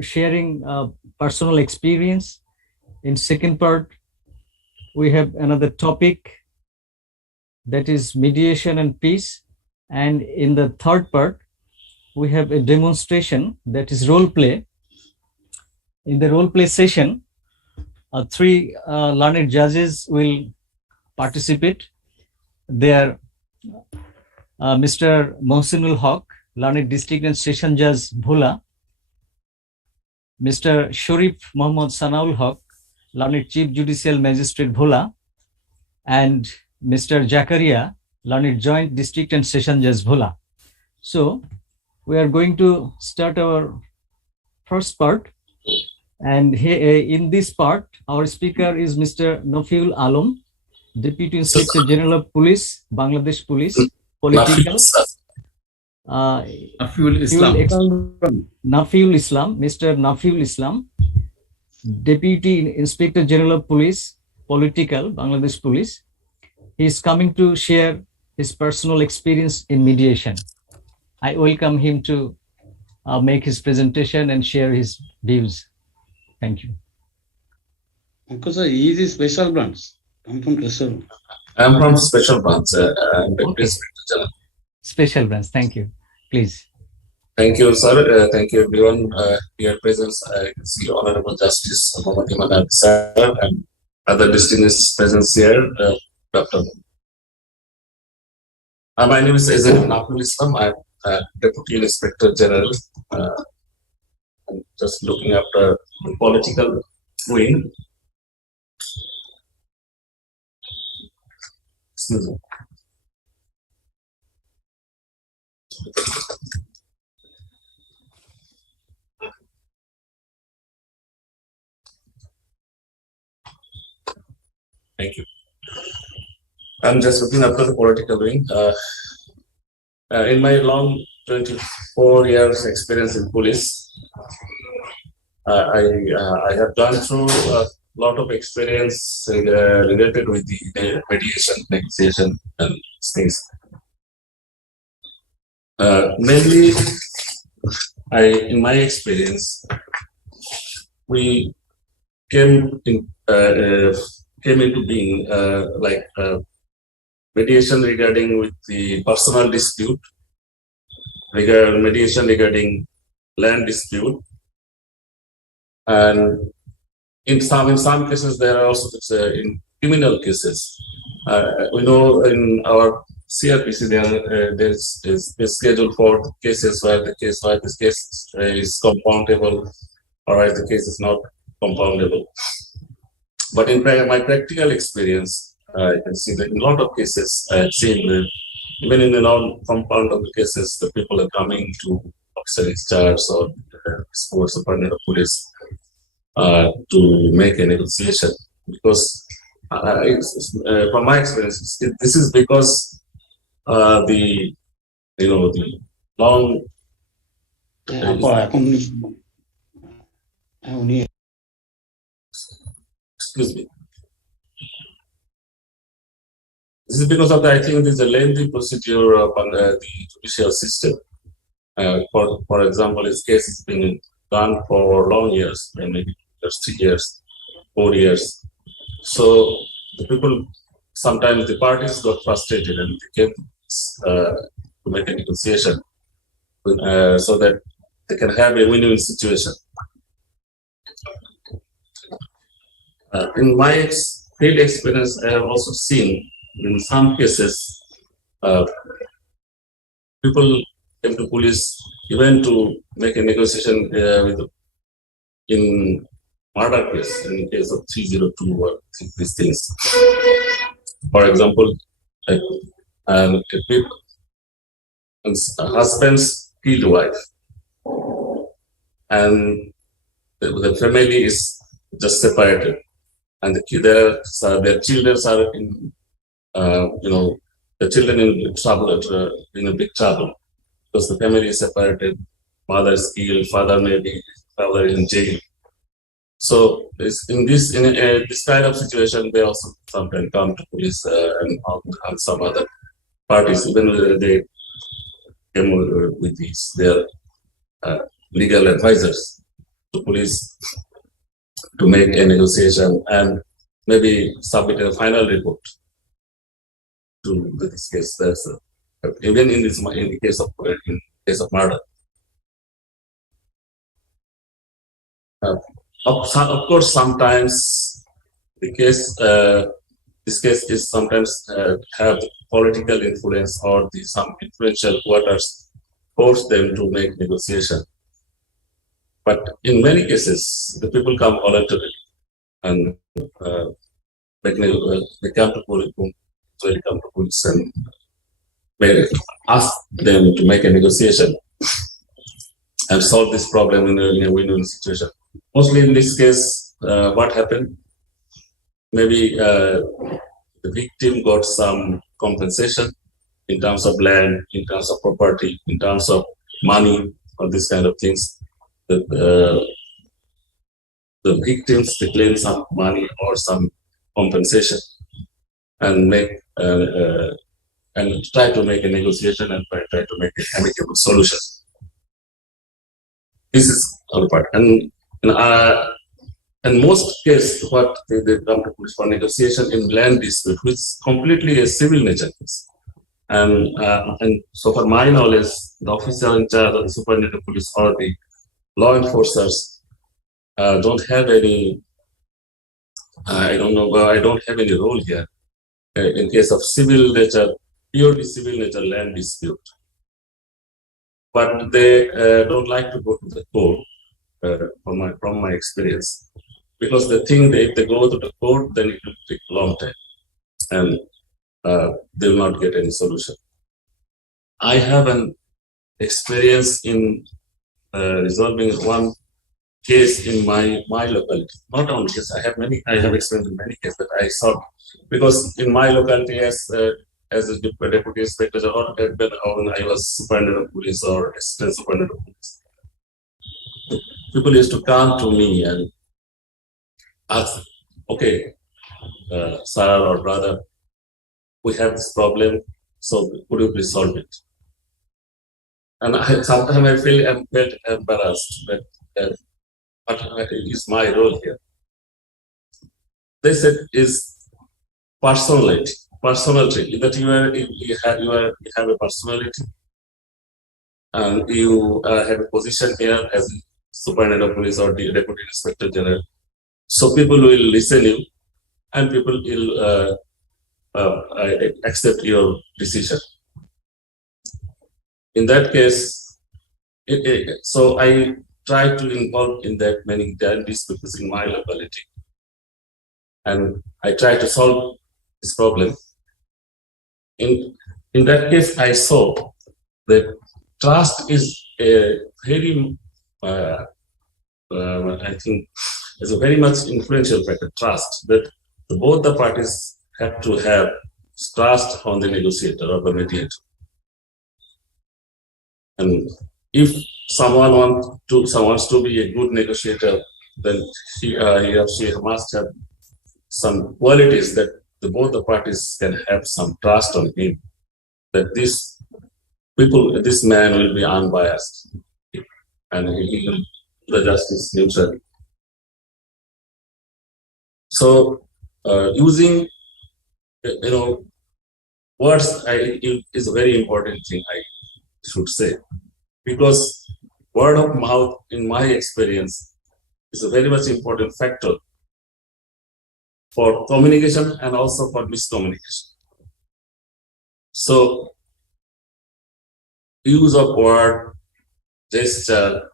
sharing personal experience. In second part, we have another topic, that is mediation and peace. And in the third part, we have a demonstration, that is role play. In the role play session, three learned judges will participate. They are Mr. Mohsinul Haq, learned district and session judge Bhola, Mr. Sharif Mohammad Sanaul Haq, learned chief judicial magistrate Bhola, and Mr. Jakaria, learned joint district and session judge Bhola. So we are going to start our first part. And in this part, our speaker is Mr. Nafiul Alam, Deputy Inspector General of Police, Bangladesh Police, Political. Nafiul Islam, Mr. Nafiul Islam, Deputy Inspector General of Police, Political, Bangladesh Police. He is coming to share his personal experience in mediation. I welcome him to make his presentation and share his views. Thank you. Because he is special branch. I'm from special. I'm from special branch. Okay. Special branch. Thank you. Please. Thank you, sir. Thank you, everyone. Your presence, I can see Honorable Justice Muhammad Iman sir and other distinguished presence here. Dr. My name is Nafiul Islam. I'm Deputy Inspector General. I'm just looking after the political wing. Excuse me. Thank you. I'm just looking after the political wing. In my long 24 years experience in police, I have gone through a lot of experience related with the mediation, negotiation, and things. Mainly, in my experience, we came into being like mediation regarding with the personal dispute, mediation regarding land dispute, and in some cases there are also in criminal cases. We know in our CRPC there's a schedule for cases where this case is compoundable or where the case is not compoundable. But in my practical experience, I can see that in a lot of cases I have seen that even in the non-compoundable cases, the people are coming to officer in charge or superintendent of police to make a negotiation, because from my experience, this is because the long excuse me. This is because of I think there's a lengthy procedure upon the judicial system. For example, this case has been done for long years, maybe just 3 years, 4 years. So the people, sometimes the parties got frustrated and they came to make a negotiation so that they can have a win-win situation. In my field experience, I have also seen in some cases, people came to police even to make a negotiation in murder case, in the case of 302 or these things. For example, husbands killed wife, and the family is just separated, and their children are in, the children in trouble, in a big trouble, because the family is separated. Mother is killed, father in jail. So in this kind of situation, they also sometimes come to police and some other parties, even though they came with their legal advisors to police to make a negotiation and maybe submit a final report to this case. That's even in the case of murder. Of course, sometimes the case this case is sometimes have political influence or some influential quarters force them to make negotiation. But in many cases, the people come voluntarily and they come to police and ask them to make a negotiation and solve this problem in a win-win situation. Mostly in this case, what happened? Maybe the victim got some compensation in terms of land, in terms of property, in terms of money, or this kind of things. The victims claim some money or some compensation and make and try to make a negotiation and try to make an amicable solution. This is our part. And in most cases, what they come to police for negotiation in land dispute, which is completely a civil nature case. And so, for my knowledge, the officer in charge of the superintendent of police or the law enforcers don't have any. I don't know. I don't have any role here in case of civil nature, purely civil nature land dispute. But they don't like to go to the court. From my experience, because they think that if they go to the court, then it will take a long time, and they will not get any solution. I have an experience in resolving one case in my locality. Not only case, I have experience in many cases that I saw, because in my locality as a deputy inspector or when I was superintendent of police or assistant superintendent of police, people used to come to me and ask, okay, sir or brother, we have this problem, so could you please solve it? And sometimes I felt embarrassed that what is my role here? They said is personality that you have a personality and you have a position here as superintendent of police or the deputy inspector general. So people will listen you and people will accept your decision. In that case, so I try to involve in that many disputes in my locality. And I try to solve this problem. In that case, I saw that trust is a very I think is a very much influential factor, trust, that both the parties have to have trust on the negotiator or the mediator. And if someone wants to be a good negotiator, then he or she must have some qualities that both the parties can have some trust on him, that this man will be unbiased and he will the justice neutral. So using words is a very important thing, I should say, because word of mouth, in my experience, is a very much important factor for communication and also for miscommunication. So use of word, gesture,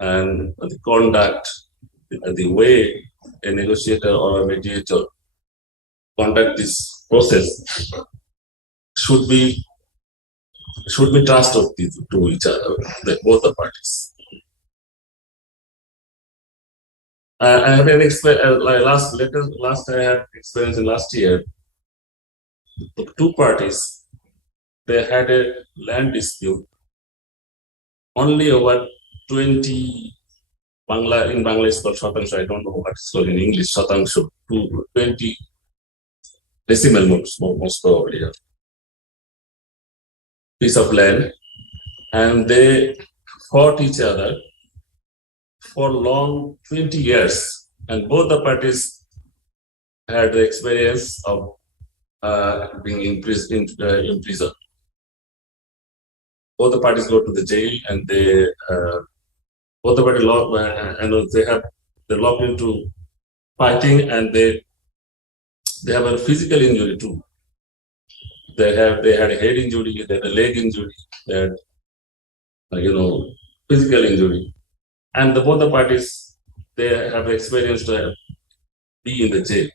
and the conduct, the way a negotiator or a mediator conduct this process should be trustworthy to each other, both the parties. I have an last I had experience in last year. The two parties, they had a land dispute only over 20 Bangla. In Bangla it's called shatangsho. I don't know what it's called in English. Shatangsho, 20 decimal most probably. Piece of land, and they fought each other for long 20 years, and both the parties had the experience of being imprisoned. Both the parties go to the jail, and they both the parties and they're locked into fighting, and they have a physical injury too. They had a head injury, they had a leg injury, they had physical injury, and both the parties, they have experienced be in the jail.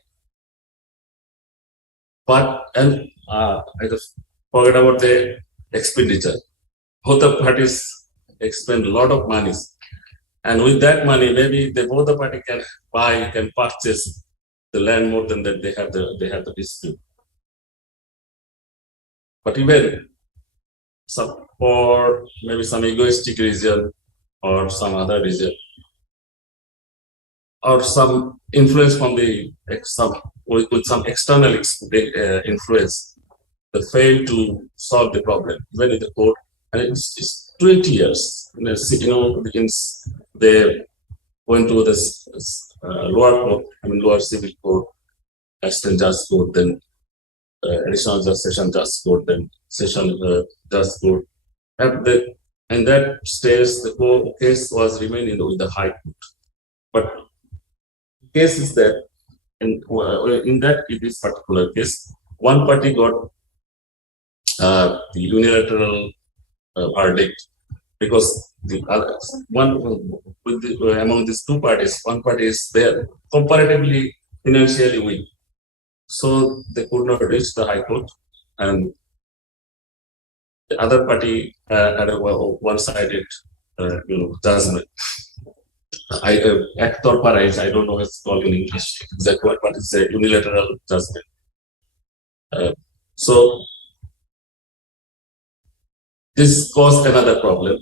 But I just forget about the expenditure. Both the parties expend a lot of money, and with that money, maybe both the party can purchase the land more than that they have the dispute. But even for maybe some egoistic reason or some other reason, or some influence from with some external influence, they fail to solve the problem even in the court, and it's 20 years. They went to this lower court, lower civil court, assistant judge court, then additional judge, session judge court, then session judge court. And that stage, the case was remaining with the High Court. But the case is that in this particular case, one party got the unilateral verdict, because the other among these two parties, one party is there comparatively financially weak, so they could not reach the High Court, and the other party had a one-sided judgment. I don't know what's called in English exactly, but it's a unilateral judgment. So this caused another problem.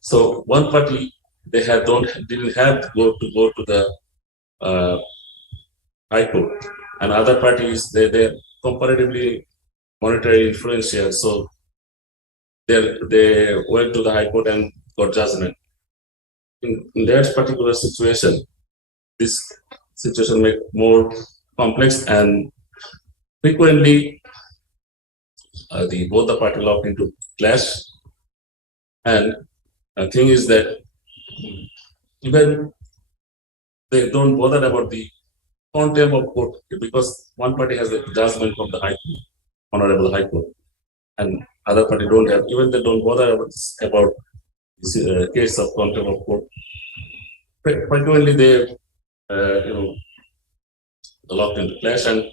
So one party, they didn't have to go to the High Court, and other parties, they're comparatively monetary influential, so they went to the High Court and got judgment. In that particular situation, this situation made more complex, and frequently both the parties locked into clash. And the thing is that even they don't bother about the contempt of court, because one party has a judgment from the Honorable High Court, and other party don't have. Even they don't bother about this case of contempt of court. Frequently they locked into clash, and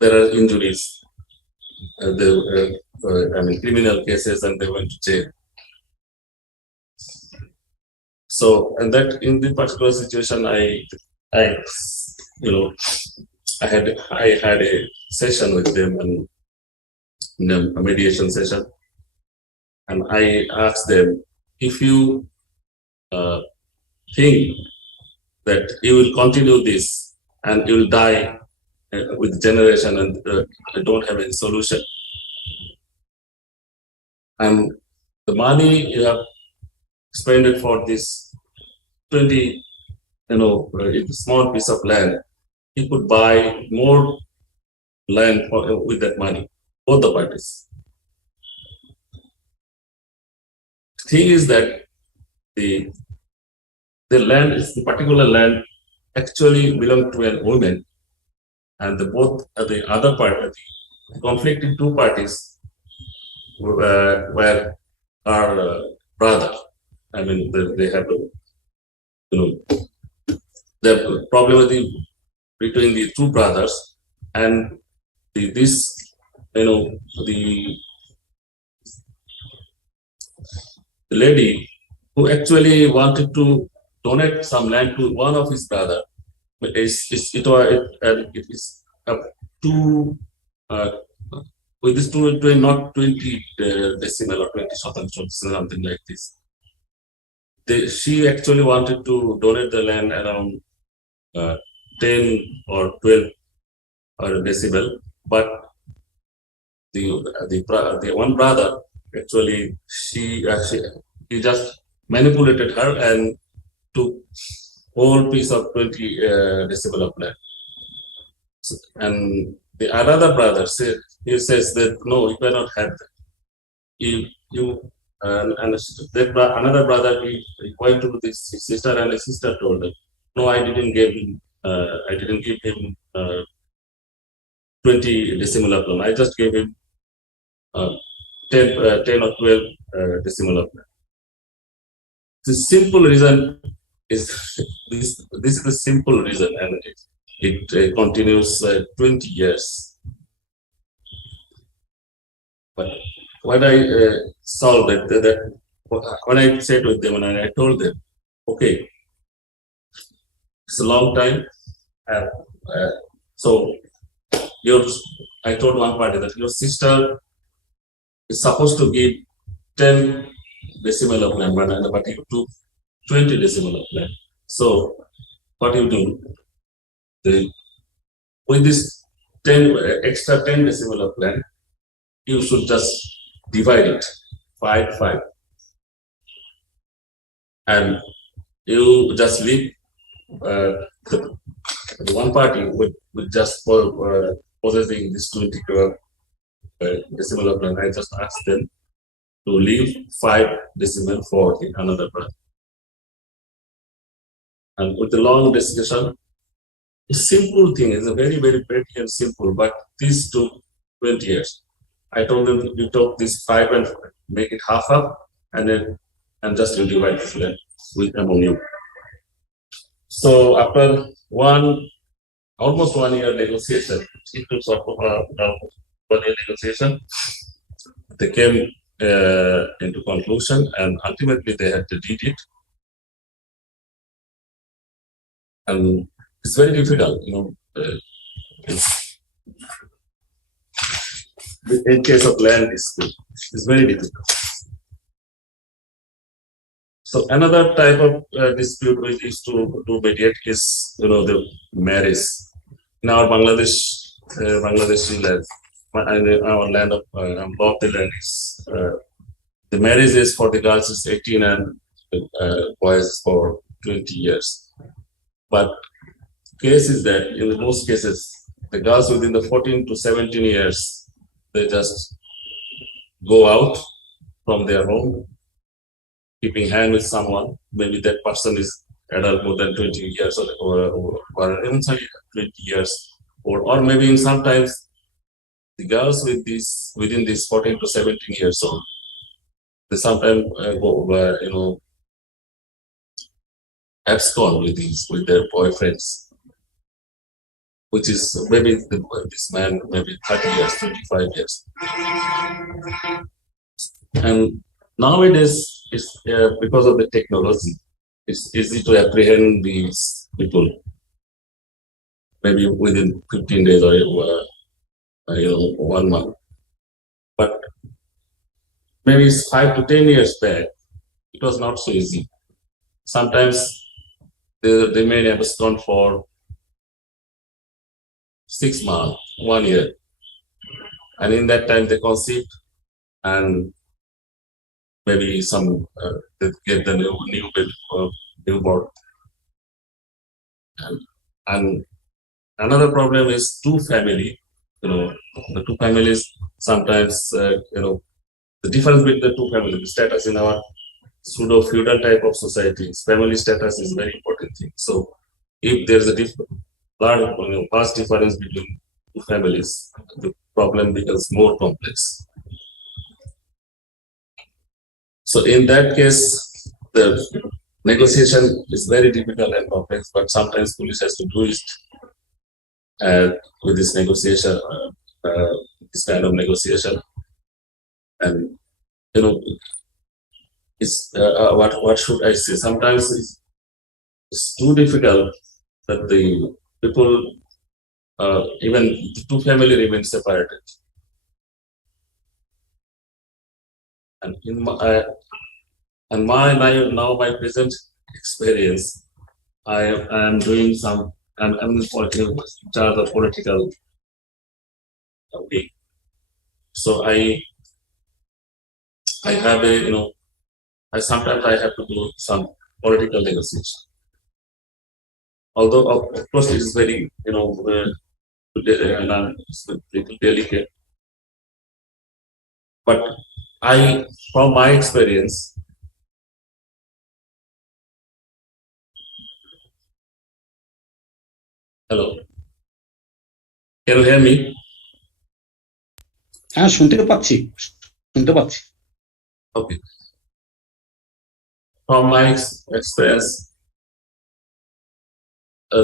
there are injuries. Criminal cases, and they went to jail. So, and that in this particular situation, I had a session with them, and a mediation session, and I asked them, if you think that you will continue this and you will die with generation, and don't have any solution, and the money you have spent for this 20 small piece of land, you could buy more land with that money, both the parties. Thing is that the particular land actually belonged to a woman, and the other party, the conflicting two parties, were our brother. They have the problem between the two brothers, and the lady who actually wanted to donate some land to one of his brother. It is up to with this to not 20 decimal or 20 something like this. She actually wanted to donate the land around 10 or 12 decibel, but the one brother Actually, he just manipulated her and took whole piece of 20 decibel of land. And the another brother said, he says that no, you cannot have that. You and another brother he went to this his sister, and his sister told him, no, I didn't give him 20 decimal of land. I just gave him 10 or 12 decimal of land. The simple reason is this is the simple reason, and it continues 20 years. But when I solved it, when I said with them and I told them, okay, it's a long time. So I told one party that your sister is supposed to give 10 decimal of land, but you took 20 decimal of land. So what you do, with this 10 extra 10 decimal of land, you should just divide it 5-5, and you just leave the one party with just possessing this 20 decimal of land. I just asked them to leave 5 decimal for another brother. And with the long discussion, a simple thing is a very, very petty and simple, but this took 20 years. I told them you take this 5 and make it half up, and then just you divide this land with among you. So after almost 1 year negotiation, it took sort of 1 year negotiation, they came into conclusion, and ultimately they had to deed it. And it's very difficult, in case of land dispute, it's very difficult. So another type of dispute which is to mediate is, the marriage. In our Bangladeshi land, our land of North land is the marriage is for the girls is 18 and boys for 20 years. But case is that in most cases, the girls within the 14 to 17 years, they just go out from their home, keeping hand with someone. Maybe that person is adult more than 20 years or even 20 years old, or maybe in sometimes the girls within this 14 to 17 years old, they sometimes go abscond with their boyfriends, which is maybe this man maybe 30 years, 25 years. And nowadays, it's because of the technology, it's easy to apprehend these people, maybe within 15 days or 1 month. But maybe 5 to 10 years back, it was not so easy. Sometimes they may abscond for 6 months, 1 year, and in that time they conceive, and maybe some they get the new baby newborn. And another problem is two family. The two families sometimes the difference between the two families, the status in our pseudo feudal type of societies, family status is very important thing. So if there's a vast difference between two families, the problem becomes more complex. So in that case, the negotiation is very difficult and complex, but sometimes police has to do it with this negotiation, this kind of negotiation. And it's what should I say? Sometimes it's too difficult that the people, even the two family remain separated. And in my present experience, I am doing some. I'm in charge of political wing. So I I have a, sometimes I have to do some political negotiation. Although, of course, it is very, it's a little delicate. But from my experience, hello, can you hear me? হ্যাঁ, শুনতে পাচ্ছি। Okay. From my experience, I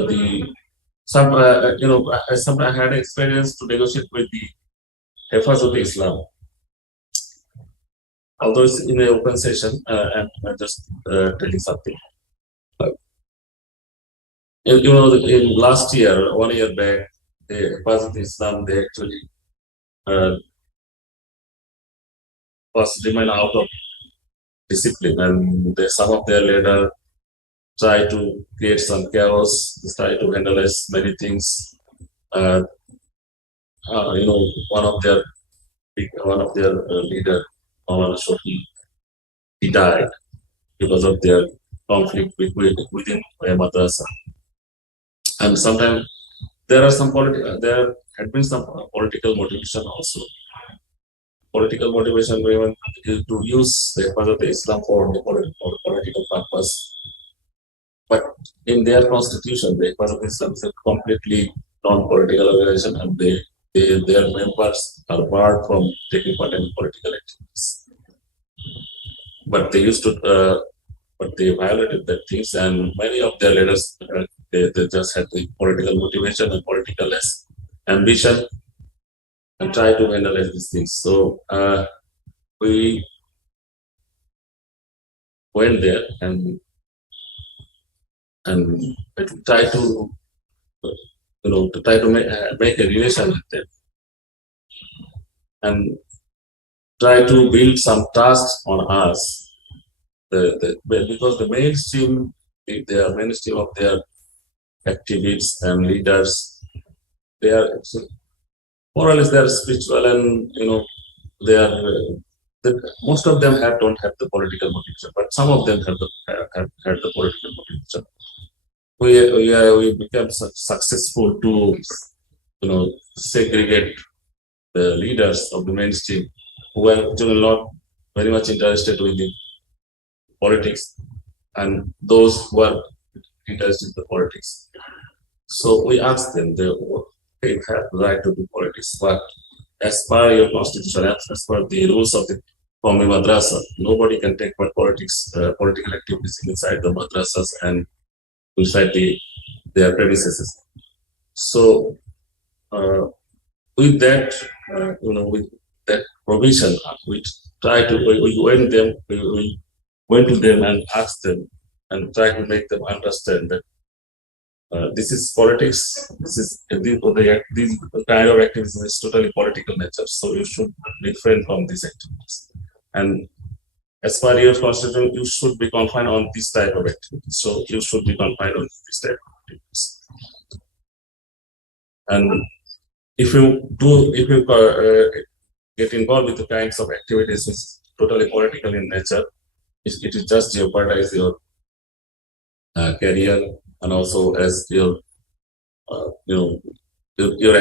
had experience to negotiate with the Hefaz of Islam. Although it's in an open session, and I'm just telling something. In last year, 1 year back, the Hefaz of Islam, they actually was remain out of discipline, and some of their leaders try to create some chaos, try to vandalize many things. One of their leader, he died because of their conflict within a madrasa. And sometimes there had been some political motivation also. Political motivation to use the Hefaz of Islam for political purpose. But in their constitution, the Hefaz of Islam is a completely non-political organization, and their members are barred from taking part in political activities. But they violated that things, and many of their leaders they just had the political motivation and political ambition and try to vandalize these things. So we went there and try to make a relation with them and try to build some trust on us. Because the mainstream of their activists and leaders, they are more or less they are spiritual, and they are most of them don't have the political motivation, but some of them have the political motivation. We became successful to segregate the leaders of the mainstream who were actually not very much interested with the politics, and those who are interested in the politics. So we asked them, they have the right to do politics, but as per your constitution, as per the rules of the Qawmi Madrasa, nobody can take part political activities inside the madrasas and inside their premises. So with that, with that provision, we went to them and asked them and tried to make them understand that this is politics. This kind of activities is totally political nature. So you should refrain from these activities. And as per your constitution, you should be confined on this type of activities. So you should be confined on this type of activities. And if you get involved with the kinds of activities which is totally political in nature, it will just jeopardize your career and also as your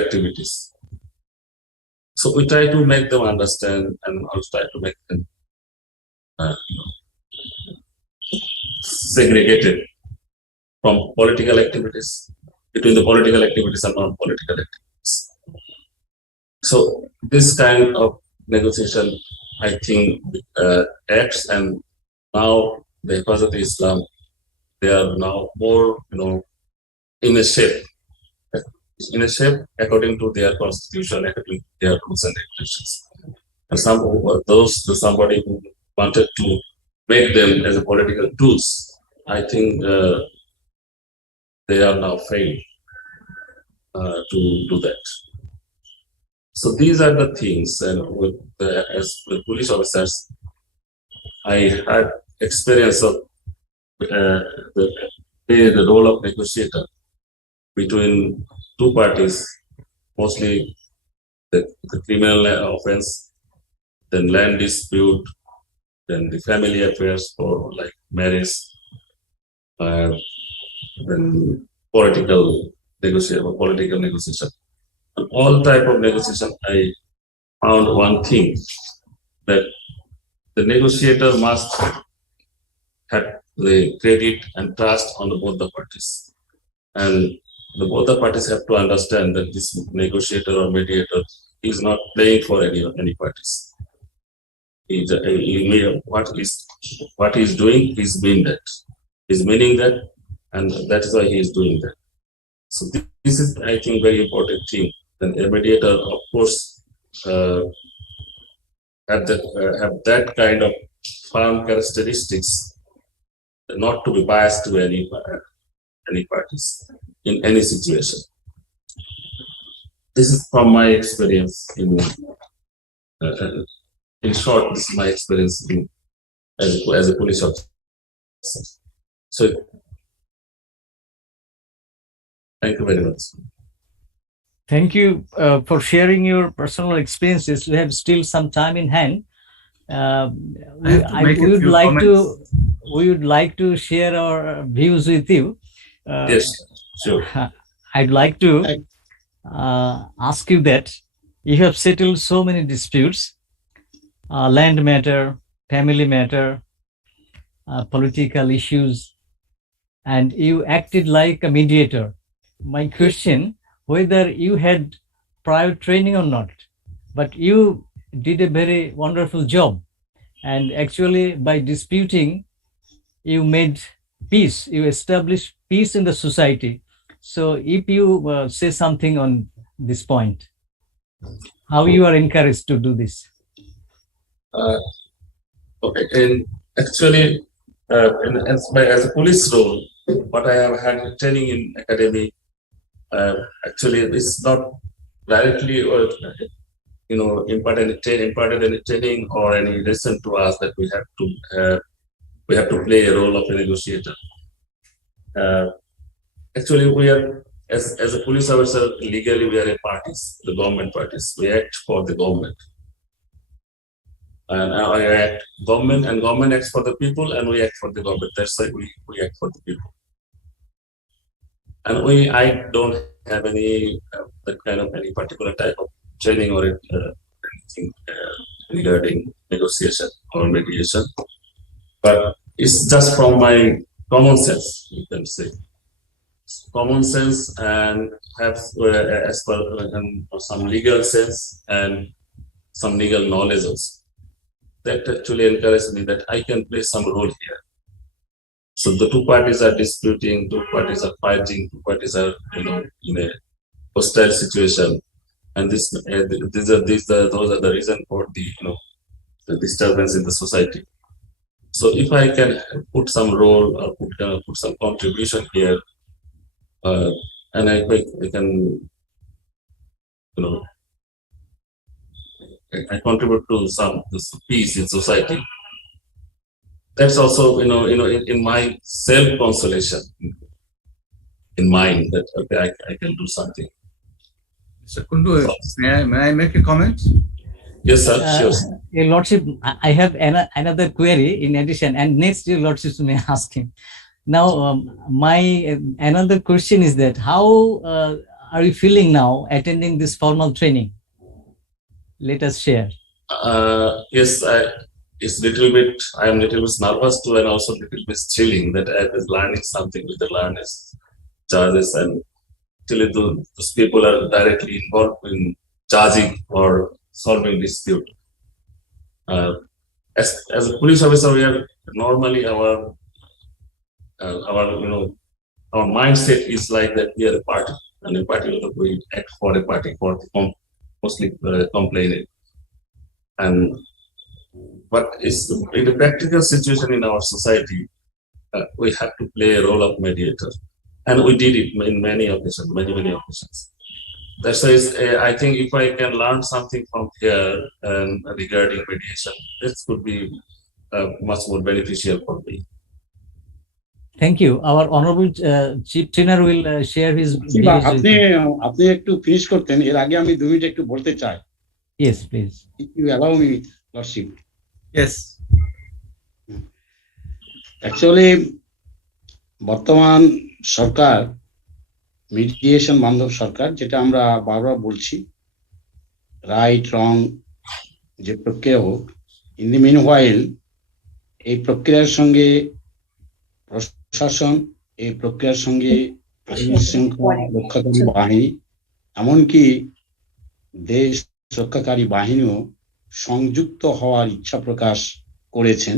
activities. So we try to make them understand and also try to make them segregated from political activities, between the political activities and non-political activities. So this kind of negotiation, I think, acts, and now the Hefaz of Islam, they are now more, in a shape according to their constitution, according to their rules and regulations. And somebody who wanted to make them as a political tools, I think they are now failed to do that. So these are the things, and as with police officers, I had experience of the role of negotiator between two parties, mostly the criminal offense, then land dispute, then the family affairs for like marriage, then political negotiation, all type of negotiation. I found one thing, that the negotiator must have the credit and trust on both the parties, and both the parties have to understand that this negotiator or mediator is not playing for any parties. What he's doing, he's mean that. He's meaning that, and that is why he is doing that. So this is, I think, very important thing. And a mediator, of course, have that kind of firm characteristics, not to be biased to any parties in any situation. This is from my experience in short, this is my experience as a police officer. So, thank you very much. Thank you for sharing your personal experiences. We have still some time in hand. We would like to share our views with you. Yes, sure. I'd like to ask you that you have settled so many disputes, land matter, family matter, political issues, and you acted like a mediator. My question, whether you had prior training or not, but you did a very wonderful job. And actually, by disputing, you made peace, you established peace in the society. So if you say something on this point, how you are encouraged to do this? Okay, and actually, as a police role, what I have had training in academy, actually, it's not directly or imparted any training or any lesson to us that we have to play a role of a negotiator. Actually, we are as a police officer legally we are a parties, the government parties. We act for the government, and I act government, and government acts for the people, and we act for the government. That's why we act for the people. And I don't have any that kind of any particular type of training or anything regarding negotiation or mediation, but it's just from my common sense, you can say. Common sense and have as per some legal sense and some legal knowledge also. That actually encouraged me that I can play some role here. So the two parties are disputing, two parties are fighting, two parties are in a hostile situation, and those are the reason for the disturbance in the society. So if I can put some role or put some contribution here, and I can I contribute to some peace in society. That's also in my self consolation in mind that okay, I can do something. Mr. Kundu, may I make a comment? Yes, sir. Sure. Your Lordship, I have another query in addition, and next your Lordship may ask him. Now, my another question is that how are you feeling now attending this formal training? Let us share. Yes, it's little bit. I am little bit nervous too, and also little bit chilling that I was learning something with the learners, judges, and actually those people are directly involved in judging or solving dispute. As a police officer, we are normally our mindset is like that we are a party, and a party we act for a party for mostly complaining. And but is in the practical situation in our society, we have to play a role of mediator, and we did it in many occasions, many occasions. That's why I think if I can learn something from here regarding mediation, this could be much more beneficial for me. Thank you. Our Honorable Chief Trainer will share his views. আপনি একটু finish করতেন, এর আগে আমি 2 minute একটু বলতে চাই। Yes, please. If you allow me, Lordship. Yes. Actually বর্তমান সরকার মিডিয়েশন বান্ধব সরকার, যেটা আমরা বারবার বলছি, রাইট রং যে প্রক্রিয়া হোক, ইন দি মিন হোয়াইল এই প্রক্রিয়ার সঙ্গে প্রশাসন, এই প্রক্রিয়ার সঙ্গে আইন শৃঙ্খলা রক্ষাকারী বাহিনী, এমনকি দেশ রক্ষাকারী বাহিনীও সংযুক্ত হওয়ার ইচ্ছা প্রকাশ করেছেন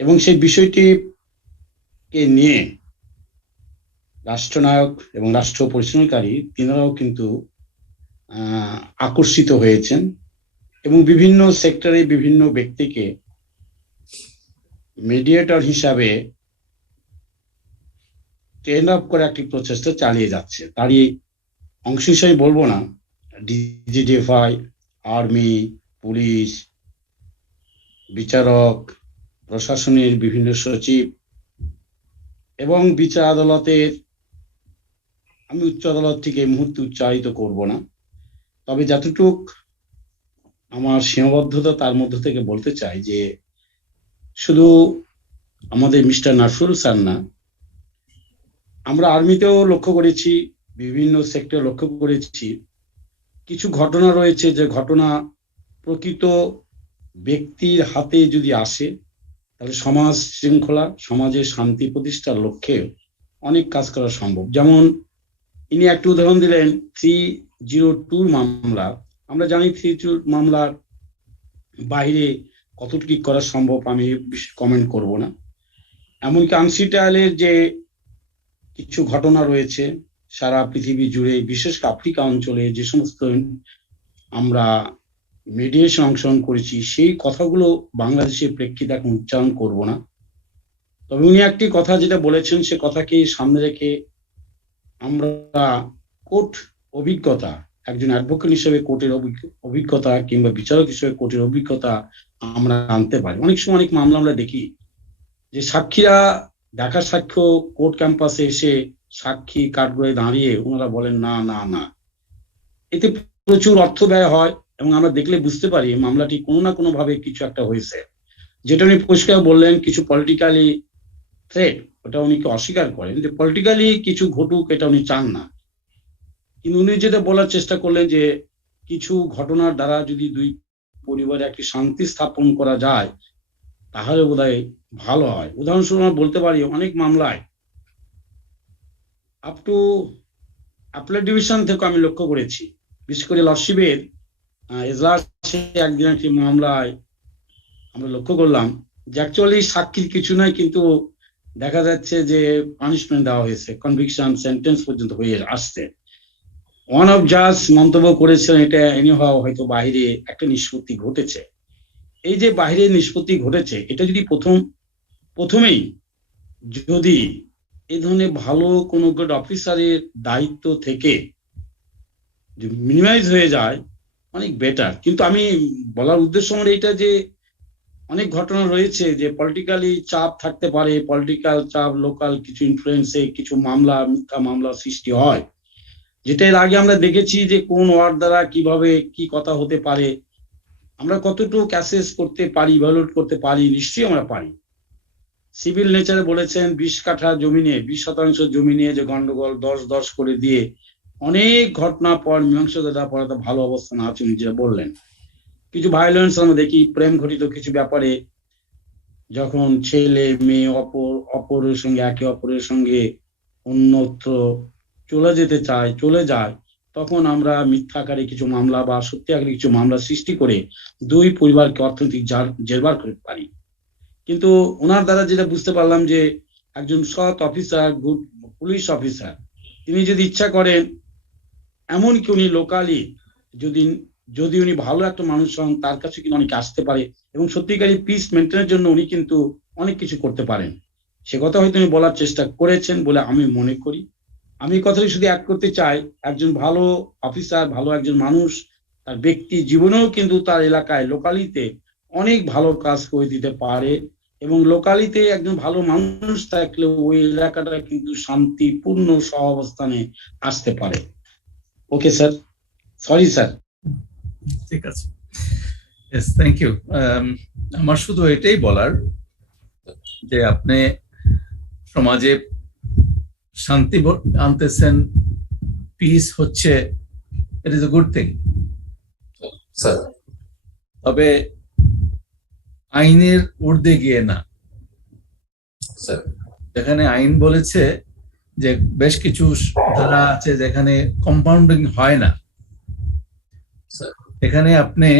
এবং সেই বিষয়টিকে নিয়ে রাষ্ট্রনায়ক এবং রাষ্ট্র পরিচালনাকারী তিনারাও কিন্তু আকর্ষিত হয়েছেন এবং বিভিন্ন সেক্টরে বিভিন্ন ব্যক্তিকে মিডিয়েটর হিসাবে ট্রেন আপ করে একটি প্রচেষ্টা চালিয়ে যাচ্ছে। তারই অংশ হিসেবে বলবো না, ডিজিডিএফআই, আর্মি, পুলিশ, বিচারক, প্রশাসনের বিভিন্ন সচিব এবং বিচার আদালতের, আমি উচ্চ আদালত থেকে এই মুহূর্তে উচ্চারিত করব না, তবে যতটুক আমার সীমাবদ্ধতা তার মধ্য থেকে বলতে চাই যে শুধু আমাদের মিস্টার নাসরুল স্যার না, আমরা আর্মিতেও লক্ষ্য করেছি, বিভিন্ন সেক্টরে লক্ষ্য করেছি, কিছু ঘটনা রয়েছে যে ঘটনা প্রকৃত ব্যক্তির হাতে যদি আসে তাহলে সমাজ শৃঙ্খলা, সমাজের শান্তি প্রতিষ্ঠার লক্ষ্যে অনেক কাজ করা সম্ভব। যেমন ইনি একটি উদাহরণ দিলেন 302 মামলা। আমরা জানি 302 মামলার বাইরে কতটুকু করা সম্ভব আমি কমেন্ট করব না। এমনকি আনসিটাইলের যে কিছু ঘটনা রয়েছে সারা পৃথিবী জুড়ে, বিশেষ করে আফ্রিকা অঞ্চলে যে সমস্ত আমরা মিডিয়েশন অংশগ্রহণ করেছি, সেই কথাগুলো বাংলাদেশের প্রেক্ষিতে এখন উচ্চারণ করব না। তবে উনি একটি কথা যেটা বলেছেন, সে কথাকে সামনে রেখে আমরা কোর্ট অভিজ্ঞতা, একজন অ্যাডভোকেট হিসেবে কোর্টের অভিজ্ঞতা কিংবা বিচারক হিসেবে কোর্টের অভিজ্ঞতা আমরা আনতে পারি। অনেক সময় অনেক মামলা আমরা দেখি যে সাক্ষীরা দেখা সাক্ষ্য কোর্ট ক্যাম্পাসে এসে সাক্ষী কাঠগড়ায় দাঁড়িয়ে ওনারা বলেন না না না, এতে প্রচুর অর্থ ব্যয় হয় এবং আমরা দেখলে বুঝতে পারি মামলাটি কোনো না কোনো ভাবে কিছু একটা হয়েছে। যেটা উনি পরিষ্কার বললেন, কিছু পলিটিক্যালি থ্রেট, ওটা উনি অস্বীকার করেন যে পলিটিক্যালি কিছু ঘটুক, এটা উনি চান না। কিন্তু উনি যেটা বলার চেষ্টা করলেন যে কিছু ঘটনার দ্বারা যদি দুই পরিবারে একটি শান্তি স্থাপন করা যায় তাহলে বোধহয় ভালো হয়। উদাহরণস্বরূপ আমরা বলতে পারি অনেক মামলায় আপ টু অ্যাপেলেট ডিভিশন থেকে আমি লক্ষ্য করেছি, বিশেষ করে লর্ডশিপের এজলাসে একদিন একটি মামলায় আমরা লক্ষ্য করলাম যে অ্যাকচুয়ালি সাক্ষীর কিছু নয়, কিন্তু দেখা যাচ্ছে যে পানিশমেন্ট দেওয়া হয়েছে, কনভিকশন সেন্টেন্স পর্যন্ত হয়ে আসছে। ওয়ান অফ জাজ মন্তব্য করেছেন এটা এনিহাও হয়তো বাইরে একটা নিষ্পত্তি ঘটেছে। এই যে বাইরে নিষ্পত্তি ঘটেছে, এটা যদি প্রথমেই যদি এই ধরনের ভালো কোনো গুড অফিসারের দায়িত্ব থেকে মিনিমাইজ হয়ে যায় অনেক বেটার। কিন্তু আমি বলার উদ্দেশ্য আমার এটা যে অনেক ঘটনা রয়েছে যে পলিটিক্যালি চাপ থাকতে পারে, পলিটিক্যাল চাপ, লোকাল কিছু ইনফ্লুয়েন্সে কিছু মামলা, মিথ্যা মামলা সৃষ্টি হয়, যেটা এর আগে আমরা দেখেছি যে কোন ওয়ার্ড দ্বারা কিভাবে কি কথা হতে পারে। আমরা কতটুকু অ্যাসেস করতে পারি, ইভালুয়েট করতে পারি, নিশ্চয়ই আমরা পারি। সিভিল নেচারে বলেছেন 20 কাঠা জমি নিয়ে, 20% জমি নিয়ে যে গন্ডগোল 10-10 করে দিয়ে অনেক ঘটনা পর মীমাংসা দেওয়ার পরে তো ভালো অবস্থান আছে, নিজেরা বললেন। কিছু ভায়োলেন্স আমরা দেখি, প্রেম ঘটিত কিছু ব্যাপারে যখন ছেলে মেয়ে অপরের সঙ্গে একে অপরের সঙ্গে অন্যত্র চলে যেতে চায়, চলে যায়, তখন আমরা মিথ্যা আকারে কিছু মামলা বা সত্যি আকারে কিছু মামলা সৃষ্টি করে দুই পরিবারকে অর্থনৈতিক জেরবার করতে পারি। কিন্তু ওনার দ্বারা যেটা বুঝতে পারলাম যে একজন সৎ অফিসার, গুড পুলিশ অফিসার, তিনি যদি ইচ্ছা করেন, এমনকি উনি লোকালি যদি উনি ভালো একটা মানুষ হন, তার কাছে কিন্তু অনেকে আসতে পারে এবং সত্যিকারই পিস মেনটেনের জন্য উনি কিন্তু অনেক কিছু করতে পারেন। সে কথা হয়তো উনি বলার চেষ্টা করেছেন বলে আমি মনে করি। আমি কথাটি শুধু অ্যাড করতে চাই, একজন ভালো অফিসার, ভালো একজন মানুষ তার ব্যক্তি জীবনেও কিন্তু তার এলাকায় লোকালিতে অনেক ভালো কাজ করে দিতে পারে এবং লোকালিতে একজন ভালো মানুষ থাকলে ওই এলাকাটা কিন্তু শান্তিপূর্ণ সহাবস্থানে আসতে পারে। Okay sir, sorry sir. ঠিক আছে, থ্যাংক ইউ। আমার শুধু এটাই বলার, যে আপনি সমাজে শান্তি আনতেছেন, পিস হচ্ছে, it is a good thing. Sir তবে আইনের ঊর্ধ্বে গিয়ে না। স্যার যেখানে আইন বলেছে যে বেশ কিছু ধারা আছে যেখানে কম্পাউন্ডিং হয় না, স্যার এখানে আপনি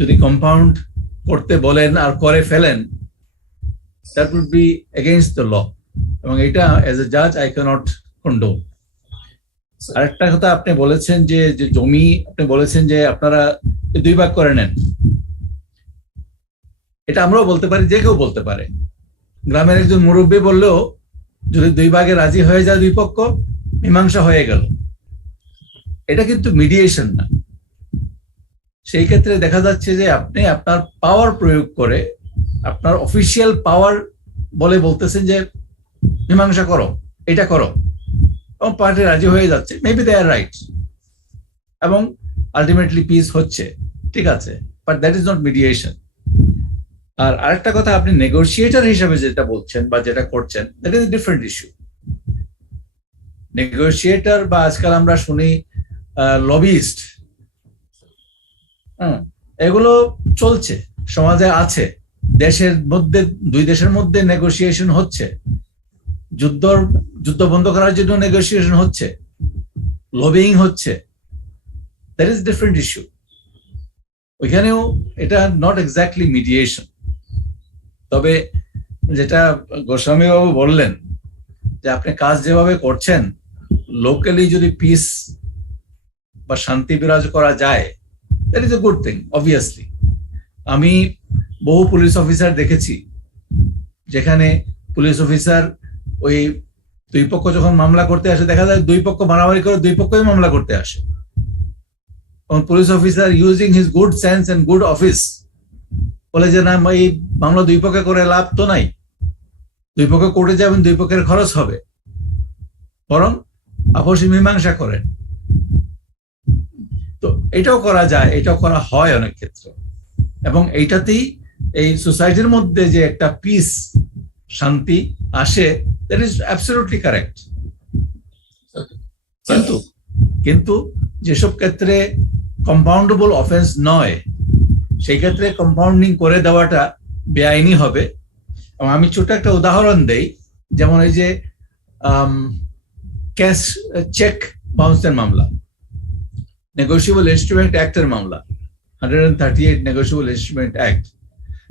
যদি কম্পাউন্ড করতে বলেন আর করে ফেলেন, that would be against the law, এবং এটা এজ এ জাজ আই ক্যানট কন্ডোন। আরেকটা কথা আপনি বলেছেন যে জমি, আপনি বলেছেন যে আপনারা 2 ভাগ করে নেন। এটা আমরাও বলতে পারি, যে কেউ বলতে পারে। গ্রামের একজন মুরব্বী বললেও যদি 2 ভাগে রাজি হয়ে যায় 2 পক্ষ, মীমাংসা হয়ে গেল। এটা কিন্তু মিডিয়েশন না। সেই ক্ষেত্রে দেখা যাচ্ছে যে আপনি আপনার পাওয়ার প্রয়োগ করে, আপনার অফিসিয়াল পাওয়ার বলে বলতেছেন যে মীমাংসা করো, এটা করো, এবং পার্টি রাজি হয়ে যাচ্ছে, মেবি দে আর রাইট, এবং আলটিমেটলি পিস হচ্ছে, ঠিক আছে, but that is not mediation. আর আরেকটা কথা, আপনি নেগোশিয়েটর হিসেবে যেটা বলছেন বা যেটা করছেন, that is different issue. Negotiator বা আজকাল আমরা শুনি লবিস্ট, এগুলো চলছে, সমাজে আছে। দেশের মধ্যে, 2 দেশের মধ্যে নেগোসিয়েশন হচ্ছে, যুদ্ধ বন্ধ করার জন্য নেগোসিয়েশন হচ্ছে, লবিং হচ্ছে, দ্যাট ইজ ডিফারেন্ট ইস্যু। ওইখানেও এটা নট এক্স্যাক্টলি মিডিয়েশন। তবে যেটা গোস্বামী বাবু বললেন যে আপনি কাজ যেভাবে করছেন, লোকালি যদি পিস বা শান্তি বিরাজ করা যায়, that is a good thing obviously. আমি বহু পুলিশ অফিসার দেখেছি যেখানে পুলিশ অফিসার ওই 2 পক্ষ যখন মামলা করতে আসে, দেখা যায় 2 পক্ষ মারামারি করে 2 পক্ষই মামলা করতে আসে। Police officer using his good sense and good office বলে যে না, এই মামলা 2 পক্ষে করে লাভ তো নাই, 2 পক্ষ কোর্টে যাবেন, 2 পক্ষের খরচ হবে, বরং আপসী মীমাংসা করেন। তো এটাও করা যায়, এটাও করা হয় অনেক ক্ষেত্রে, এবং এইটাতেই এই সোসাইটির মধ্যে যে একটা পিস, শান্তি আসে, দ্যাট ইজ অ্যাবসলিউটলি কারেক্ট। কিন্তু যেসব ক্ষেত্রে কম্পাউন্ডেবল অফেন্স নয়, সেই ক্ষেত্রে কম্পাউন্ডিং করে দেওয়াটা বেআইনি হবে। এবং আমি ছোট একটা উদাহরণ দেই, যেমন এই যে ক্যাশ চেক বাউন্সের মামলা, নেগোশিয়েবল ইনস্ট্রুমেন্ট অ্যাক্টের মামলা, 138 নেগোশিয়েবল ইনস্ট্রুমেন্ট অ্যাক্ট।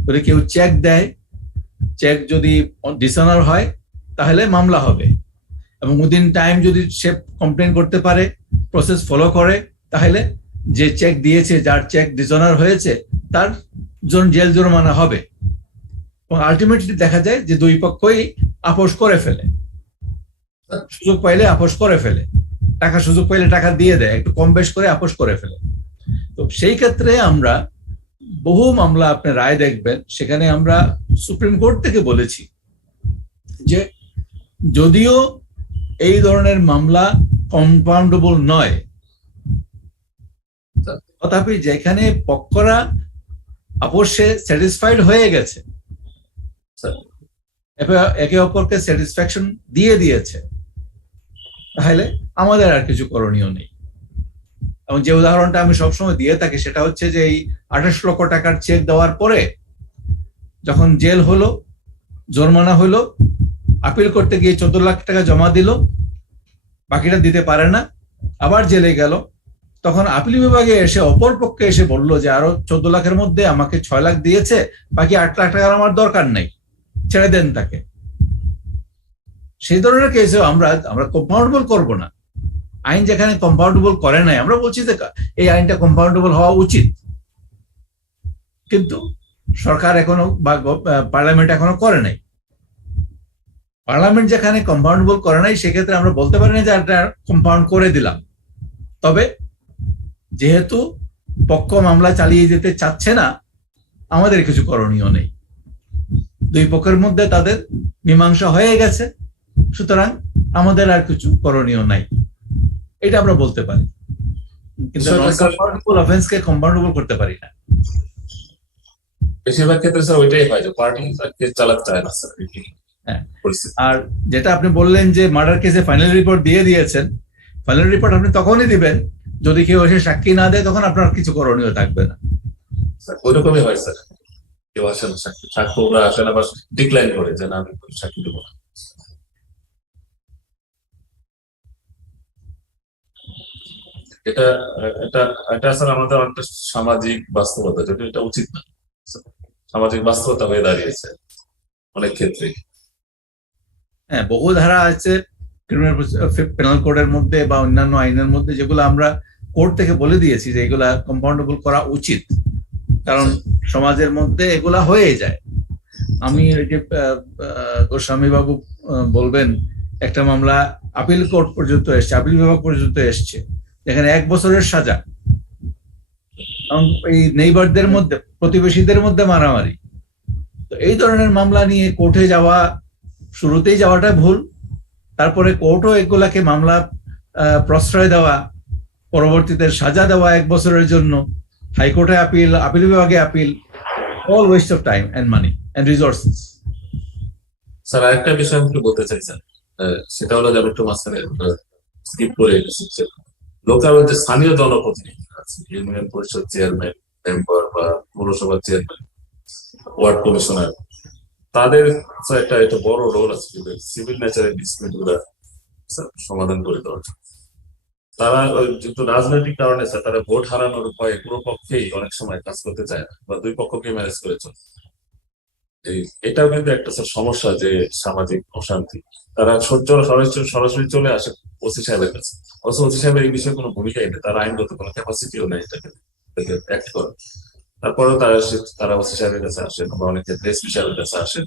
যদি কেউ চেক দেয়, চেক যদি ডিসঅনার হয় তাহলে মামলা হবে, এবং উইদিন টাইম যদি সে কমপ্লেন করতে পারে, প্রসেস ফলো করে, তাহলে যে চেক দিয়েছে, যার চেক ডিসঅনার হয়েছে, তার জেল জরিমানা হবে। এবং আলটিমেটলি দেখা যায় যে 2 পক্ষই আপোষ করে ফেলে, সুযোগ পাইলে আপোষ করে ফেলে, সুযোগ পাইলে টাকা দিয়ে দেয়, একটু কম বেশ করে আপোষ করে ফেলে। তো সেই ক্ষেত্রে আমরা বহু মামলা আপনি রায় দেখবেন, সেখানে আমরা সুপ্রিম কোর্ট থেকে বলেছি যে যদিও এই ধরনের মামলা কম্পাউন্ডেবল নয়, তথাপি যেখানে পক্ষরা আপোষে স্যাটিসফাইড হয়ে গেছে, একে অপরকে স্যাটিসফ্যাকশন দিয়ে দিয়েছে, তাহলে আমাদের আর কিছু করণীয় নেই। এবং যে উদাহরণটা আমি সবসময় দিয়ে থাকি সেটা হচ্ছে যে এই 28 লক্ষ টাকার চেক দেওয়ার পরে যখন জেল হলো, জরিমানা হলো, আপিল করতে গিয়ে 14 লাখ টাকা জমা দিল, বাকিটা দিতে পারে না, আবার জেলে গেল, তখন আপিল বিভাগে এসে অপর পক্ষে এসে বললো যে আরো 14 লাখের মধ্যে আমাকে 6 লাখ দিয়েছে, বাকি 8 লাখ টাকার আমার দরকার নেই, ছেড়ে দেন তাকে। সেই ধরনের কেসেও আমরা কম্পাউন্ডেবল করব না। আইন যেখানে কম্পাউন্ডেবল করে নাই, আমরা বলছি যে এই আইনটা কম্পাউন্ডেবল হওয়া উচিত, কিন্তু সরকার এখনো বা পার্লামেন্ট এখনো করে নাই। পার্লামেন্ট যেখানে কম্পাউন্ডেবল করে নাই, সেক্ষেত্রে আমরা বলতে পারি না যে এটা কম্পাউন্ড করে দিলাম। তবে যেহেতু পক্ষ মামলা চালিয়ে যেতে চাচ্ছে না, আমাদের কিছু করণীয় নেই। 2 পক্ষের মধ্যে তাদের মীমাংসা হয়ে গেছে, সুতরাং আমাদের আর কিছু করণীয় নাই, এটা আমরা বলতে পারি, কিন্তু নন কম্পাউন্ডেবল অফেন্সকে কম্পাউন্ডেবল করতে পারি না। বেশিরভাগ ক্ষেত্রে স্যার ওইটাই হয় যে পার্টি কেস চালাতে চায় না স্যার হ্যাঁ। আর যেটা আপনি বললেন যে মার্ডার কেসে ফাইনাল রিপোর্ট দিয়ে দিয়েছেন, ফাইনাল রিপোর্ট আপনি তখনই দিবেন যদি কেউ এসে সাক্ষী না দেয়, তখন আপনার কিছু করণীয় থাকবে না। ওইরকমই হয় স্যার, কেউ আসে না সাক্ষ্য, ওরা আসে না, ডিক্লাইন করে যে না আমি সাক্ষী দেবো না। এটা এটা এটা স্যার আমাদের অনেকটা সামাজিক বাস্তবতা, যদি এটা উচিত না, সামাজিক বাস্তবতা হয়ে দাঁড়িয়েছে অনেক ক্ষেত্রে। হ্যাঁ, বহু ধারা আছে ক্রিমিনাল পেনাল কোডের মধ্যে বা অন্যান্য আইনের মধ্যে, যেগুলো আমরা কোর্ট থেকে বলে দিয়েছি যে এগুলা কম্পাউন্ডেবল করা উচিত, কারণ সমাজের মধ্যে এগুলা হয়ে যায়। আমি ওই যে গোস্বামী বাবু বলবেন, একটা মামলা আপিল কোর্ট পর্যন্ত এসছে, আপিল বিভাগ পর্যন্ত এসছে, যেখানে 1 বছরের সাজা, এই নেইবারদের মধ্যে, প্রতিবেশীদের মধ্যে মারামারি। তো এই ধরনের মামলা নিয়ে কোর্টে যাওয়া, শুরুতেই যাওয়াটা ভুল, তারপরে কোর্টও এগুলাকে মামলা প্রশ্রয় দেওয়া, পরবর্তীতে সাজা দেওয়া 1 বছরের জন্য, হাইকোর্টে আপিল, আপিল বিভাগে appeal, all waste of time and money and resources. Sir আরেকটা বিষয় আমি একটু বলতে চাই স্যার, সেটা হলো যে আমি একটু মাঝখানে স্কিপ করে এসেছি, লোকাল যে স্থানীয় জনপ্রতিনিধি আছে, ইউনিয়ন পরিষদ চেয়ারম্যান, মেম্বার বা পৌরসভার চেয়ারম্যান, ওয়ার্ড কমিশনার, তাদের একটা বড় রোল আছে সিভিল ন্যাচারাল ডিসপিউট গুলা সমাধান করে দেওয়ার জন্য। তারা যেহেতু রাজনৈতিক কারণে স্যার, তারা ভোট হারানোর ভয়ে পুরো পক্ষেই অনেক সময় কাজ করতে চায় না, বা দুই পক্ষকে ম্যানেজ করে চলে। এটাও কিন্তু একটা স্যার সমস্যা, যে সামাজিক অশান্তি। তারা সরাসরি চলে আসে ওসি সাহেবের কাছে, ওসি সাহেবের এই বিষয়ে কোনো ভূমিকাই নেই, তার আইনগত কোনো ক্যাপাসিটিও নেই এটাকে অ্যাক্ট করার। তারপরেও তারা ওসি সাহেবের কাছে আসেন, বা অনেক ক্ষেত্রে এসপি সাহেবের কাছে আসেন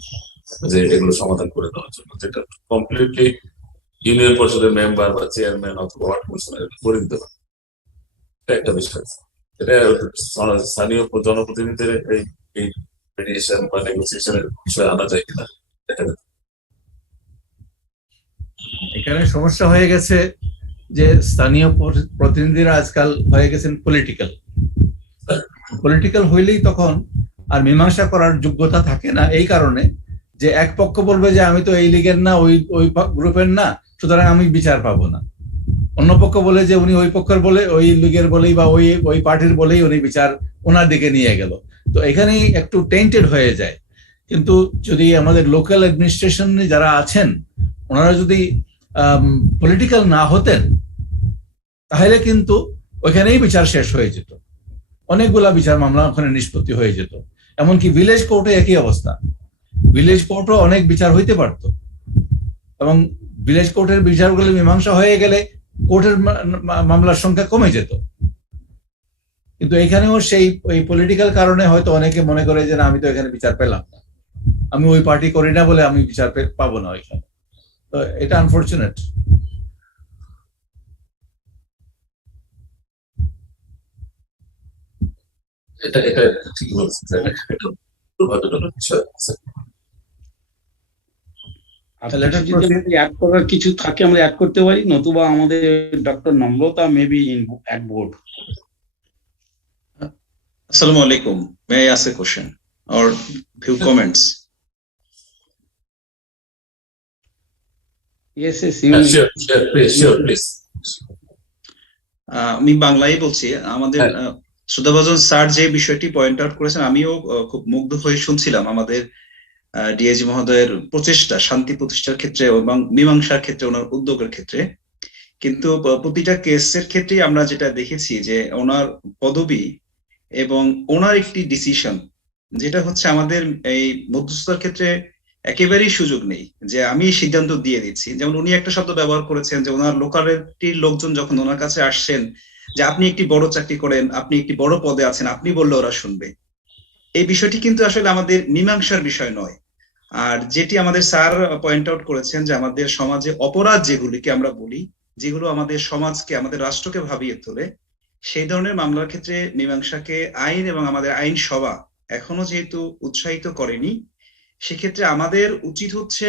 যে এগুলো সমাধান করে দেওয়ার জন্য, যেটা কমপ্লিটলি ইউনিয়ন পরিষদের মেম্বার বা চেয়ারম্যান অথবা ওয়ার্ড কমিশনার করে দিতে পারে। এটা একটা বিষয়, এটা স্থানীয় জনপ্রতিনিধিদের এই মিডিয়েশন বা নেগোসিয়েশনের বিষয়ে আনা যায় কিনা। এখানে সমস্যা হয়ে গেছে যে স্থানীয় প্রতিনিধিরা আজকাল হয়ে গেছেন পলিটিক্যাল হইলেই তখন আর মীমাংসা করার যোগ্যতা থাকে না, এই কারণে যে এক পক্ষ বলবে যে আমি তো এই লীগের না, ওই গ্রুপের না, সুতরাং আমি বিচার পাবো না। অন্য পক্ষ বলে যে উনি ওই পক্ষের বলে, ওই লীগের বলেই বা ওই পার্টির বলেই উনি বিচার ওনার দিকে নিয়ে গেল। তো এখানেই একটু টেন্টেড হয়ে যায়। কিন্তু যদি আমাদের লোকাল অ্যাডমিনিস্ট্রেশন যারা আছেন, ওনারা যদি পলিটিক্যাল না হতেন, তাহলে কিন্তু ওইখানেই বিচার শেষ হয়ে যেত, অনেকগুলা বিচার মামলা ওখানে নিষ্পত্তি হয়ে যেত। এমনকি ভিলেজ কোর্টে একই অবস্থা, ভিলেজ কোর্টও অনেক বিচার হইতে পারত, এবং ভিলেজ কোর্টের বিচারগুলো মীমাংসা হয়ে গেলে কোর্টের মামলার সংখ্যা কমে যেত। কিন্তু এখানেও সেই ওই পলিটিক্যাল কারণে হয়তো অনেকে মনে করে যে না, আমি তো এখানে বিচার পেলাম না, আমি ওই পার্টি করি না বলে আমি বিচার পাবো না ওইখানে। তো এটা আনফরচুনেট। এটা ঠিক বলছেন, অ্যাড করার কিছু থাকে আমরা অ্যাড করতে পারি, নতুবা আমাদের ডক্টর নম্রতা maybe in at board. Assalamu alaikum. May I ask a question or few comments? Yes, sure, please. আমি বাংলায় বলছি। আমাদের সুধাভাজন স্যার যে বিষয়টি পয়েন্ট আউট করেছেন, আমিও খুব মুগ্ধ হয়ে শুনছিলাম আমাদের ডিআইজি মহোদয়ের প্রচেষ্টা শান্তি প্রতিষ্ঠার ক্ষেত্রে এবং মীমাংসার ক্ষেত্রে, ওনার উদ্যোগের ক্ষেত্রে। কিন্তু প্রতিটা কেসের ক্ষেত্রেই আমরা যেটা দেখেছি যে ওনার পদবি এবং ওনার একটি ডিসিশন, যেটা হচ্ছে আমাদের এই মধ্যস্থতার ক্ষেত্রে একেবারেই সুযোগ নেই যে আমি সিদ্ধান্ত দিয়ে দিচ্ছি। যেমন উনি একটা শব্দ ব্যবহার করেছেন যে ওনার লোকালিটির লোকজন যখন ওনার কাছে আসছেন যে আপনি একটি বড় চাকরি করেন, আপনি একটি বড় পদে আছেন, আপনি বললে ওরা শুনবে। এই বিষয়টি কিন্তু আসলে আমাদের মীমাংসার বিষয় নয়। আর যেটি আমাদের স্যার পয়েন্ট আউট করেছেন যে আমাদের সমাজে অপরাধ যেগুলিকে আমরা বলি, যেগুলো আমাদের সমাজকে, আমাদের রাষ্ট্রকে ভাবিয়ে তোলে, সেই ধরনের মামলার ক্ষেত্রে মীমাংসাকে আইন এবং আমাদের আইনসভা এখনো যেহেতু উৎসাহিত করেনি, সেক্ষেত্রে আমাদের উচিত হচ্ছে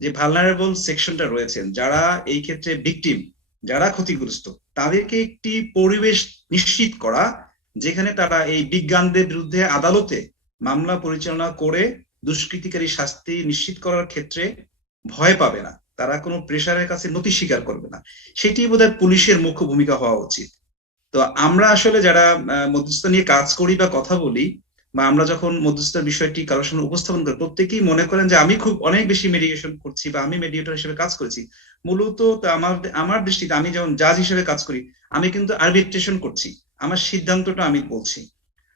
যে ভালনারেবল সেকশনটা রয়েছেন, যারা এই ক্ষেত্রে ভিকটিম, যারা ক্ষতিগ্রস্ত, তাদেরকে একটি পরিবেশ নিশ্চিত করা যেখানে তারা এই বিজ্ঞানদের বিরুদ্ধে আদালতে মামলা পরিচালনা করে দুষ্কৃতিকারী শাস্তি নিশ্চিত করার ক্ষেত্রে ভয় পাবে না, তারা কোনো প্রেশারের কাছে নতি স্বীকার করবে না। সেটি বোধহয় পুলিশের মুখ্য ভূমিকা হওয়া উচিত। তো আমরা আসলে যারা মধ্যস্থতা নিয়ে কাজ করি বা কথা বলি, বা আমরা যখন মধ্যস্থতার বিষয়টি কারোর সামনে উপস্থাপন করি, প্রত্যেকেই মনে করেন যে আমি খুব অনেক বেশি মেডিয়েশন করছি বা আমি মেডিয়েটর হিসেবে কাজ করেছি। মূলত আমার দৃষ্টিতে আমি যেমন জাজ হিসেবে কাজ করি, আমি কিন্তু আরবিট্রেশন করছি, আমার সিদ্ধান্তটা আমি বলছি।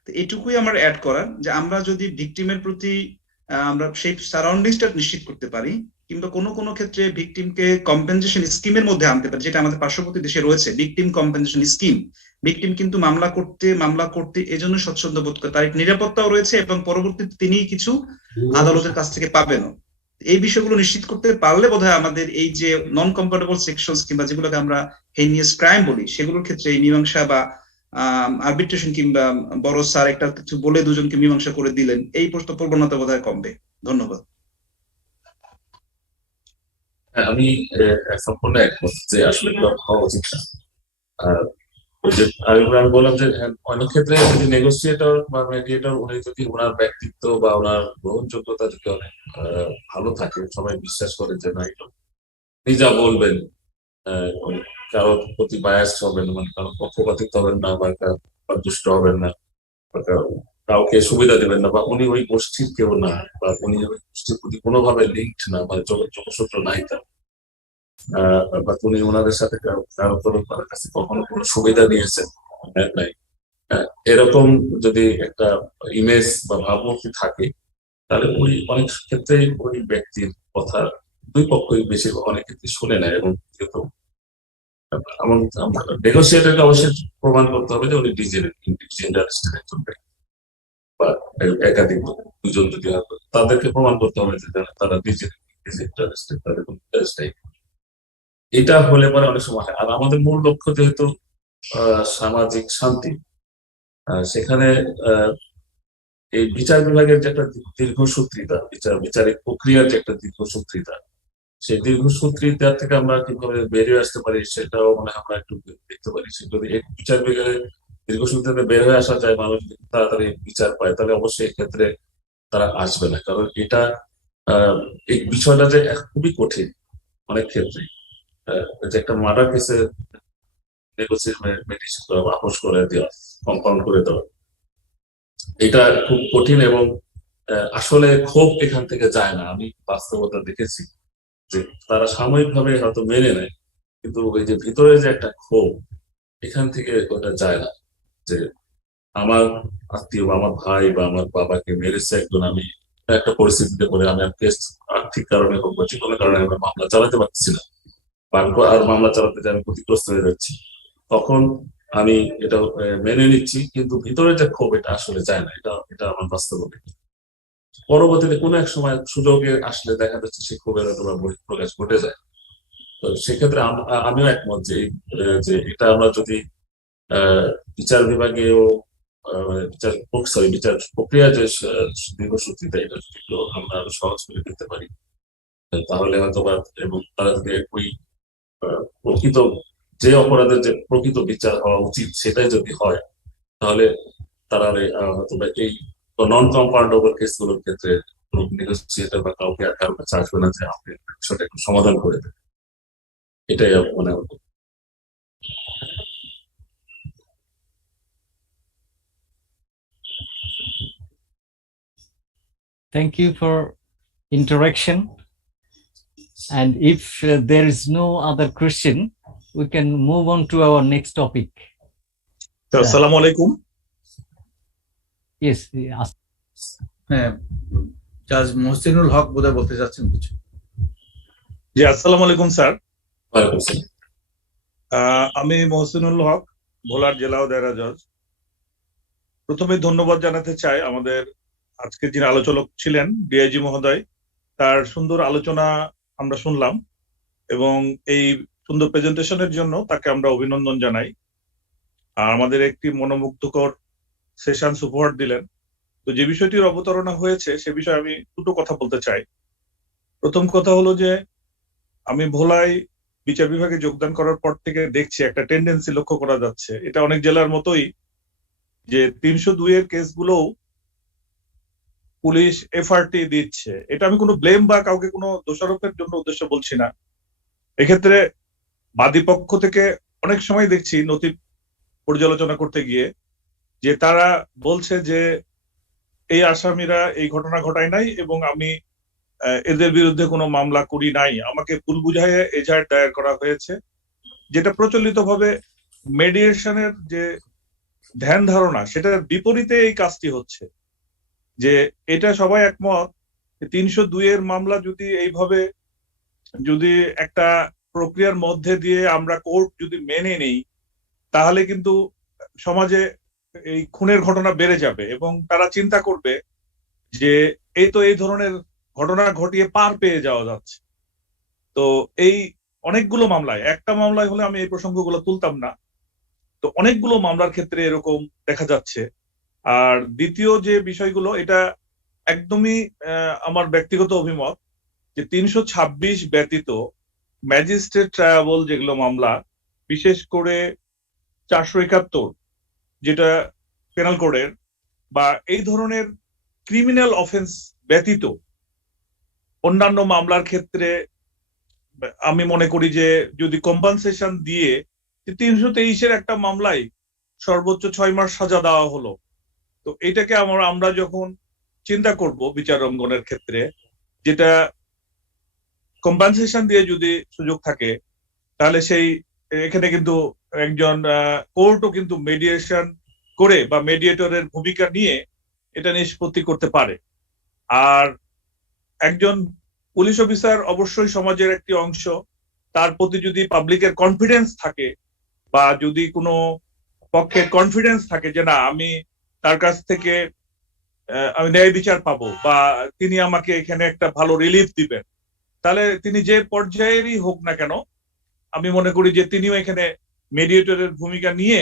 তো এটুকুই আমার অ্যাড করার, যে আমরা যদি ভিকটিমের প্রতি আমরা সেই সারাউন্ডিংসটা নিশ্চিত করতে পারি, কিংবা কোনো কোনো ক্ষেত্রে ভিকটিমকে কম্পেনসেশন স্কিমের মধ্যে আনতে পারি, যেটা আমাদের পার্শ্ববর্তী দেশে রয়েছে ভিকটিম কম্পেনসেশন স্কিম। ভিকটিম কিন্তু মামলা করতে এজন্য স্বচ্ছন্দ বোধ করে, তার নিরাপত্তাও রয়েছে এবং পরবর্তীতে তিনি কিছু আদালতের কাছ থেকে পাবেনও। এই বিষয়গুলো নিশ্চিত করতে পারলে বোধহয় আমাদের এই যে নন কম্পারেবল সেকশনস কিংবা যেগুলোকে আমরা হেনিয়াস ক্রাইম বলি, সেগুলোর ক্ষেত্রে এই মীমাংসা বা আরবিট্রেশন কিংবা বড় স্যার একটা কিছু বলে দুজনকে মীমাংসা করে দিলেন, এই প্রবণতা বোধহয় কমবে। ধন্যবাদ। আমি সম্পূর্ণ একমত যে আসলে হওয়া উচিত না। আমি বললাম যে অনেক ক্ষেত্রে যদি নেগোসিয়েটর বা মেডিয়েটর উনি যদি ওনার ব্যক্তিত্ব বা ওনার গ্রহণযোগ্যতা যদি অনেক ভালো থাকে, সবাই বিশ্বাস করে যে না উনি যা বলবেন কারোর প্রতি বায়াসড হবেন, মানে কারোর পক্ষপাতিত্ব হবেন না বা দুষ্ট হবেন না, কাউকে সুবিধা দেবেন না, বা উনি ওই গোষ্ঠীর কেউ না, বা উনি ওই গোষ্ঠীর প্রতি কোনোভাবে লিঙ্কড না, মানে যোগসূত্র নাই তার, বা উনি ওনাদের সাথে কারোর কাছে কখনো কোনো সুবিধা নিয়েছেন নাই, এরকম যদি একটা ইমেজ বা ভাবমূর্তি থাকে, তাহলে ওই অনেক ক্ষেত্রে ওই ব্যক্তির কথা দুই পক্ষই বেশি অনেক ক্ষেত্রে শুনে নেয়। এবং যেহেতু নেগোসিয়েটরকে অবশ্যই প্রমাণ করতে হবে যে উনি ডিসইন্টারেস্টেড একজন ব্যক্তি, বা একাধিক দুজন যদি হয় তাদেরকে প্রমাণ করতে হবে যে তারা ডিসইন্টারেস্টেড, তাদের কোনো ইন্টারেস্ট নেই। এটা হলে পরে অনেক সময় হয়। আর আমাদের মূল লক্ষ্য যেহেতু সামাজিক শান্তি, সেখানে এই বিচার বিভাগের যে একটা দীর্ঘসূত্রিতা, বিচারিক প্রক্রিয়ার যে একটা দীর্ঘসূত্রিতা, সেই দীর্ঘসূত্রিতা থেকে আমরা কিভাবে বেরিয়ে আসতে পারি সেটাও মানে আমরা একটু দেখতে পারি। যদি এই বিচার বিভাগের দীর্ঘসূত্রিতে বের হয়ে আসা যায়, মানুষ তাড়াতাড়ি বিচার পায়, তাহলে অবশ্যই এক্ষেত্রে তারা আসবে না। কারণ এটা এই বিষয়টা যে খুবই কঠিন অনেক ক্ষেত্রে, যে একটা মার্ডার কেসে মেডিসিন আপোষ করে দেওয়া, কম্পাউন্ড করে দেওয়া, এটা খুব কঠিন। এবং আসলে ক্ষোভ এখান থেকে যায় না। আমি বাস্তবতা দেখেছি যে তারা সাময়িকভাবে হয়তো মেনে নেয়, কিন্তু ওই যে ভিতরে যে একটা ক্ষোভ, এখান থেকে ওটা যায় না। যে আমার আত্মীয় বা আমার ভাই বা আমার বাবাকে মেরেছে একজন, আমি একটা পরিস্থিতিতে পড়ে আমি আর্থিক কারণে হোক বা যে কোনো কারণে আমরা মামলা চালাতে পারছি না, আর মামলা চালাতে যে আমি ক্ষতিগ্রস্ত হয়ে যাচ্ছি, তখন আমি এটা মেনে নিচ্ছি, কিন্তু ভিতরে যে ক্ষোভ এটা আসলে যায় না। এটা আমার বাস্তব অভিজ্ঞতা। পরবর্তীতে কোনো এক সময় সুযোগে আসলে দেখা যাচ্ছে সে ক্ষোভের বহিঃপ্রকাশ ঘটে যায়। তো সেক্ষেত্রে আমিও একমত যে এটা আমরা যদি বিচার বিভাগীয় বিচার প্রক্রিয়া যে দীর্ঘসূত্রিতা, এটা যদি আমরা আরো সহজ করে দিতে পারি, তাহলে হয়তো বা, এবং তারা যদি ওই প্রকৃত যে অপরাধের যে প্রকৃত বিচার হওয়া উচিত সেটাই যদি হয়, তাহলে তারা হয়তো এই নন কম্পাউন্ডেবল কেসগুলোর ক্ষেত্রে নেগোসিয়েটর বা কাউকে কারো কাছে আসবে না যে আপনি বিষয়টা একটু সমাধান করে দেন। এটাই মনে হয়। Thank you for interaction. And if there is no other question, we can move on to our next topic. Assalamu alaikum. Yes. হ্যাঁ, জাজ মোহসিনুল হক বোধহয় বলতে চাচ্ছেন কিছু। জি, আসসালামু আলাইকুম স্যার। ওয়ালাইকুম আসসালাম। আমি মোহসিনুল হক, ভোলার জেলা ও দায়রা জজ। প্রথমে ধন্যবাদ জানাতে চাই আমাদের আজকে যিনি আলোচক ছিলেন ডিআইজি মহোদয়, তার সুন্দর আলোচনা আমরা শুনলাম এবং এই সুন্দর প্রেজেন্টেশনের জন্য তাকে আমরা অভিনন্দন জানাই। আর আমাদের একটি মনোমুগ্ধকর সেশন উপহার দিলেন। তো যে বিষয়টির অবতারণা হয়েছে সে বিষয়ে আমি দুটো কথা বলতে চাই। প্রথম কথা হলো যে আমি ভোলায় বিচার বিভাগে যোগদান করার পর থেকে দেখছি একটা টেন্ডেন্সি লক্ষ্য করা যাচ্ছে, এটা অনেক জেলার মতোই, যে 302 এর কেসগুলোও পুলিশ এফআরটি দিচ্ছে, এটা আমি কোনো ব্লেম বা কাউকে কোনো দোষারোপের জন্য উদ্দেশ্য বলছি না। এক্ষেত্রে বাদী পক্ষ থেকে অনেক সময় দেখছি নথি পর্যালোচনা করতে গিয়ে যে তারা বলছে যে এই আসামিরা এই ঘটনা ঘটায় নাই এবং আমি এদের বিরুদ্ধে কোনো মামলা করি নাই, আমাকে ভুল বুঝাইয়ে এজাহার দায়ের করা হয়েছে, যেটা প্রচলিত ভাবে মেডিয়েশনের যে ধ্যান ধারণা সেটার বিপরীতে এই কাজটি হচ্ছে। যে এটা সবাই একমত 302 এর মামলা যদি এইভাবে যদি একটা প্রক্রিয়ার মধ্যে দিয়ে আমরা কোর্ট যদি মেনে নেই, তাহলে কিন্তু সমাজে এই খুনের ঘটনা বেড়ে যাবে এবং তারা চিন্তা করবে যে এই তো এই ধরনের ঘটনা ঘটিয়ে পার পেয়ে যাওয়া যাচ্ছে। তো এই অনেকগুলো মামলায়, একটা মামলায় হলে আমি এই প্রসঙ্গগুলো তুলতাম না, তো অনেকগুলো মামলার ক্ষেত্রে এরকম দেখা যাচ্ছে। আর দ্বিতীয় যে বিষয়গুলো, এটা একদমই আমার ব্যক্তিগত অভিমত যে 326 ব্যতীত ম্যাজিস্ট্রেট ট্রায়াবল যেগুলো মামলা, বিশেষ করে 471 যেটা পেনাল কোডের বা এই ধরনের ক্রিমিনাল অফেন্স ব্যতীত অন্যান্য মামলার ক্ষেত্রে আমি মনে করি যে যদি কম্পেনসেশন দিয়ে 323-এর একটা মামলায় সর্বোচ্চ 6 মাস সাজা দেওয়া হলো, তো এটাকে আমরা যখন চিন্তা করব বিচার অঙ্গনের ক্ষেত্রে, যেটা কম্পেনসেশন দিয়ে যদি সুযোগ থাকে, তাহলে সেই এখানে কিন্তু একজন কোর্টও কিন্তু মেডিয়েশন করে বা মেডিয়েটরের ভূমিকা নিয়ে এটা নিষ্পত্তি করতে পারে। আর একজন পুলিশ অফিসার অবশ্যই সমাজের একটি অংশ, তার প্রতি যদি পাবলিকের কনফিডেন্স থাকে বা যদি কোনো পক্ষের কনফিডেন্স থাকে যে না আমি তার কাছ থেকে আমি ন্যায় বিচার পাবো বা তিনি আমাকে এখানে একটা ভালো রিলিফ দিবেন, তাহলে তিনি যে পর্যায়েরই হোক না কেন, আমি মনে করি যে তিনিও এখানে মেডিয়েটরের ভূমিকা নিয়ে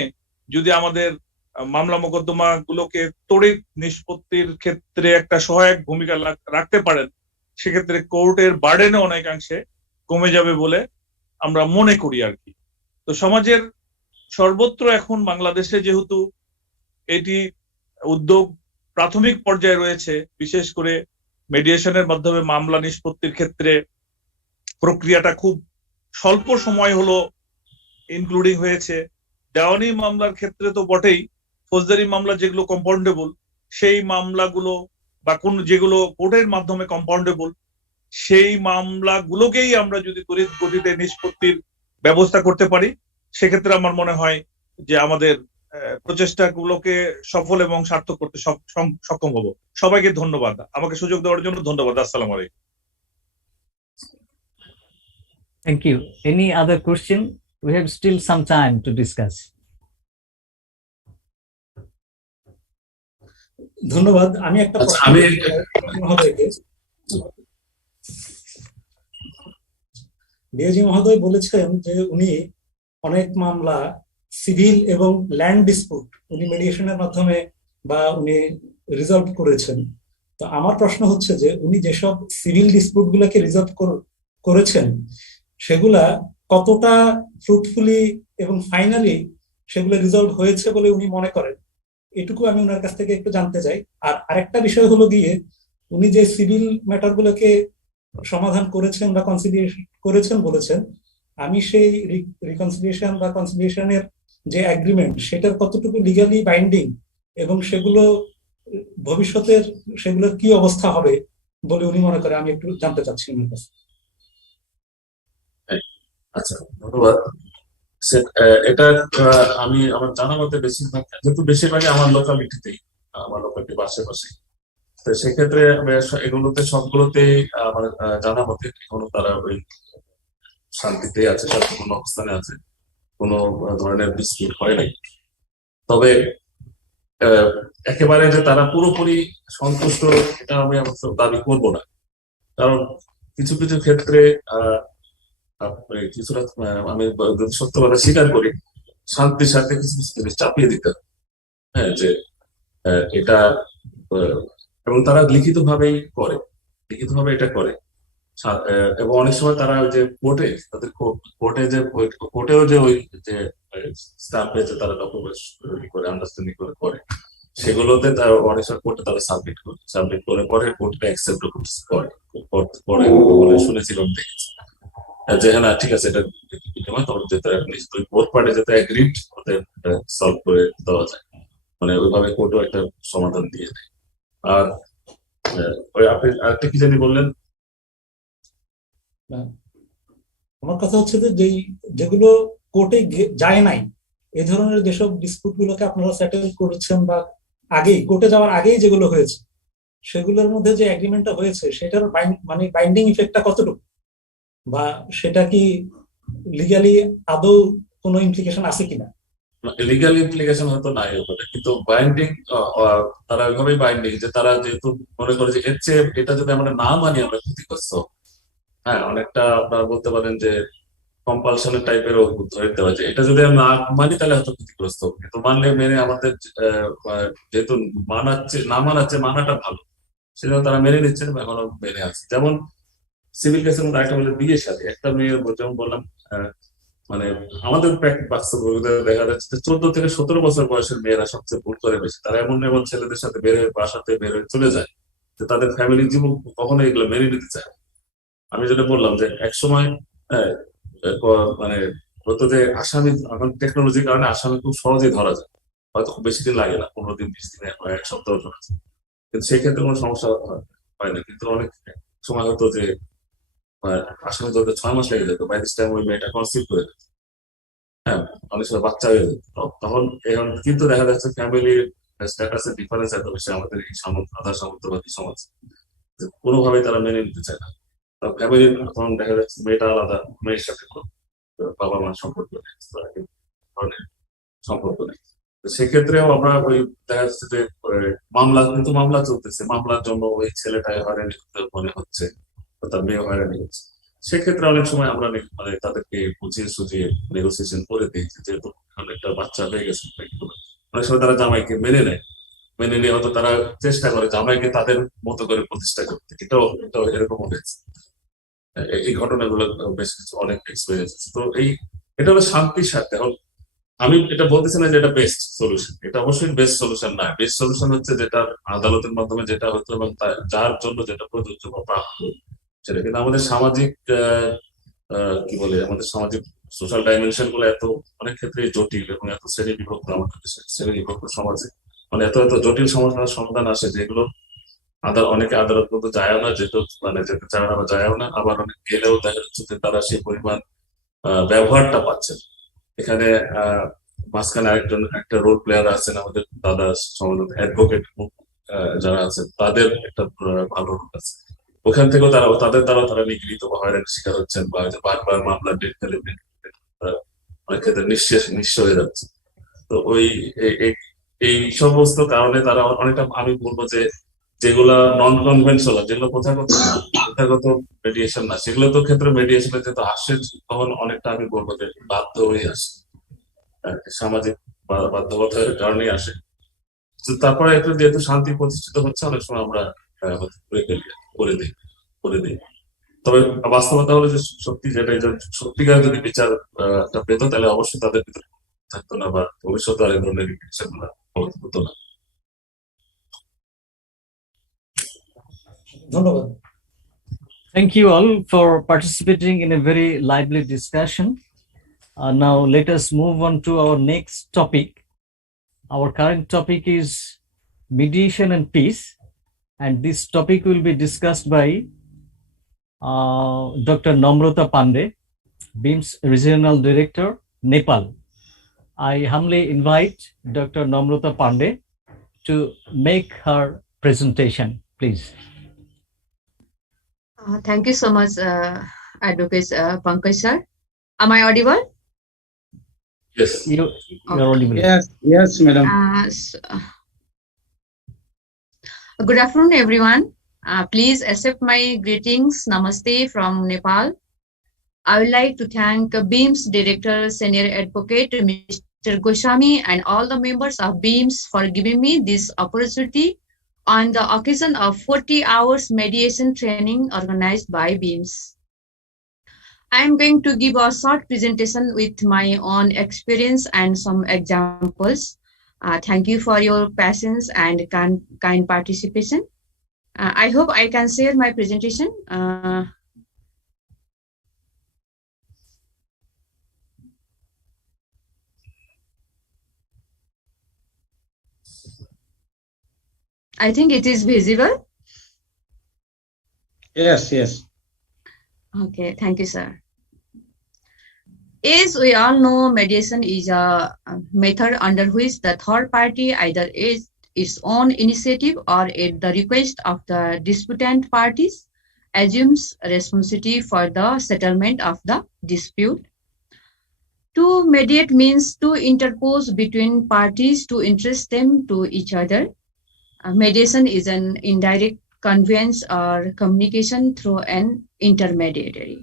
যদি আমাদের মামলা মোকদ্দমা গুলোকে তড়িৎ নিষ্পত্তির ক্ষেত্রে একটা সহায়ক ভূমিকা রাখতে পারেন, সেক্ষেত্রে কোর্টের বার্ডেনও অনেকাংশে কমে যাবে বলে আমরা মনে করি আর কি। তো সমাজের সর্বত্র এখন বাংলাদেশে যেহেতু এটি উদ্যোগ প্রাথমিক পর্যায়ে রয়েছে, বিশেষ করে মেডিয়েশনের মাধ্যমে মামলা নিষ্পত্তির ক্ষেত্রে প্রক্রিয়াটা খুব স্বল্প সময় হলো ইনক্লুডিং হয়েছে। দেওয়ানি মামলার ক্ষেত্রে তো বটেই, ফৌজদারি মামলা যেগুলো কম্পাউন্ডেবল সেই মামলাগুলো বা কোন যেগুলো কোর্টের মাধ্যমে কম্পাউন্ডেবল সেই মামলাগুলোকেই আমরা যদি তড়িৎ গতিতে নিষ্পত্তির ব্যবস্থা করতে পারি, সেক্ষেত্রে আমার মনে হয় যে আমাদের প্রচেষ্টাগুলোকে সফল এবং সার্থক করতে সক্ষম হব। সবাইকে ধন্যবাদ, আমাকে সুযোগ দেওয়ার জন্য ধন্যবাদ। আসসালামু আলাইকুম। Thank you. Any other question? We have still some time to discuss. ধন্যবাদ। আমি একটা ডিআইজি মহোদয় বলেছেন যে উনি অনেক মামলা সিভিল এবং ল্যান্ড ডিসপুট উনি মেডিয়েশনের মাধ্যমে বা উনি রিজলভ করেছেন। তো আমার প্রশ্ন হচ্ছে যে উনি যেসব সিভিল ডিসপুট গুলোকে রিজলভ করেছেন সেগুলা কতটা ফ্রুটফুলি এবং ফাইনালি সেগুলো রিজলভ হয়েছে বলে উনি মনে করেন, এটুকু আমি ওনার কাছ থেকে একটু জানতে চাই। আর আরেকটা বিষয় হলো গিয়ে উনি যে সিভিল ম্যাটার গুলোকে সমাধান করেছেন বা কনসিলিয়েশন করেছেন বলেছেন, আমি সেই রিকনসিলিয়েশন বা কনসিলিয়েশনের যে এগ্রিমেন্ট সেটার কতটুকু লিগালি বাইন্ডিং এবং সেগুলো ভবিষ্যতের সেগুলোর কি অবস্থা হবে বলে উনি মনে করে, আমি একটু জানতে চাচ্ছি ওনার কাছে। আচ্ছা, ধন্যবাদ। এটা আমি আমার জানা মতে বেশিরভাগই আমার লোকালিটিতেই, আমার লোকালিটির আশেপাশে। তো সেক্ষেত্রে এগুলোতে সবগুলোতেই আমার জানা মতে এখনো তারা ওই শান্তিতে আছে, শান্তিপূর্ণ অবস্থানে আছে, কোনো ধরনের ডিসপিউট হয় নাই। তবে একেবারে যে তারা পুরোপুরি সন্তুষ্ট এটা আমি দাবি করবো না, কারণ কিছু কিছু ক্ষেত্রে কিছুটা আমি সত্য কথা স্বীকার করি, শান্তির সাথে কিছু কিছু জিনিস চাপিয়ে দিতে হবে। হ্যাঁ, যে এটা এবং তারা লিখিতভাবেই করে, লিখিতভাবে এটা করে। এবং অনেক সময় তারা যে কোর্টে তাদের কোর্টেও যে ওই যে স্টাম্পে যে তারা ডকুমেন্টস করে আন্ডারস্ট্যান্ডিং করে সেগুলোতে তার অডিশন কোর্টে তারা সাবমিট করে পরে কোর্টে অ্যাকসেপ্ট করে পরে বলে শুনেছিলাম দেখেছি যে হ্যাঁ না ঠিক আছে এটা তখন যেতে নিশ্চয়ই বোথ পার্টি যেতে অ্যাগ্রিড ওদের সলভ করে দেওয়া যায়, মানে ওইভাবে কোর্টও একটা সমাধান দিয়ে দেয়। আর ওই আপনি আরেকটা কি জানি বললেন? আমার কথা হচ্ছে যে যেগুলো কোর্টে যায় নাই, এই ধরনের যেসব ডিসপিউট গুলোকে আপনারা সেটেল করেছেন বা আগেই কোর্টে যাওয়ার আগেই যেগুলো হয়েছে সেগুলোর মধ্যে যে এগ্রিমেন্টটা হয়েছে সেটার মানে বাইন্ডিং ইফেক্টটা কতটুকু, বা সেটা কি লিগালি আদৌ কোনো ইমপ্লিকেশন আছে কিনা? লিগাল ইমপ্লিকেশন হয়তো নাই ওখানে, কিন্তু বাইন্ডিং তারা ওইভাবেই বাইন্ডিং যে তারা যেহেতু মনে করে যে এর চেয়ে এটা যদি আমরা না মানি আমরা ক্ষতিগ্রস্ত। হ্যাঁ, অনেকটা আপনারা বলতে পারেন যে কম্পালশনের টাইপের ধরে দেওয়া যায়, এটা যদি আমরা না মানি তাহলে হয়তো ক্ষতিগ্রস্ত হবে, কিন্তু মানলে মেনে আমাদের যেহেতু মানাটা ভালো, সেজন্য তারা মেনে নিচ্ছেন এখনো মেনে আছে। যেমন সিভিল কেসের মধ্যে একটা বলে বিয়ে শাদী, একটা মেয়ে যেমন বললাম মানে আমাদের বাস্তব দেখা যাচ্ছে যে 14 থেকে 17 বছর বয়সের মেয়েরা সবচেয়ে ভুল করে বেশি, তারা এমন এমন ছেলেদের সাথে বের হয়ে বাসাতে বের হয়ে চলে যায় যে তাদের ফ্যামিলির জীবন কখনো এগুলো মেনে নিতে চায়। আমি যেটা বললাম যে একসময় মানে হতো যে আসামি, এখন টেকনোলজির কারণে আসামি খুব সহজেই ধরা যায়, হয়তো খুব বেশি দিন লাগে না, 15 দিন 20 দিনে বা 1 সপ্তাহ ধরা যায়, কিন্তু সেক্ষেত্রে কোনো সমস্যা হয় না। কিন্তু অনেক সময় হতো যে আসামি ধরতে 6 মাস লেগে যেত, বাই দিস টাইম ওই মেয়েটা কনসিভ করে যেত। হ্যাঁ, অনেক সময় বাচ্চা হয়ে যেত তখন। এখন কিন্তু দেখা যাচ্ছে ফ্যামিলির স্ট্যাটাসের ডিফারেন্স এত বেশি আমাদের এই আধা সামন্তবাদী সমাজ, কোনোভাবেই তারা মেনে নিতে চায় না। ফ্যামিলির তখন দেখা যাচ্ছে মেয়েটা আলাদা, মেয়ের সাথে বাবা মার সম্পর্ক নেই, ধরনের সম্পর্ক নেই। তো সেক্ষেত্রেও আমরা ওই দেখা যাচ্ছে যে মামলা চলতেছে, মামলার জন্য ওই ছেলেটা হয়রানি মনে হচ্ছে, তার মেয়ে হয়রানি হচ্ছে। সেক্ষেত্রে অনেক সময় আমরা মানে তাদেরকে বুঝিয়ে সুঝিয়ে নেগোসিয়েশন করে দিই, যেহেতু একটা বাচ্চা হয়ে গেছে। অনেক সময় তারা জামাইকে মেনে নেয়, মেনে নিয়ে হয়তো তারা চেষ্টা করে জামাইকে তাদের মতো করে প্রতিষ্ঠা করতে, এটাও এরকম হয়েছে। এই ঘটনাগুলো বেশ কিছু অনেক এক্সপিরিয়েন্স আছে। তো এটা হলো শান্তির সাথে। এখন আমি এটা বলতেছি না যে এটা বেস্ট সলিউশন, এটা অবশ্যই বেস্ট সলিউশন না। বেস্ট সলিউশন হচ্ছে যেটা আদালতের মাধ্যমে যেটা হতো এবং যার জন্য যেটা প্রযোজ্য বা প্রাপ্য সেটা। কিন্তু আমাদের সামাজিক কি বলে, আমাদের সামাজিক সোশ্যাল ডাইমেনশন গুলো এত অনেক ক্ষেত্রে জটিল এবং এত শ্রেণী বিভক্ত, আমাদের শ্রেণী বিভক্ত সমাজে মানে এত জটিল সমস্যার সমাধান আসে যেগুলো অনেকে আদালত পর্যন্ত যায়ও না, যেতে চায় না বা যায়ও না। আবার অনেক গেলেও দেখা যাচ্ছে যে তারা সেই পরিমাণ ব্যবহারটা পাচ্ছেন। এখানে মাঝখানে একটা রোল প্লেয়ার আছেন আমাদের দাদা সমাজ অ্যাডভোকেট যারা আছেন, তাদের একটা ভালো রোল আছে। ওখান থেকেও তাদের দ্বারা তারা নিগৃহীত বা হয়রানির শিকার হচ্ছেন, বা বারবার মামলা ডেট ফেলে অনেক ক্ষেত্রে নিঃস্ব হয়ে যাচ্ছে। তো এই সমস্ত কারণে তারা অনেকটা, আমি বলবো যে যেগুলা নন কনভেনশনাল, যেগুলো প্রথাগত মেডিয়েশন না, সেগুলো তো ক্ষেত্রে মেডিয়েশনে যেহেতু আসে তখন অনেকটা আমি বলবো যে বাধ্য হয়ে আসে, সামাজিক বাধ্যকতার কারণেই আসে। তারপরে একটু যেহেতু শান্তি প্রতিষ্ঠিত হচ্ছে অনেক সময় আমরা করে দিই। তবে বাস্তবতা হলো যে সত্যি যেটা সত্যিকার যদি বিচার পেত তাহলে অবশ্যই তাদের ভিতরে থাকতো না, বা ভবিষ্যতে আর এই ধরনের বিষয়গুলো হতো না। ধন্যবাদ। Thank you all for participating in a very lively discussion. Now let us move on to our next topic. Our current topic is mediation and peace, and this topic will be discussed by Dr. Namrata Pandey, BIMS Regional Director, Nepal. I humbly invite Dr. Namrata Pandey to make her presentation, please. Thank you so much, Advocate Pankaj sir. Am I audible? Yes. You're audible. Yes, madam. Good afternoon, everyone. Please accept my greetings. Namaste from Nepal. I would like to thank BIMS Director, Senior Advocate, Mr. Goswami, and all the members of BIMS for giving me this opportunity on the occasion of 40 hours mediation training organized by BIMS. I am going to give a short presentation with my own experience and some examples. Thank you for your patience and kind participation. I hope I can share my presentation. I think it is visible. Yes, yes. Okay, thank you, sir. As we all know, mediation is a method under which the third party either is its own initiative or at the request of the disputant parties assumes responsibility for the settlement of the dispute. To mediate means to interpose between parties to interest them to each other. Mediation is an indirect conveyance or communication through an intermediary.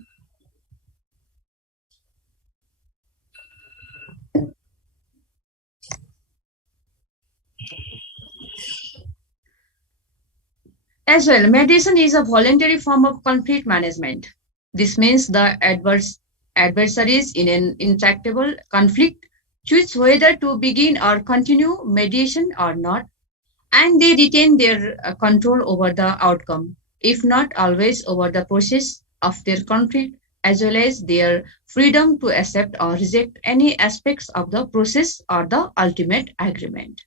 As well, mediation is a voluntary form of conflict management. This means the adversaries in an intractable conflict choose whether to begin or continue mediation or not, and they retain their control over the outcome, if not always over the process of their conflict, as well as their freedom to accept or reject any aspects of the process or the ultimate agreement.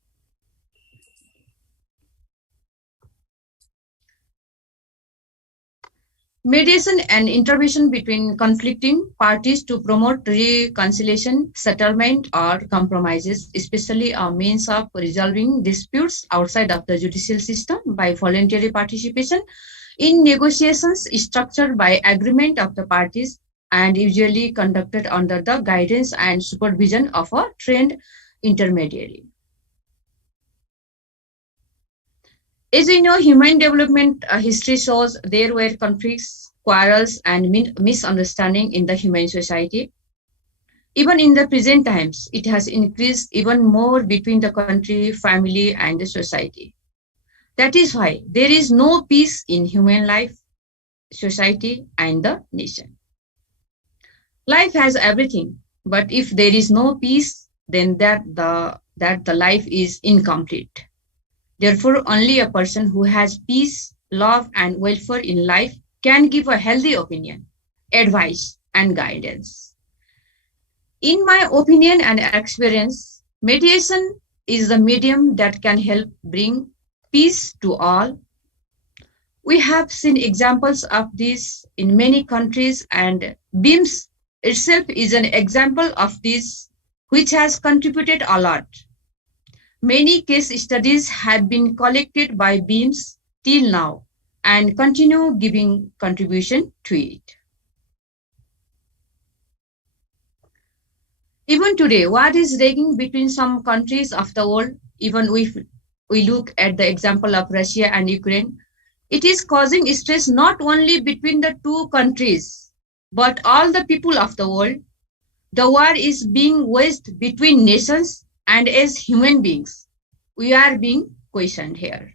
Mediation and intervention between conflicting parties to promote reconciliation, settlement, or compromises, especially a means of resolving disputes outside of the judicial system by voluntary participation in negotiations structured by agreement of the parties and usually conducted under the guidance and supervision of a trained intermediary. As we know, human development history shows there were conflicts, quarrels, and misunderstanding in the human society. Even in the present times, it has increased even more between the country, family, and the society. That is why there is no peace in human life, society, and the nation. Life has everything, but if there is no peace, then that the life is incomplete. Therefore, only a person who has peace, love, and welfare in life can give a healthy opinion, advice, and guidance. In my opinion and experience, mediation is the medium that can help bring peace to all. We have seen examples of this in many countries, and BIMS itself is an example of this, which has contributed a lot. Many case studies have been collected by BIMS till now and continue giving contribution to it. Even today, what is raging between some countries of the world, even if we look at the example of Russia and Ukraine, it is causing stress not only between the two countries, but all the people of the world. The war is being waged between nations, and as human beings, we are being questioned here.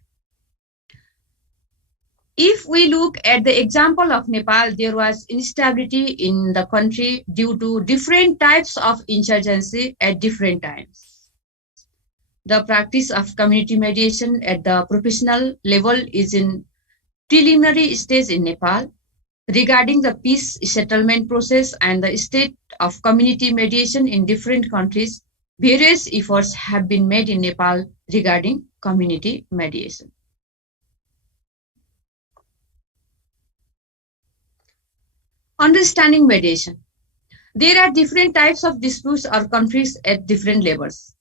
If we look at the example of Nepal, there was instability in the country due to different types of insurgency at different times. The practice of community mediation at the professional level is in preliminary stage in Nepal. Regarding the peace settlement process and the state of community mediation in different countries, various efforts have been made in Nepal regarding community mediation. Understanding mediation. There are different types of disputes or conflicts at different levels.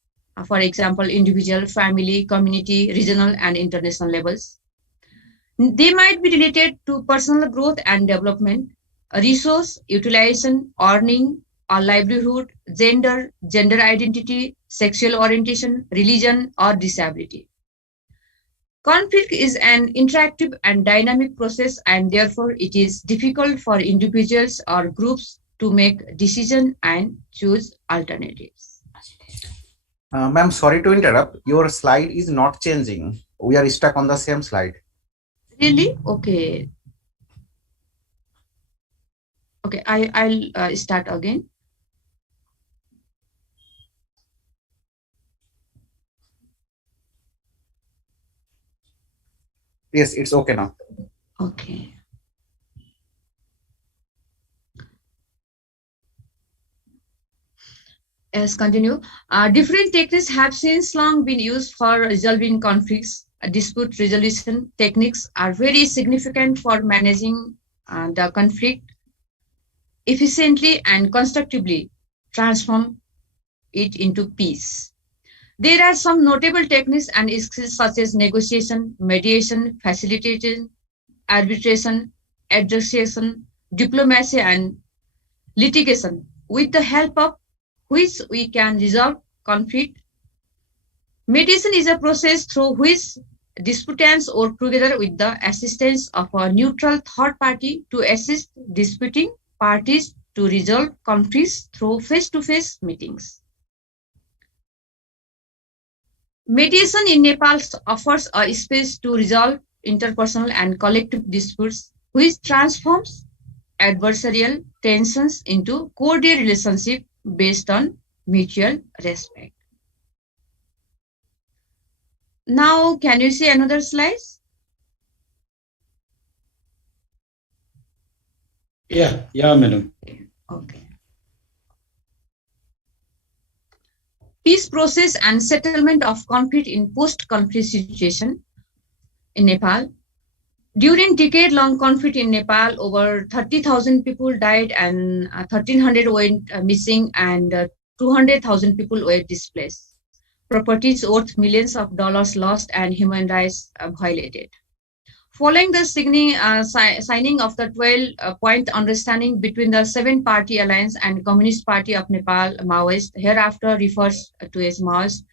For example, individual, family, community, regional, and international levels. They might be related to personal growth and development, resource utilization, earning, or livelihood, gender, gender identity, sexual orientation, religion, or disability. Conflict is an interactive and dynamic process, and therefore it is difficult for individuals or groups to make decisions and choose alternatives. Ma'am, sorry to interrupt. Your slide is not changing. We are stuck on the same slide. Really? Okay. Okay, I'll start again. Yes, it's okay now. Okay. Let's continue. Different techniques have since long been used for resolving conflicts. Dispute resolution techniques are very significant for managing the conflict efficiently and constructively, transform it into peace. There are some notable techniques and skills such as negotiation, mediation, facilitation, arbitration, adjudication, diplomacy, and litigation, with the help of which we can resolve conflict. Mediation is a process through which disputants work together with the assistance of a neutral third party to assist disputing parties to resolve conflicts through face-to-face meetings. Mediation in Nepal offers a space to resolve interpersonal and collective disputes, which transforms adversarial tensions into cordial relationship based on mutual respect. Now, can you see another slide? Yeah, madam. Okay. Peace process and settlement of conflict in post-conflict situation in Nepal. During decade-long conflict in Nepal, over 30,000 people died and 1,300 went missing and 200,000 people were displaced. Properties worth millions of dollars lost and human rights violated. Following the signing of the 12-point understanding between the 7-party alliance and Communist Party of Nepal, Maoist, hereafter refers to as Maoist,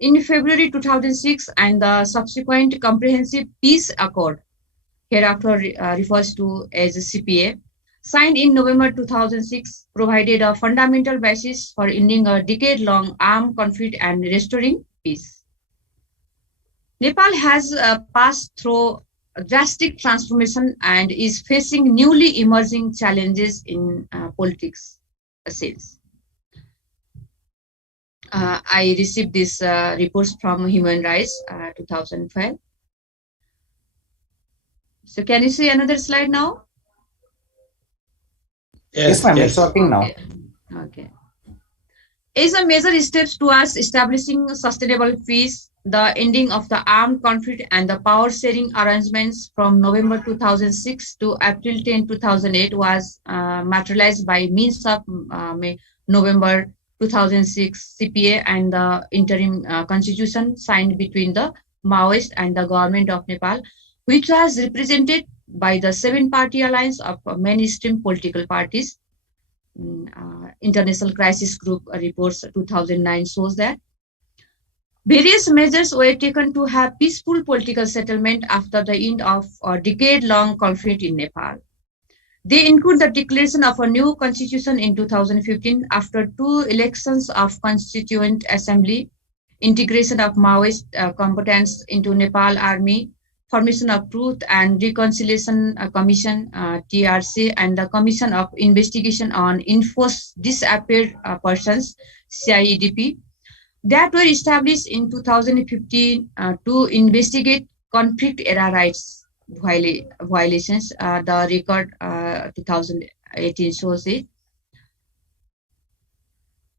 in February 2006, and the subsequent Comprehensive Peace Accord, hereafter refers to as CPA, signed in November 2006, provided a fundamental basis for ending a decade-long armed conflict and restoring peace. Nepal has passed through a drastic transformation and is facing newly emerging challenges in politics since. I received this reports from Human Rights 2012. So can you see another slide now? Yes, ma'am, it's working now. Okay. As a major steps towards establishing sustainable peace, the ending of the armed conflict and the power sharing arrangements from November 2006 to April 10, 2008 was materialized by means of November 2006 CPA and the interim constitution signed between the Maoist and the government of Nepal, which was represented by the 7-party alliance of mainstream political parties. International Crisis Group reports 2009 shows that various measures were taken to have peaceful political settlement after the end of a decade-long conflict in Nepal. They include the declaration of a new constitution in 2015 after 2 elections of Constituent Assembly, integration of Maoist combatants into Nepal Army, formation of Truth and Reconciliation Commission, TRC, and the Commission of Investigation on Enforced Disappeared Persons, CIEDP, that were established in 2015 to investigate conflict-era rights violations. The record 2018 shows it.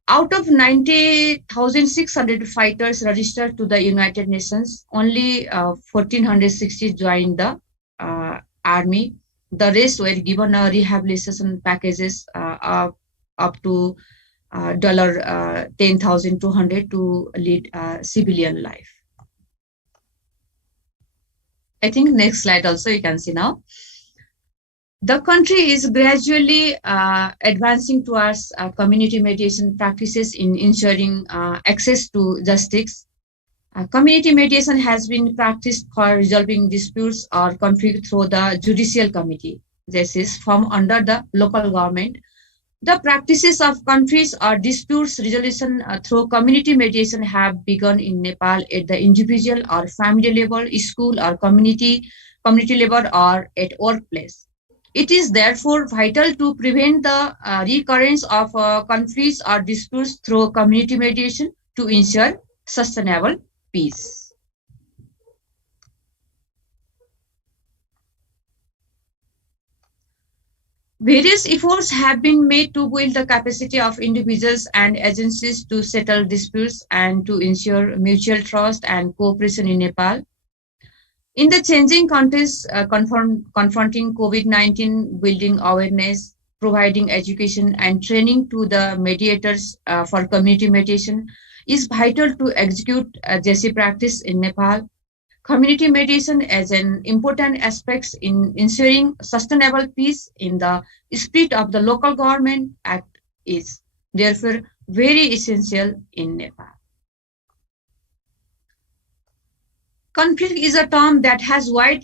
Out of 90,600 fighters registered to the United Nations, only 1,460 joined the army. The rest were given rehabilitation packages up to $10,200 to lead civilian life. I think next slide also you can see now. The country is gradually advancing towards community mediation practices in ensuring access to justice. Community mediation has been practiced for resolving disputes or conflict through the judicial committee. This is formed under the local government. The practices of conflicts or disputes resolution through community mediation have begun in Nepal at the individual or family level, school or community level, or at workplace. It is therefore vital to prevent the recurrence of conflicts or disputes through community mediation to ensure sustainable peace. Various efforts have been made to build the capacity of individuals and agencies to settle disputes and to ensure mutual trust and cooperation in Nepal. In the changing context confronting COVID-19, building awareness, providing education and training to the mediators for community mediation is vital to execute JC practice in Nepal. Community mediation as an important aspect in ensuring sustainable peace in the spirit of the local government act is therefore very essential in Nepal. Conflict is a term that has wide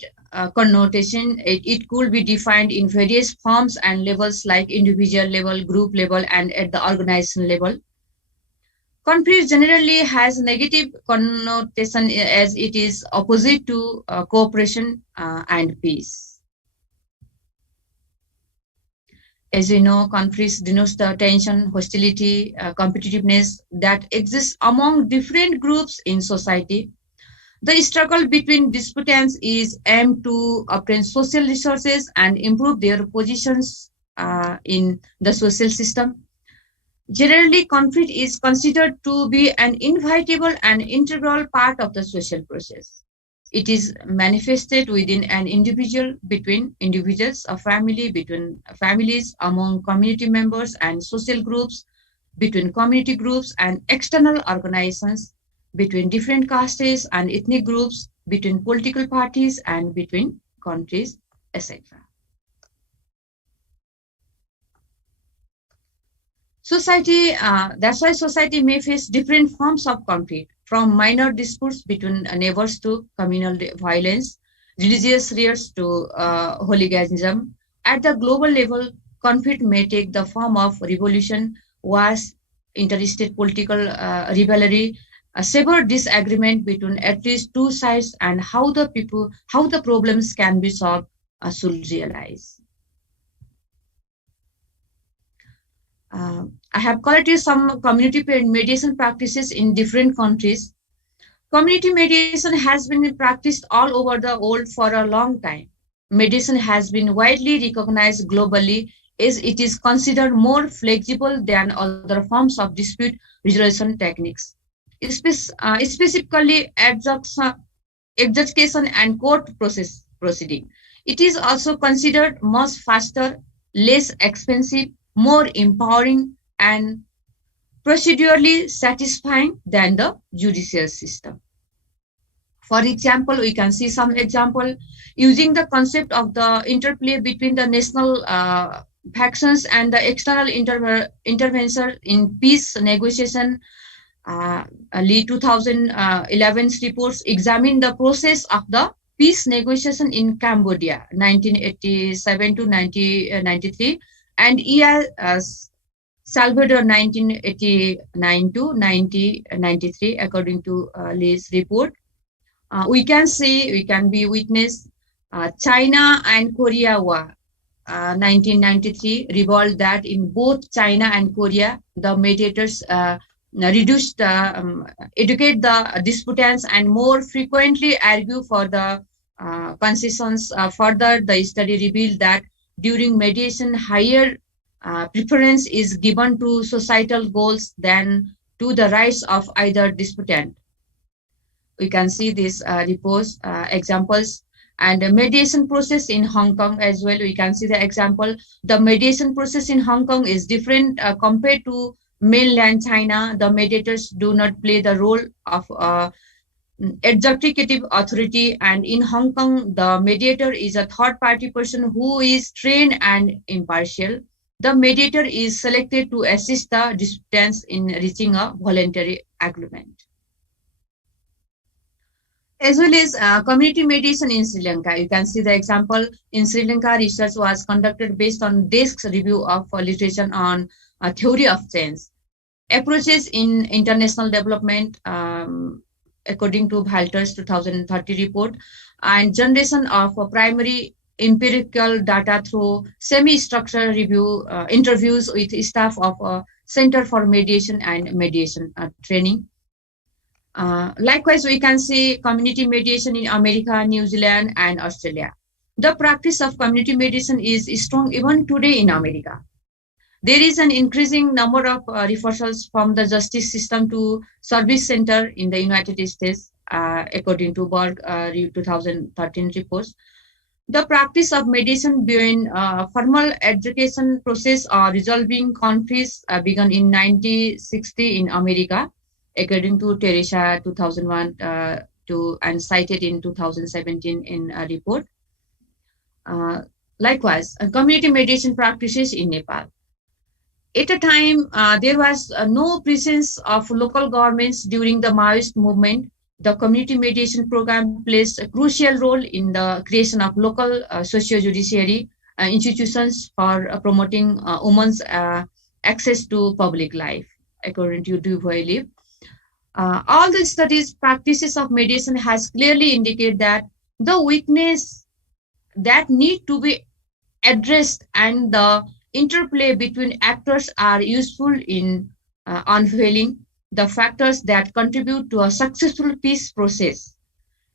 connotation. It could be defined in various forms and levels like individual level, group level, and at the organization level. Conflict generally has negative connotation as it is opposite to cooperation and peace. As you know, conflicts denotes the tension, hostility, competitiveness that exists among different groups in society. The struggle between disputants is aimed to obtain social resources and improve their positions in the social system. Generally, conflict is considered to be an inevitable and integral part of the social process. It is manifested within an individual, between individuals, a family, between families, among community members and social groups, between community groups and external organizations, between different castes and ethnic groups, between political parties and between countries, etc. Society, that's why society may face different forms of conflict, from minor disputes between neighbors to communal violence, religious riots to hooliganism. At the global level, conflict may take the form of revolution, wars, interstate political rivalry, a severe disagreement between at least two sides, and how the problems can be solved should realize. I have collected some community mediation practices in different countries. Community mediation has been practiced all over the world for a long time. Mediation has been widely recognized globally as it is considered more flexible than other forms of dispute resolution techniques. Specifically, adjudication and court proceeding. It is also considered much faster, less expensive, more empowering, and procedurally satisfying than the judicial system. For example, we can see some example using the concept of the interplay between the national factions and the external intervention in peace negotiation. Lee 2011 reports examine the process of the peace negotiation in Cambodia, 1987 to 1993, and Salvador, 1989 to 1993, according to Lee's report. We can be witness China and Korea War, 1993, revolved that in both China and Korea, the mediators educate the disputants and more frequently argue for the concessions. Further, the study revealed that during mediation, higher preference is given to societal goals than to the rights of either disputant. We can see these examples. And the mediation process in Hong Kong as well, we can see the example. The mediation process in Hong Kong is different compared to mainland China. The mediators do not play the role of adjudicative authority, and in Hong Kong, the mediator is a third-party person who is trained and impartial. The mediator is selected to assist the disputants in reaching a voluntary agreement. As well as community mediation in Sri Lanka. You can see the example. In Sri Lanka, research was conducted based on desk's review of literature on theory of change. Approaches in international development, according to Valter's 2030 report, and generation of primary empirical data through semi-structured review interviews with staff of Center for Mediation and Mediation Training. Likewise, we can see community mediation in America, New Zealand, and Australia. The practice of community mediation is strong even today in America. There is an increasing number of referrals from the justice system to service center in the United States, according to Berg 2013 reports. The practice of mediation between formal education process or resolving conflicts began in 1960 in America, according to Teresa 2001 and cited in 2017 in a report. Likewise, community mediation practices in Nepal. At a time, there was no presence of local governments during the Maoist movement. The community mediation program plays a crucial role in the creation of local socio-judiciary institutions for promoting women's access to public life, according to Dubois. All the studies, practices of mediation has clearly indicated that the weakness that need to be addressed and the interplay between actors are useful in unveiling the factors that contribute to a successful peace process.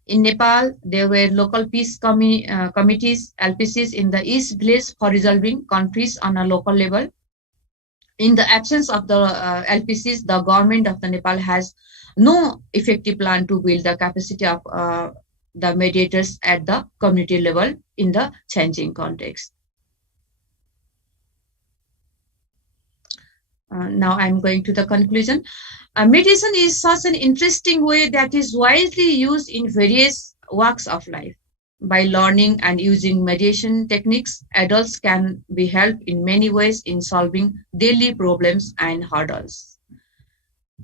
In Nepal, there were local peace committees, LPCs in the East Village for resolving conflicts on a local level. In the absence of the LPCs, the government of the Nepal has no effective plan to build the capacity of the mediators at the community level in the changing context. Now I'm going to the conclusion. Mediation is such an interesting way that is widely used in various walks of life. By learning and using mediation techniques, adults can be helped in many ways in solving daily problems and hurdles.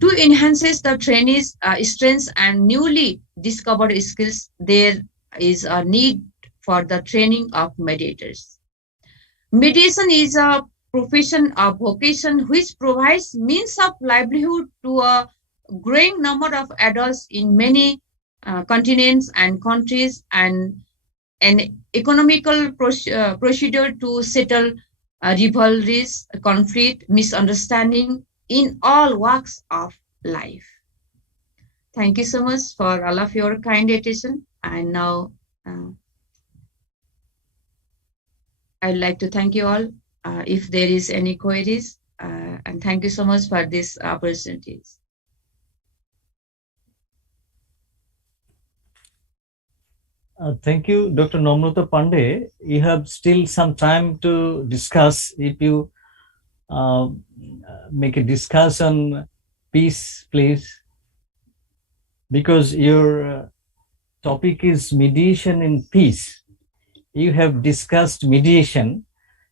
To enhance the trainees' strengths and newly discovered skills, there is a need for the training of mediators. Mediation is a profession or vocation which provides means of livelihood to a growing number of adults in many continents and countries, and an economical procedure to settle rivalries, conflict, misunderstanding in all walks of life. Thank you so much for all of your kind attention. And now I'd like to thank you all. If there is any queries, and thank you so much for this opportunities. Thank you, Dr. Namrata Pandey. You have still some time to discuss. If you make a discussion, peace, please, because your topic is mediation in peace. You have discussed mediation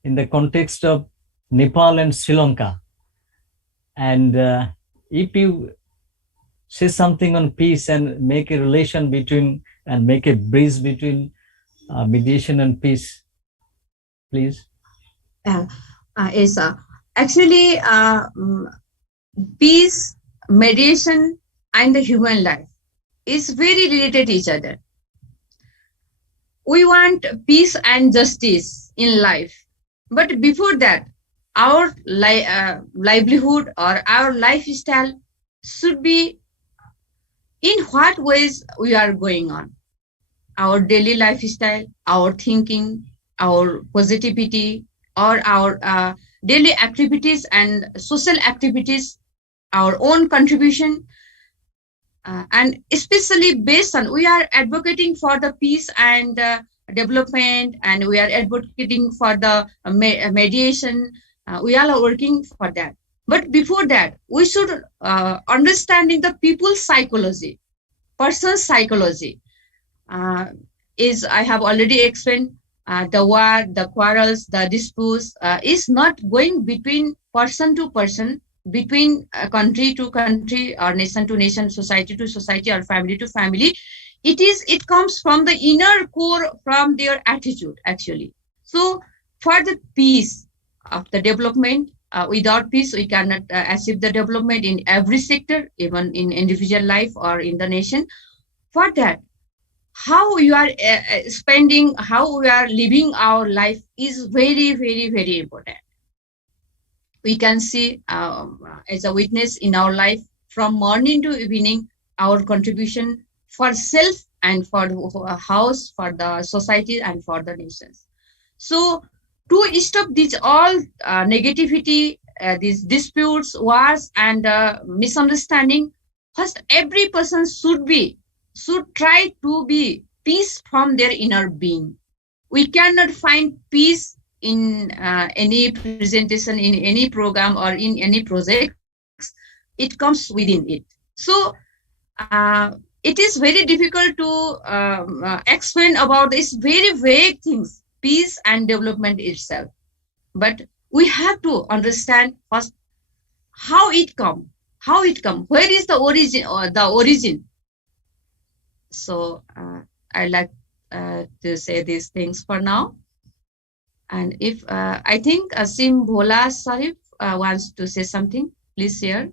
in the context of Nepal and Sri Lanka. And if you say something on peace and make a relation between and make a bridge between mediation and peace, please. Yes, actually, peace, mediation, and the human life is very related to each other. We want peace and justice in life. But before that, our livelihood or our lifestyle should be in what ways we are going on. Our daily lifestyle, our thinking, our positivity, or our daily activities and social activities, our own contribution, and especially based on, we are advocating for the peace and development, and we are advocating for the mediation. We all are working for that. But before that, we should understanding the people's psychology, person's psychology. Is I have already explained, the war, the quarrels, the disputes is not going between person to person, between country to country, or nation to nation, society to society, or family to family. It comes from the inner core, from their attitude, actually. So for the peace of the development, without peace, we cannot achieve the development in every sector, even in individual life or in the nation. For that, how you are spending, how we are living our life is very, very, very important. We can see as a witness in our life, from morning to evening, our contribution for self and for the house, for the society, and for the nations. So to stop these all negativity, these disputes, wars, and misunderstanding, first every person should try to be peace from their inner being. We cannot find peace in any presentation, in any program, or in any project. It comes within it. So it is very difficult to explain about this very vague things, peace and development itself. But we have to understand first how it come, where is the origin. So I like to say these things for now. And if I think Asim Bhola Sahib wants to say something, please share.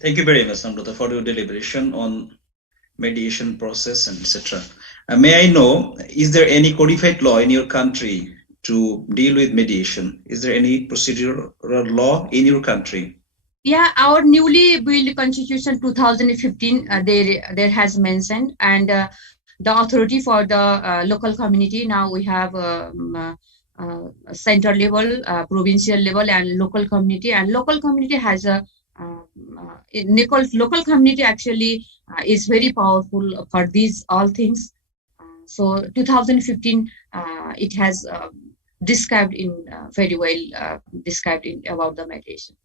Thank you very much, Amrita, for your deliberation on mediation process and etc. May I know, is there any codified law in your country to deal with mediation? Is there any procedural law in your country? Yeah, our newly built constitution 2015 there has mentioned, and the authority for the local community, now we have center level, provincial level, and local community. And local community has a local community actually is very powerful for these all things. So 2015 it has described in very well described in about the mediation.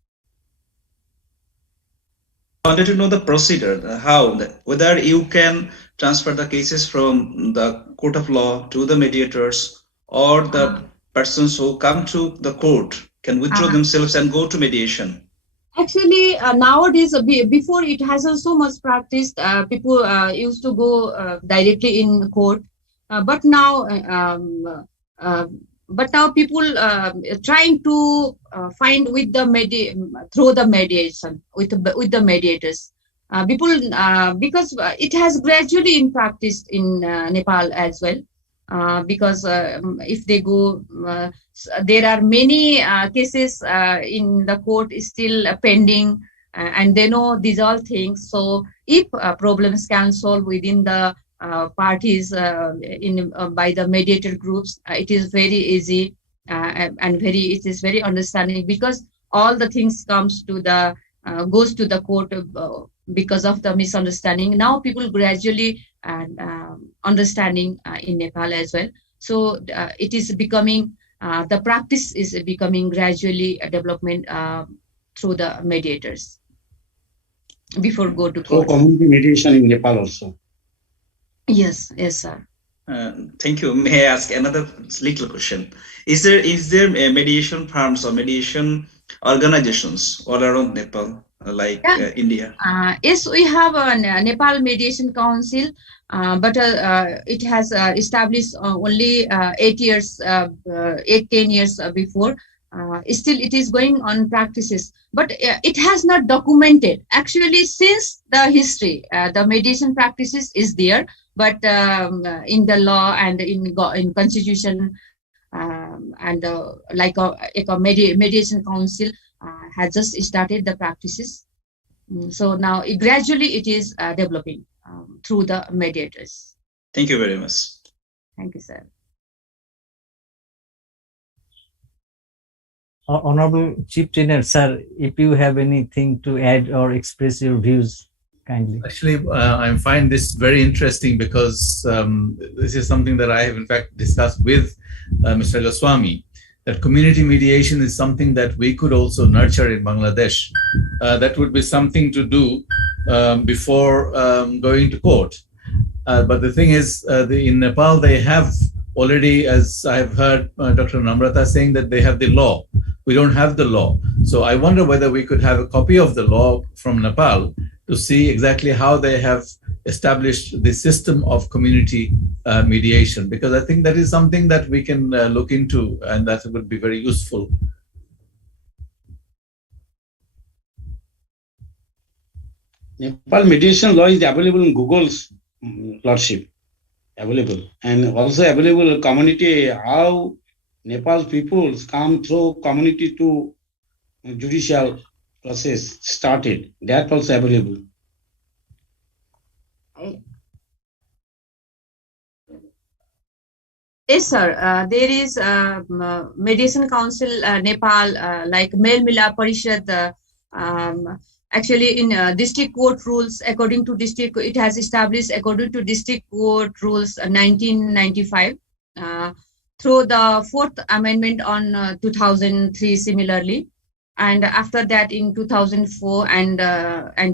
I wanted to know the procedure, how, whether you can transfer the cases from the court of law to the mediators, or the persons who come to the court can withdraw themselves and go to mediation. Actually, nowadays, before it hasn't so much practiced, people used to go directly in court, but now people trying to find with the through the mediation with the mediators. People because it has gradually in practice in Nepal as well. Because if they go, there are many cases in the court is still pending, and they know these all things. So if problems can solve within the parties by the mediator groups, it is very easy and it is very understanding, because all the things comes to the goes to the court because of the misunderstanding. Now people gradually and understanding in Nepal as well. So it is becoming the practice is becoming gradually a development through the mediators before go to court. So community mediation in Nepal also. Yes, sir. Thank you. May I ask another little question? Is there mediation firms or mediation organizations all around Nepal, like India? Yes, we have a Nepal Mediation Council, but it has established only 10 years before. Still, it is going on practices, but it has not documented. Actually, since the history, the mediation practices is there, but in the law and in constitution, and like a mediation council has just started the practices. So now gradually it is developing through the mediators. Thank you very much. Thank you, sir. Honorable Chief Trainer, sir, if you have anything to add or express your views, kindly. Actually, I find this very interesting because this is something that I have in fact discussed with Mr. Goswami, that community mediation is something that we could also nurture in Bangladesh. That would be something to do before going to court. But the thing is, in Nepal, they have already, as I have heard Dr. Namrata saying, that they have the law. We don't have the law. So I wonder whether we could have a copy of the law from Nepal to see exactly how they have established the system of community mediation, because I think that is something that we can look into, and that would be very useful. Nepal mediation law is available in Google's Lordship, available, and also available community, how Nepal peoples come through community to judicial process started. That also available. Yes, sir. There is Mediation Council Nepal, like Mel Mila Parishad. Actually, in district court rules, according to district, it has established according to district court rules 1995 through the Fourth Amendment on 2003. Similarly, and after that in 2004 and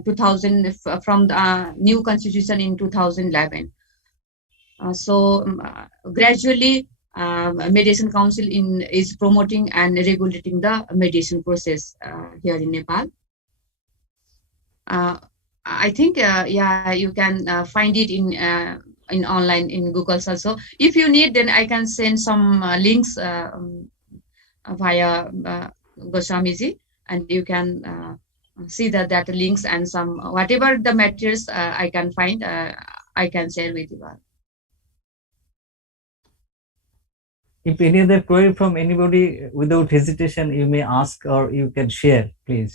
2000 from the new constitution in 2011. Gradually, Mediation Council is promoting and regulating the mediation process here in Nepal. I think, yeah, you can find it in online in Google also. If you need, then I can send some links via Goswamiji, and you can see that links and some whatever the materials I can find, I can share with you. If any other query from anybody, without hesitation, you may ask or you can share, please.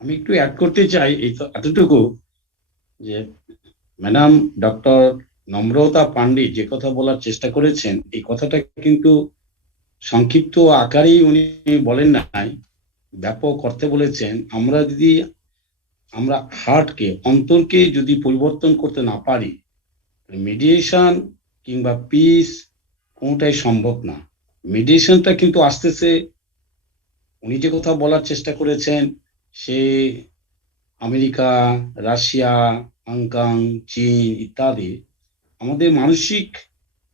আমি একটু add করতে চাই এতটুকু যে madam doctor নম্রতা পান্ডে যে কথা বলার চেষ্টা করেছেন, এই কথাটা কিন্তু সংক্ষিপ্ত আকারেই উনি বলেন নাই, ব্যাপক অর্থে বলেছেন। আমরা হার্টকে, অন্তরকে যদি পরিবর্তন করতে না পারি, মিডিয়েশন কিংবা পিস কোনটাই সম্ভব না। মিডিয়েশনটা কিন্তু আসতেছে, উনি যে কথা বলার চেষ্টা করেছেন, সে আমেরিকা, রাশিয়া, হংকং, চীন ইত্যাদি, আমাদের মানসিক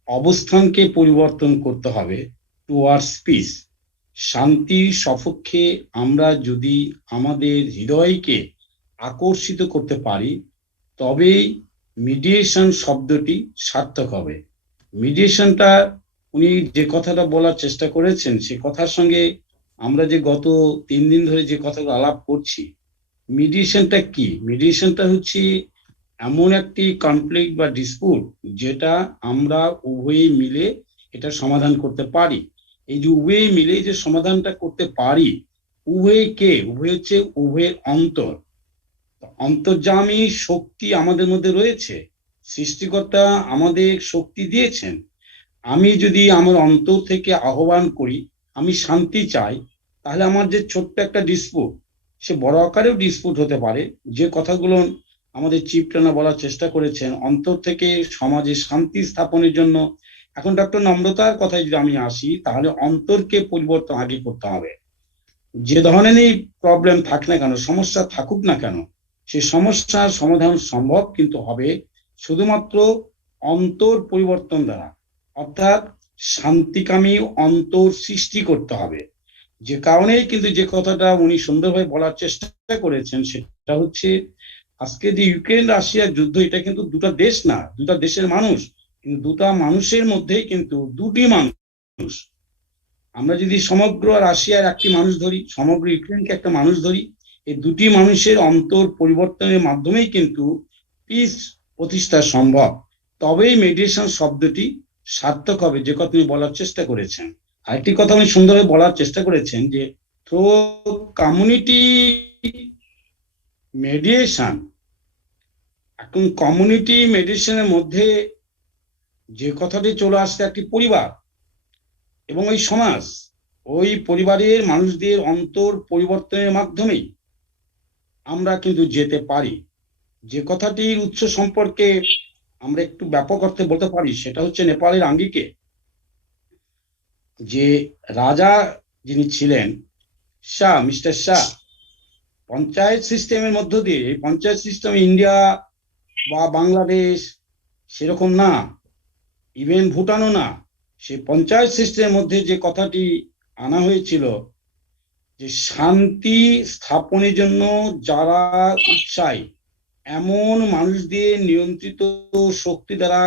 অবস্থানকে পরিবর্তন করতে হবে টুয়ার্ডস পিস। শান্তির সপক্ষে আমরা যদি আমাদের হৃদয়কে আকর্ষিত করতে পারি, তবেই মিডিয়েশন শব্দটি সার্থক হবে। মিডিয়েশনটা উনি যে কথাটা বলার চেষ্টা করেছেন, সে কথার সঙ্গে আমরা যে গত 3 দিন ধরে যে কথাগুলো আলাপ করছি, মিডিয়েশনটা কি? মিডিয়েশনটা হচ্ছে এমন একটি কনফ্লিক্ট বা ডিসপুট যেটা আমরা উভয়ে মিলে এটা সমাধান করতে পারি। এই যে উভয়ে মিলে যে সমাধানটা করতে পারি, উভয় হচ্ছে উভয়ের অন্তর্যামী শক্তি আমাদের মধ্যে রয়েছে। সৃষ্টিকর্তা আমাদের শক্তি দিয়েছেন। আমি যদি আমার অন্তর থেকে আহ্বান করি, আমি শান্তি চাই, তাহলে আমার যে ছোট্ট একটা ডিসপুট, সে বড় আকারেও ডিসপুট হতে পারে। যে কথাগুলো আমাদের চিফ ট্রেনার বলার চেষ্টা করেছেন, অন্তর থেকে সমাজে শান্তি স্থাপনের জন্য। এখন ডক্টর নম্রতার কথায় যদি আমি আসি, তাহলে অন্তরকে পরিবর্তন আগে করতে হবে। যে ধরনেরই প্রবলেম থাক না কেন, সমস্যা থাকুক না কেন, সেই সমস্যার সমাধান সম্ভব কিন্তু হবে শুধুমাত্র অন্তর পরিবর্তন দ্বারা, অর্থাৎ শান্তিকামী অন্তর সৃষ্টি করতে হবে। যে কারণেই কিন্তু যে কথাটা উনি সুন্দরভাবে বলার চেষ্টা করেছেন, সেটা হচ্ছে আজকে যে ইউক্রেন রাশিয়ার যুদ্ধ, এটা কিন্তু দুটা দেশ না, দুটা দেশের মানুষ, কিন্তু দুটা মানুষের মধ্যে কিন্তু দুটি মানুষ। আমরা যদি সমগ্র রাশিয়ার একটি মানুষ ধরি, সমগ্র ইউক্রেনকে একটা মানুষ ধরি, এই দুটি মানুষের অন্তর পরিবর্তনের মাধ্যমেই কিন্তু পিস প্রতিষ্ঠা সম্ভব। তবেই মেডিয়েশন শব্দটি সার্থক হবে, যে কথা তিনি বলার চেষ্টা করেছেন। আরেকটি কথা উনি সুন্দরভাবে বলার চেষ্টা করেছেন যে থ্রু কমিউনিটি মেডিয়েশন। এখন কমিউনিটি মেডিয়েশনের মধ্যে যে কথাটি চলে আসছে, একটি পরিবার এবং ওই সমাজ, ওই পরিবারের মানুষদের অন্তর পরিবর্তনের মাধ্যমেই আমরা কিন্তু যেতে পারি। যে কথাটির উৎস সম্পর্কে আমরা একটু ব্যাপক অর্থে বলতে পারি, সেটা হচ্ছে নেপালের আঙ্গিকে যে রাজা যিনি ছিলেন, মিস্টার শাহ, পঞ্চায়েত সিস্টেমের মধ্য দিয়ে, এই পঞ্চায়েত সিস্টেম ইন্ডিয়া বা বাংলাদেশ সেরকম না, ইভেন ভুটানও না, সেই পঞ্চায়েত সিস্টেমের মধ্যে যে কথাটি আনা হয়েছিল যে শান্তি স্থাপনের জন্য যারা উৎসাহী, এমন মানুষদের নিয়ন্ত্রিত শক্তি দ্বারা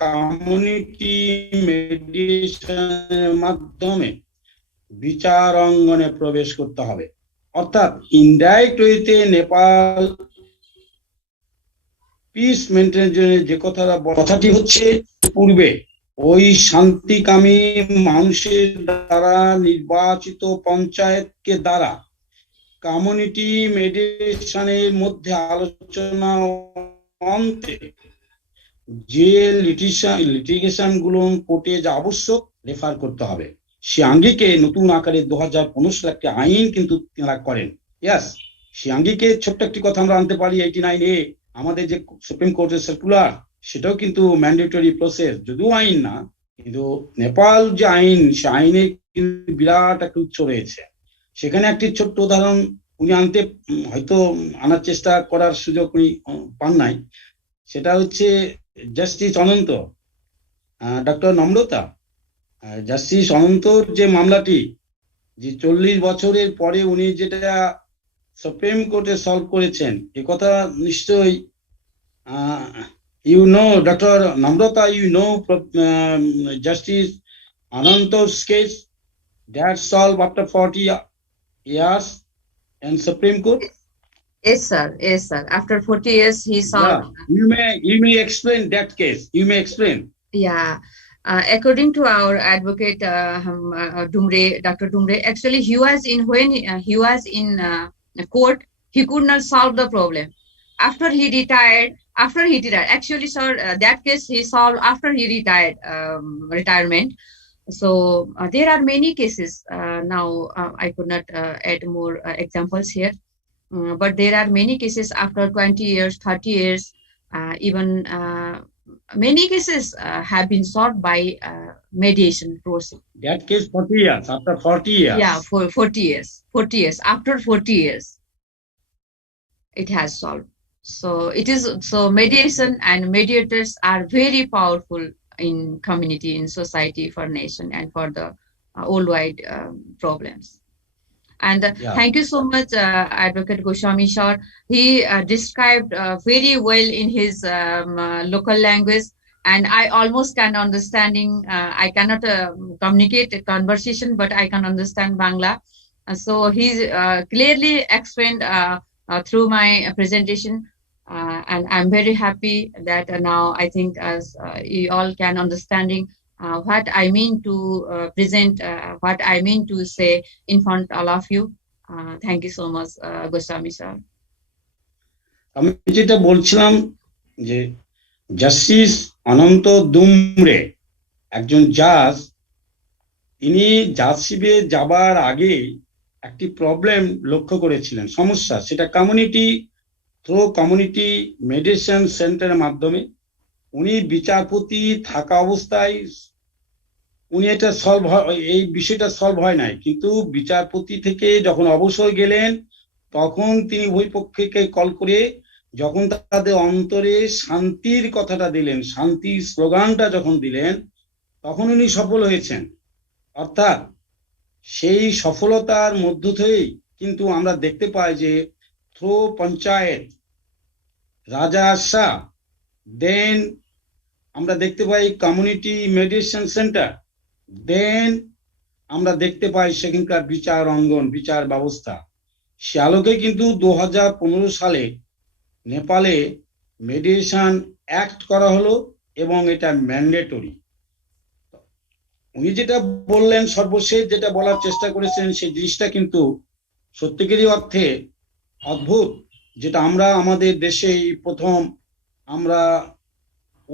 কমিউনিটি মেডিয়েশনের মাধ্যমে বিচার অঙ্গনে প্রবেশ করতে হবে। অর্থাৎ ইনডাইরেক্ট ওয়েতে নেপাল পিস মেনটেনের জন্য যে কথাটি হচ্ছে, পূর্বে ওই শান্তিকামী মানুষের দ্বারা নির্বাচিত পঞ্চায়েতকে দ্বারা কমিউনিটি মেডিয়েশনের মধ্যে আলোচনা অন্তে যে লিটিগেশন গুলো কোর্টে যা আবশ্যক রেফার করতে হবে, সে আঙ্গিকে নতুন আকারে 2015 সালে একটি আইন কিন্তু তারা করেন। ইয়াস, সে আঙ্গিকে ছোট্ট একটি কথা আমরা আনতে পারি, 89A আমাদের যে সুপ্রিম কোর্টের সার্কুলার, সেটাও কিন্তু ম্যান্ডেটরি প্রসেস, যদিও আইন না, কিন্তু নেপাল যে আইন, সে আইনে কিন্তু বিরাট একটা উৎস রয়েছে। সেখানে একটি ছোট্ট উদাহরণ উনি আনতে হয়তো আনার চেষ্টা করার সুযোগ উনি পান নাই, সেটা হচ্ছে জাস্টিস অনন্ত, ডক্টর নম্রতা, জাস্টিস অনন্তর যে মামলাটি, যে 40 বছরের পরে উনি যেটা সুপ্রিম কোর্টে সলভ করেছেন, এ কথা নিশ্চয়ই you know, Dr. Namrata, you know Justice Ananto's case that solved after 40 years in Supreme Court. Yes, sir. Yes, sir. After 40 years, he solved. Yeah. You may explain that case. You may explain. Yeah. According to our advocate Dumre, Dr. Dumre, actually when he was in court, he could not solve the problem. After he retired, actually, sir, that case he solved after he retired, retirement. So there are many cases. Now I could not add more examples here, but there are many cases after 20 years, 30 years, even many cases have been solved by mediation process. That case 40 years, after 40 years. Yeah, for 40 years. 40 years. After 40 years, it has solved. So mediation and mediators are very powerful in community, in society, for nation, and for the worldwide problems. And thank you so much, Advocate Goswami sir. He described very well in his local language, and I almost can understanding. I cannot communicate a conversation, but I can understand Bangla. So he clearly explained through my presentation, and I'm very happy that now I think as you all can understanding what I mean to present, what I mean to say in front of all of you. Thank you so much, Goswami sir. আমি যেটা বলছিলাম যে justice অনন্ত দুমরে একজন জাজ, তিনি জাজশিপে যাবার আগে একটি প্রবলেম লক্ষ্য করেছিলেন, সমস্যা, সেটা কমিউনিটি মেডিয়েশন সেন্টারের মাধ্যমে উনি বিচারপতি থাকা অবস্থায় উনি এটা এই বিষয়টা সলভ হয় নাই, কিন্তু বিচারপতি থেকে যখন অবসর গেলেন, তখন তিনি উভয় পক্ষকে কল করে যখন তাদের অন্তরে শান্তির কথাটা দিলেন, শান্তির স্লোগানটা যখন দিলেন, তখন উনি সফল হয়েছেন। অর্থাৎ সেই সফলতার মধ্য থেকেই কিন্তু আমরা দেখতে পাই যে থ্রো পঞ্চায়েত রাজা শাহ, দেন আমরা দেখতে পাই কমিউনিটি মেডিয়েশন সেন্টার, দেন আমরা দেখতে পাই সেখানকার বিচার অঙ্গন, বিচার ব্যবস্থা। সে আলোকে কিন্তু 2015 সালে নেপালে মেডিয়েশন অ্যাক্ট করা হলো এবং এটা ম্যান্ডেটরি। উনি যেটা বললেন, সর্বশেষ যেটা বলার চেষ্টা করেছেন, সেই জিনিসটা কিন্তু সত্যিকারই অর্থে অদ্ভুত, যেটা আমরা আমাদের দেশে প্রথম আমরা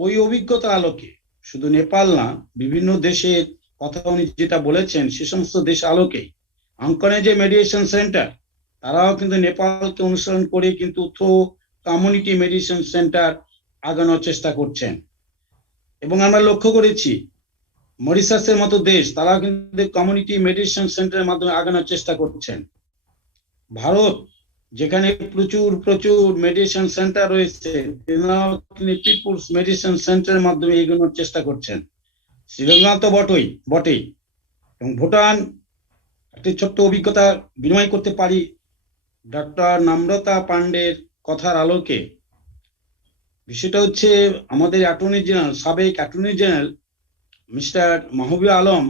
ওই অভিজ্ঞতার আলোকে, শুধু নেপাল না, বিভিন্ন দেশের কথা উনি যেটা বলেছেন, সে সমস্ত দেশ আলোকে অঙ্কনে যে মেডিয়েশন সেন্টার, তারাও কিন্তু নেপালকে অনুসরণ করে কিন্তু কমিউনিটি মেডিয়েশন সেন্টার আগানোর চেষ্টা করছেন। এবং আমরা লক্ষ্য করেছি মরিশাসের মতো দেশ, তারাও কিন্তু কমিউনিটি মেডিয়েশন সেন্টারের মাধ্যমে আগানোর চেষ্টা করছেন। ভারত, যেখানে প্রচুর মেডিয়েশন সেন্টার রয়েছে, তিনি পিপুলস মেডিয়েশন সেন্টারের মাধ্যমে এগোনোর চেষ্টা করছেন। শ্রীলঙ্কা তো বটেই। এবং ভুটান, একটি ছোট্ট অভিজ্ঞতা বিনিময় করতে পারি ডক্টর নম্রতা পান্ডের কথার আলোকে। বিষয়টা হচ্ছে আমাদের সাবেক attorney general mister Mahbub Alam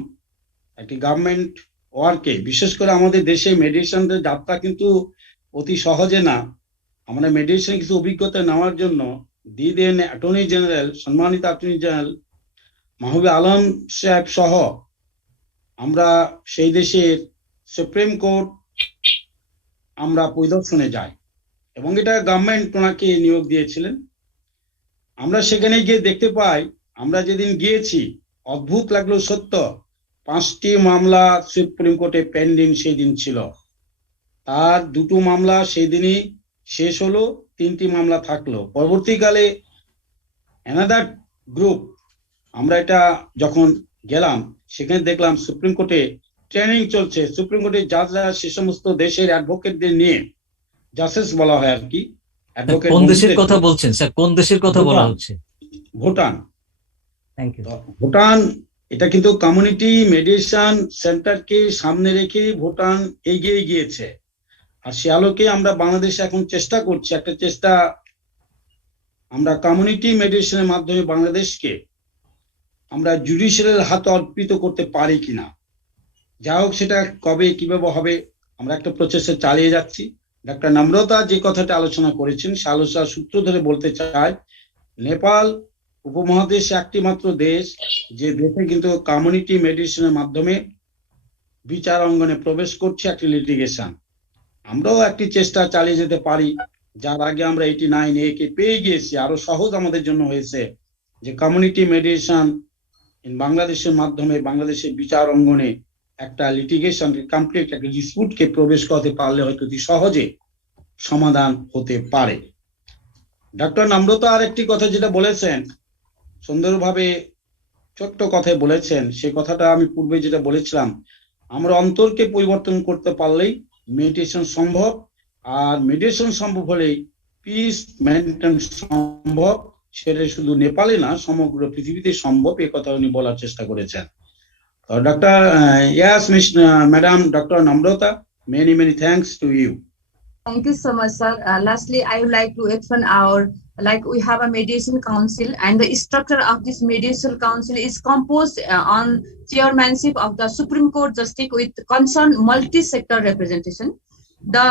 একটি গভর্নমেন্ট ওয়ার্কে, বিশেষ করে আমাদের দেশে মেডিয়েশনের যাত্রা কিন্তু অতি সহজে না। আমরা মেডিয়েশন কিছু অভিজ্ঞতা নেওয়ার জন্য দিয়ে দেন অ্যাটর্নি জেনারেল, সম্মানিত অ্যাটর্নি জেনারেল মাহবুবে আলম সাহেব সহ আমরা সেই দেশের সুপ্রিম কোর্ট আমরা পরিদর্শনে যাই এবং এটা গভর্নমেন্ট ওনাকে নিয়োগ দিয়েছিলেন। আমরা সেখানে গিয়ে দেখতে পাই, আমরা যেদিন গিয়েছি অদ্ভুত লাগলো সত্য, 5টি মামলা সুপ্রিম কোর্টে পেন্ডিং সেই দিন ছিল। তার 2টো মামলা সেই দিনই শেষ হলো, 3টি মামলা থাকলো। পরবর্তীকালে অ্যানাদার গ্রুপ, আমরা এটা যখন গেলাম সেখানে দেখলাম সুপ্রিম কোর্টে ট্রেনিং চলছে। সুপ্রিম কোর্টের জাজরা সে সমস্ত দেশের অ্যাডভোকেটদের নিয়ে, জাসেস বলা হয় আর কি, অ্যাডভোকেট। কোন দেশের কথা বলছেন স্যার? কোন দেশের কথা বলা হচ্ছে? ভুটান। Thank you. ভুটান, এটা কিন্তু কমিউনিটি মেডিয়েশন সেন্টারকে সামনে রেখে ভুটান এগিয়ে গিয়েছে। আর সে আলোকে আমরা বাংলাদেশে এখন চেষ্টা করছি, একটা চেষ্টা আমরা কমিউনিটি মেডিয়েশনের মাধ্যমে বাংলাদেশকে আমরা জুডিশিয়ালের হাতে অর্পিত করতে পারি কিনা। যা হোক, সেটা কবে কিভাবে হবে আমরা একটা প্রচেষ্টা চালিয়ে যাচ্ছি। ডক্টর নম্রতা যে কথাটা আলোচনা করেছেন সে আলোচনার সূত্র ধরে বলতে চাই, নেপাল উপমহাদেশে একটি মাত্র দেশ যে দেশে কিন্তু কমিউনিটি মেডিয়েশনের মাধ্যমে বিচার অঙ্গনে প্রবেশ করছে একটি লিটিগেশন। আমরাও একটি চেষ্টা চালিয়ে যেতে পারি, যার আগে আমরা 89A কে পেয়ে গিয়েছি। আরো সহজ আমাদের জন্য হয়েছে যে কমিউনিটি মেডিয়েশন বাংলাদেশের মাধ্যমে বাংলাদেশের বিচার অঙ্গনে একটা লিটিগেশন কমপ্লিট একটা ডিসপিউটকে প্রবেশ করতে পারলে হয়তো অতি সহজে সমাধান হতে পারে। ডক্টর নম্রতা আর একটি কথা যেটা বলেছেন, সুন্দরভাবে ছোট্ট কথায় বলেছেন, সে কথাটা আমি পূর্বে যেটা বলেছিলাম, আমরা অন্তরকে পরিবর্তন করতে পারলেই মেডিটেশন সম্ভব, আর মেডিটেশন সম্ভব হলেই পিস মেনটেন সম্ভব। সেটা শুধু নেপালে না, সমগ্র পৃথিবীতে সম্ভব, এ কথা উনি বলার চেষ্টা করেছেন। Dr. Yes, Madam Dr. Namrata, many thanks to you. Thank you so much, sir. Lastly, I would like to explain we have a mediation council, and the structure of this mediation council is composed on chairmanship of the Supreme Court Justice with concerned multi-sector representation. The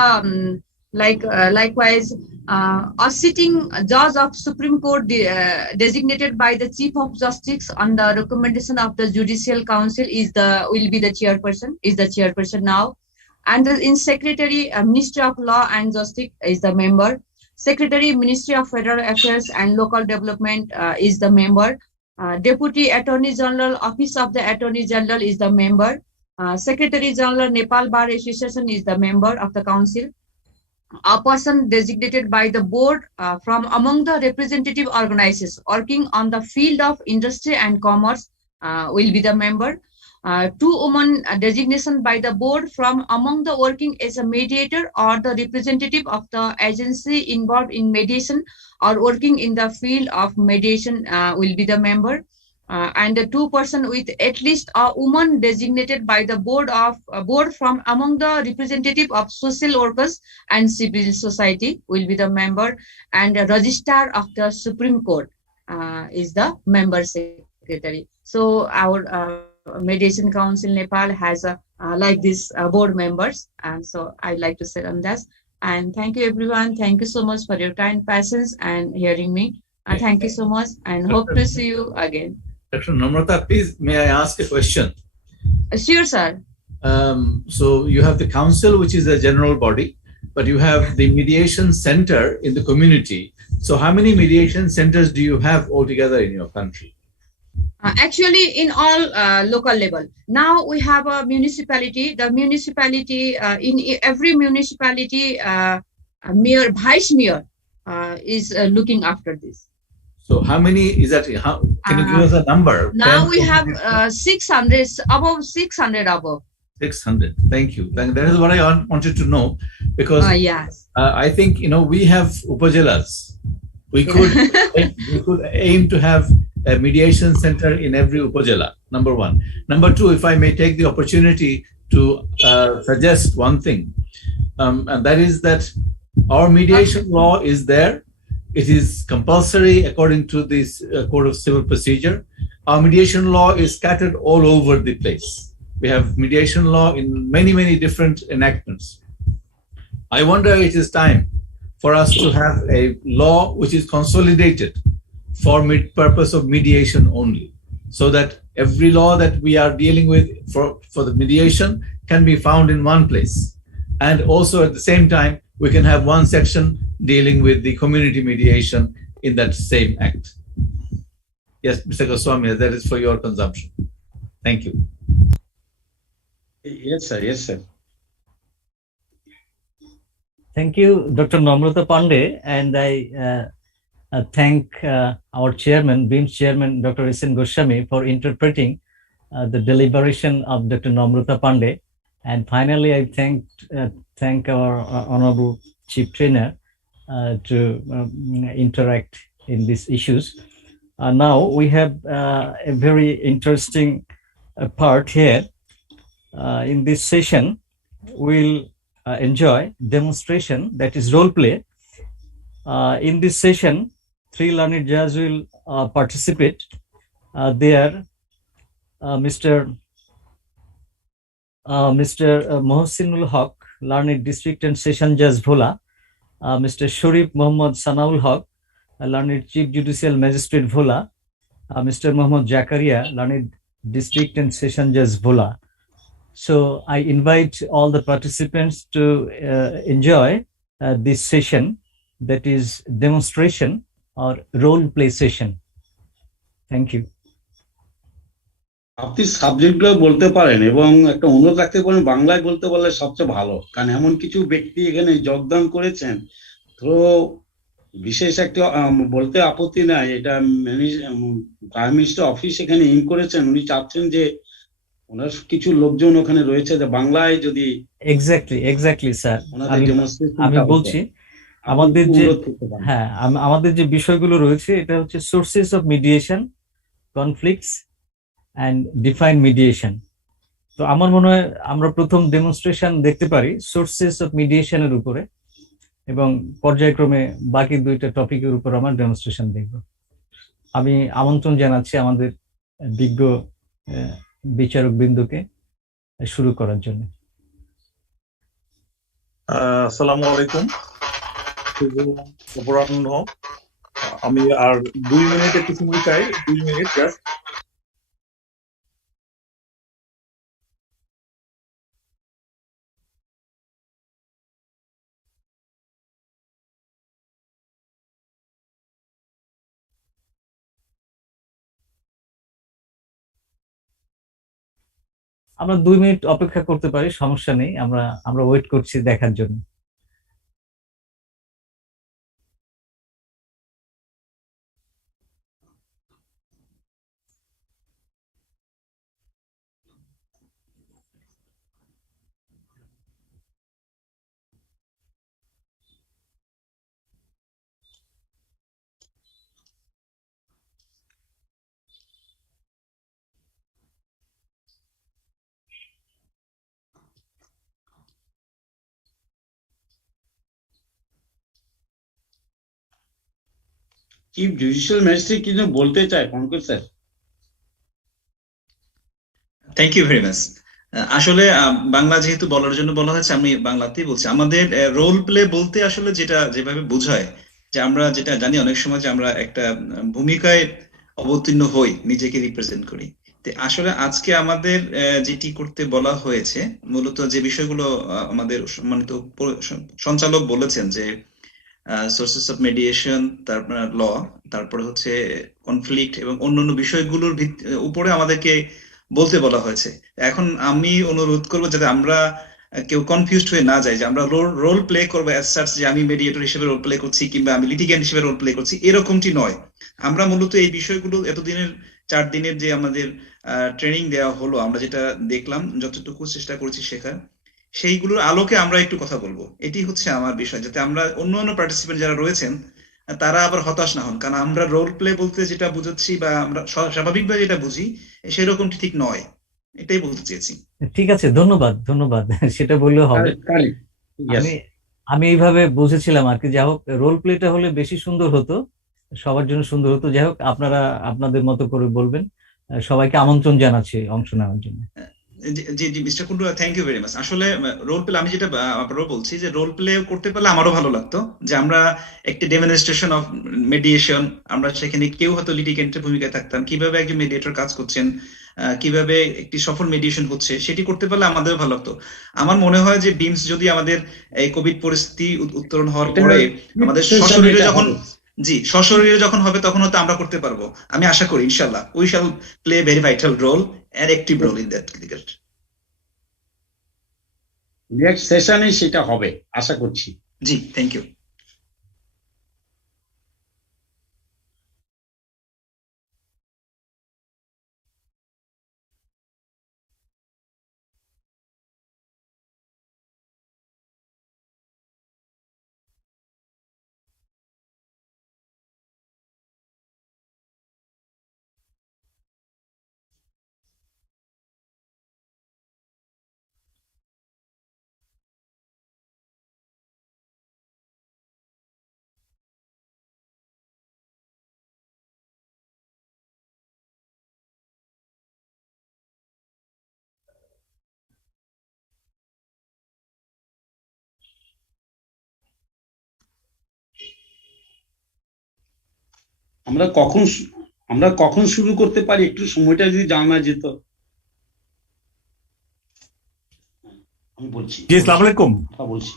likewise, a sitting judge of Supreme Court designated by the Chief of Justice on the recommendation of the Judicial Council will be the chairperson now. And in Secretary, Ministry of Law and Justice is the member. Secretary, Ministry of Federal Affairs and Local Development is the member. Deputy Attorney General, Office of the Attorney General is the member. Secretary General, Nepal Bar Association is the member of the council. A person designated by the board from among the representative organizations working on the field of industry and commerce will be the member. 2 women designation by the board from among the working as a mediator or the representative of the agency involved in mediation or working in the field of mediation will be the member. And the 2 person with at least a woman designated by the board from among the representative of social workers and civil society will be the member. And the registrar of the Supreme Court is the member secretary. So our Mediation Council Nepal has like this board members, and so I'd like to say on that. And thank you everyone. Thank you so much for your kind patience and hearing me. Thank you so much, and hope to see you again. Dr. Namrata, please, may I ask a question? Sure, sir. So you have the council, which is a general body, but you have the mediation center in the community. So how many mediation centers do you have altogether in your country? Actually, in all local level. Now we have a municipality. The municipality, in every municipality, mayor, vice mayor is looking after this. So how many is that? Can you give us a number? Now we have 600, above 600 above. 600. Thank you. That is what I wanted to know, because yes. I think, we have upajilas. We could aim to have a mediation center in every upajila, number 1. Number 2, if I may take the opportunity to suggest one thing, and that is that our mediation law is there. It is compulsory according to this Code of Civil Procedure. Our mediation law is scattered all over the place. We have mediation law in many different enactments. I wonder it is time for us to have a law which is consolidated for purpose of mediation only. so that every law that we are dealing with for the mediation can be found in one place. And also at the same time, we can have one section dealing with the community mediation in that same act. Yes, Mr. Goswami, that is for your consumption. Thank you. Yes, sir. Yes, sir. Thank you, Dr. Namrata Pandey, and I thank our chairman, BIMS chairman, Dr. S.N. Goswami, for interpreting the deliberation of Dr. Namrata Pandey. And finally, I thank our honorable chief trainer to interact in these issues. Now we have a very interesting part here. In this session, we'll enjoy demonstration, that is role play. In this session, 3 learned judges will participate. They are Mr. Mohsinul Haq, learned district and session judge Bhola, Mr. Sharif Mohammad Sanaul Haq, learned chief judicial magistrate Bhola, Mr. Mohammad Jakaria, learned district and session judge Bhola. So I invite all the participants to enjoy this session, that is demonstration or role play session. Thank you. আপনি সাবজেক্টগুলো বলতে পারেন এবং একটা অনুরোধ রাখতে পারেন বাংলায় বলতে বললে সবচেয়ে ভালো, কারণ এমন কিছু ব্যক্তি এখানে যোগদান করেছেন তো বিশেষ একটা বলতে আপত্তি নাই। এটা প্রাইম মিনিস্টার অফিস এখানে ইন করেছেন, উনি চাচ্ছেন যে ওনার কিছু লোকজন ওখানে রয়েছে যে বাংলায় যদি এক্স্যাক্টলি স্যার, আমি বলছি আমাদের যে বিষয়গুলো রয়েছে এটা হচ্ছে sources of mediation, conflicts and define mediation. তো আমার মনে হয় আমরা প্রথম ডেমনস্ট্রেশন দেখতে পারি সোর্সেস অফ মিডিয়েশনের উপরে, এবং পর্যায়ক্রমে বাকি 2টা টপিকের উপর আমরা ডেমনস্ট্রেশন দেখব। আমি আমন্ত্রণ জানাচ্ছি আমাদের বিজ্ঞ বিচারক বৃন্দকে শুরু করার জন্য। আসসালামু আলাইকুম, অপরাহ্ন। আমি আর 2 মিনিট একটু সময় চাই, 2 মিনিট জাস্ট। আমরা 2 মিনিট অপেক্ষা করতে পারি, সমস্যা নেই, আমরা ওয়েট করছি দেখার জন্য। চিফ জুডিশিয়াল ম্যাজিস্ট্রেট কিছু বলতে চায় Pankaj sir? Thank you very much. আসলে বাংলা যেহেতু বলার জন্য বলা হয়েছে, আমি বাংলাতেই বলছি। আমাদের রোল প্লে বলতে আসলে যেভাবে বোঝায় যে আমরা যেটা জানি অনেক সময় যে আমরা একটা ভূমিকায় অবতীর্ণ হই, নিজেকে রিপ্রেজেন্ট করি। আসলে আজকে আমাদের যেটি করতে বলা হয়েছে, মূলত যে বিষয়গুলো আমাদের সম্মানিত সঞ্চালক বলেছেন যে সোর্সেস অফ মিডিয়েশন, তারপর ল, তারপরে হচ্ছে কনফ্লিক্ট এবং অন্যান্য বিষয়গুলোর উপরে আমাদেরকে বলতে বলা হয়েছে। এখন আমি অনুরোধ করবো যাতে আমরা কেউ কনফিউজড হয়ে না যায় যে আমরা রোল প্লে করবো অ্যাজ সাচ, যে আমি মিডিয়েটর হিসেবে রোল প্লে করছি কিংবা আমি লিটিগ্যান্ট হিসেবে রোল প্লে করছি, এরকমটি নয়। আমরা মূলত এই বিষয়গুলো এতদিনের 4 দিনের যে আমাদের ট্রেনিং দেওয়া হলো, আমরা যেটা দেখলাম, যতটুকু চেষ্টা করেছি শেখার, সেইগুলোর আলোকে আমরা একটু কথা বলবো। এটি হচ্ছে আমার বিষয়, যাতে আমরা অন্য পার্টিসিপেন্ট যারা রয়েছেন তারা আবার হতাশ না হন। কারণ আমরা রোল প্লে বলতে যেটা বুঝাচ্ছি বা আমরা স্বাভাবিকভাবে যেটা বুঝি সেরকমটি ঠিক নয়, এটাই বলতে চেয়েছি। ঠিক আছে, ধন্যবাদ সেটা বললেও হবে। আমি এইভাবে বুঝেছিলাম আর কি। যাই হোক, রোল প্লেটা হলে বেশি সুন্দর হতো, সবার জন্য সুন্দর হতো। যাই হোক, আপনারা আপনাদের মতো করে বলবেন। সবাইকে আমন্ত্রণ জানাচ্ছি অংশ নেওয়ার জন্য। জি জি mister Kundu, thank you very much. আসলে রোল প্লে আমি যেটা আবারও বলছি যে রোল প্লে করতে পারলে আমারও ভালো লাগতো, যে আমরা একটি ডেমনস্ট্রেশন অফ মেডিয়েশন, আমরা সেখানে কেউ হয়তো লিটিগেন্টের ভূমিকায় থাকতাম, কিভাবে একজন মেডিয়েটর কাজ করছেন, কিভাবে একটি সফল মেডিয়েশন হচ্ছে সেটি করতে পারলে আমাদের ভালো লাগতো। আমার মনে হয় যে বিমস যদি আমাদের এই কোভিড পরিস্থিতি উত্তরণ হওয়ার এটা পরে আমাদের session সশরীরে এটা যখন, হবে। জি সশরীরে যখন হবে তখন হয়তো আমরা করতে পারবো, আমি আশা করি ইনশাল্লাহ we shall play very vital role and active role in that cricket. Next সেশনে সেটা হবে আশা করছি। জি থ্যাংক ইউ। আমরা কখন শুরু করতে পারি, একটু সময়টা যদি জানা যেত। আমি বলছি জি, আসসালামু আলাইকুম। বলছি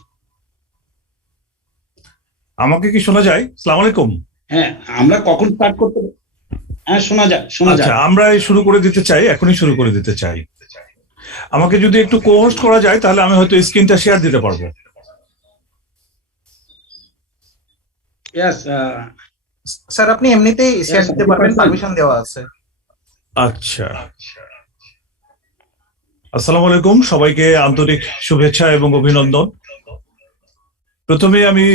আমাকে কি শোনা যায়? আসসালামু আলাইকুম। হ্যাঁ, আমরা কখন স্টার্ট করতে, হ্যাঁ শোনা যায় আচ্ছা, আমরা শুরু করে দিতে চাই, এখনই শুরু করে দিতে চাই। আমাকে যদি একটু কোহোস্ট করা যায় তাহলে আমি হয়তো স্ক্রিনটা শেয়ার দিতে পারবো। ইয়েস স্যার আপনি এমনিতেই শেয়ার দিতে পারবেন, পারমিশন দেওয়া আছে। আচ্ছা, আসসালামু আলাইকুম, সবাইকে আন্তরিক শুভেচ্ছা এবং অভিনন্দন। প্রথমে আমি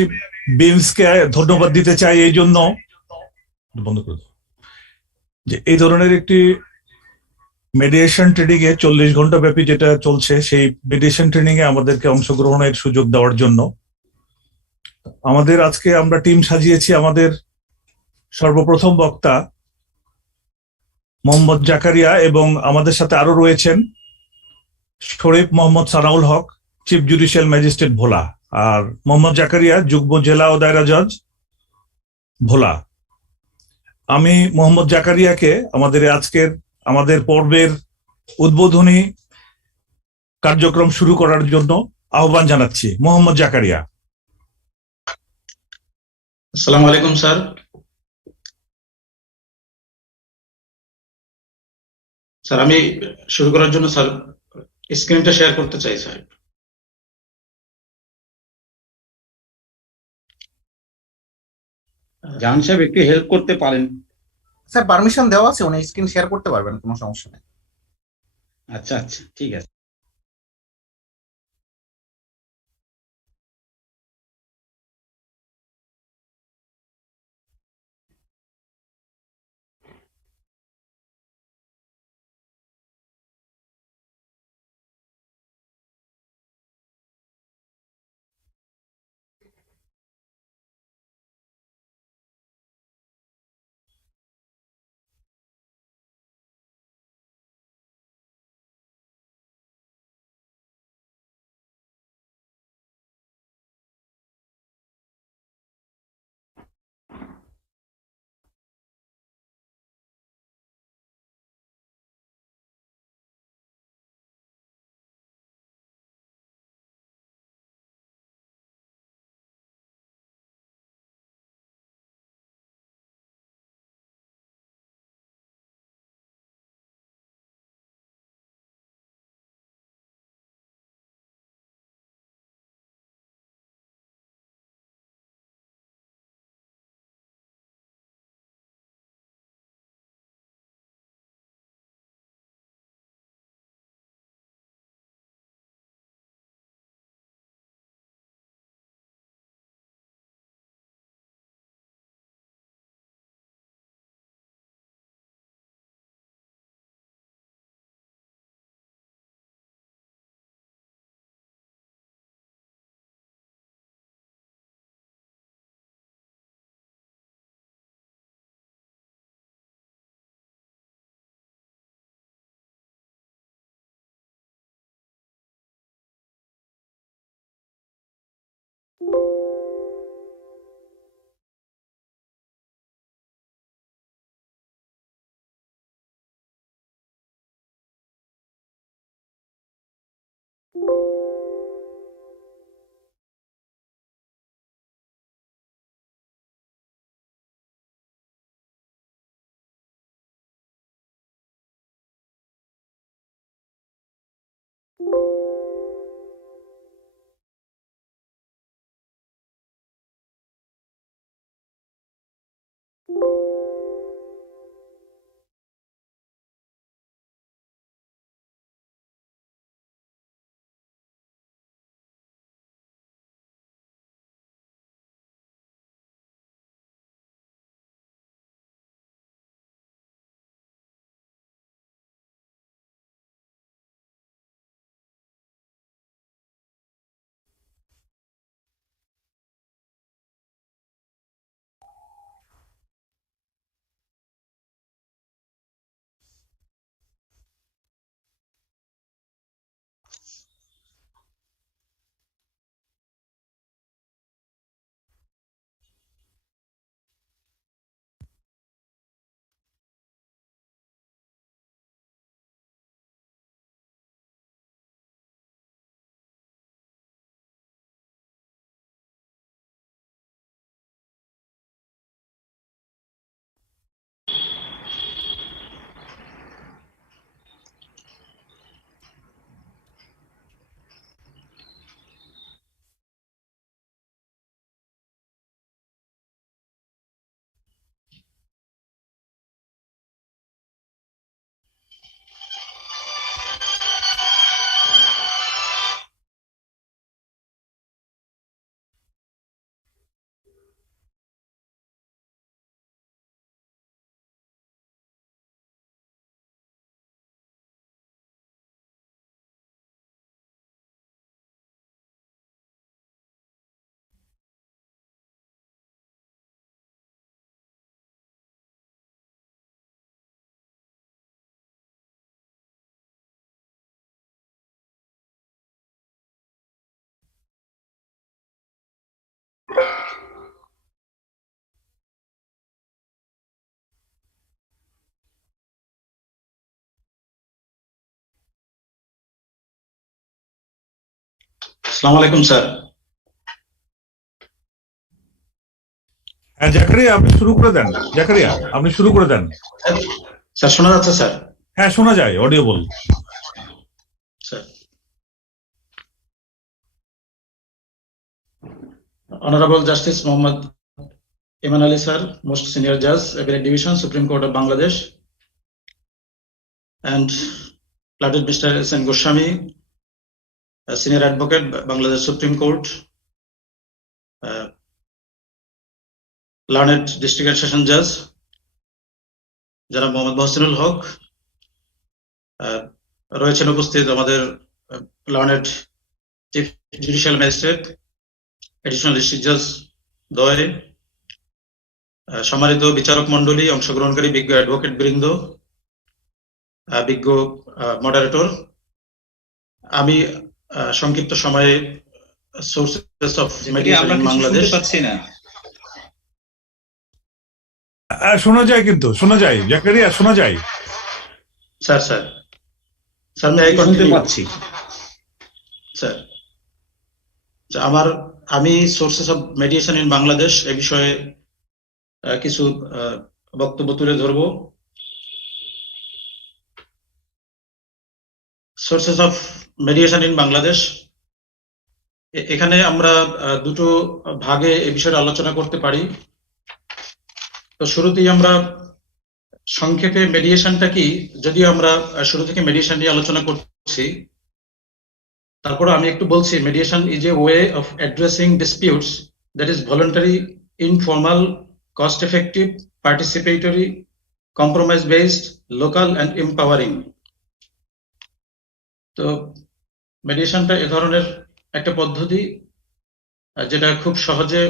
বিমসকে ধন্যবাদ দিতে চাই এই জন্য, বন্ধ করে দাও, যে এই ধরনের একটি মেডিয়েশন ট্রেনিং এ 40 ঘন্টা ব্যাপী যেটা চলছে, সেই মেডিয়েশন ট্রেনিং এ আমাদেরকে অংশগ্রহণের সুযোগ দেওয়ার জন্য। আমাদের আজকে আমরা টিম সাজিয়েছি, আমাদের সর্বপ্রথম বক্তা মোহাম্মদ জাকারিয়া, এবং আমাদের সাথে আরো রয়েছেন শরীফ মোহাম্মদ সানাউল হক, চিফ জুডিশিয়াল ম্যাজিস্ট্রেট ভোলা, আর মোহাম্মদ জাকারিয়া যুগ্ম জেলা ও দায়রা জজ ভোলা। আমি মোহাম্মদ জাকারিয়াকে আমাদের পর্বের উদ্বোধনী কার্যক্রম শুরু করার জন্য আহ্বান জানাচ্ছি। মোহাম্মদ জাকারিয়া। আসসালামু আলাইকুম স্যার। স্যার আমি শুরু করার জন্য স্যার স্ক্রিনটা শেয়ার করতে চাই স্যার। জাহান সাহেব একটু হেল্প করতে পারেন। স্যার পারমিশন দেওয়া আছে, উনি স্ক্রিন শেয়ার করতে পারবেন, কোনো সমস্যা নেই। আচ্ছা আচ্ছা, ঠিক আছে। আসসালামু আলাইকুম স্যার। হ্যাঁ জাকারিয়া, আপনি শুরু করে দেন। জাকারিয়া, আপনি শুরু করে দেন। স্যার শোনা যাচ্ছে স্যার? হ্যাঁ, শোনা যায়, audible. Sir, Honorable Justice Muhammad Iman Ali sir, most senior judge, Appellate Division, Supreme Court of Bangladesh, and Lauded Mr. S.N. Goswami, Senior Advocate, Bangladesh Supreme Court, Learned District and Session Judge, যারা মোহাম্মদ মহসিনুল হক, রয়েছেন উপস্থিত আমাদের learned chief judicial magistrate, additional district জাজ দ্বয়, সম্মানিত বিচারক মণ্ডলী, অংশগ্রহণকারী বিজ্ঞ অ্যাডভোকেট বৃন্দ, বিজ্ঞ মডারেটর, আমি সংক্ষিপ্ত সময়ে sources of mediation in Bangladesh. শোনা যায়, কিন্তু শোনা যায় জাকারিয়া, শোনা যায়। স্যার স্যার স্যার আমি শুনতে পাচ্ছি স্যার। আমি sources of mediation in Bangladesh এ বিষয়ে কিছু বক্তব্য তুলে ধরব। Sources of mediation in Bangladesh, এখানে আমরা দুটো ভাগে এ বিষয়ে আলোচনা করতে পারি। তো শুরুতেই আমরা সংক্ষেপে মেডিয়েশনটা কি, যদিও আমরা শুরু থেকে মেডিয়েশন নিয়ে আলোচনা করছি, তারপর আমি একটু বলছি mediation is a way of addressing disputes that is voluntary, informal, cost effective, participatory, compromise based, local and empowering. তো মেডিয়েশনটা এ ধরনের একটা পদ্ধতি যেটা খুব সহজে,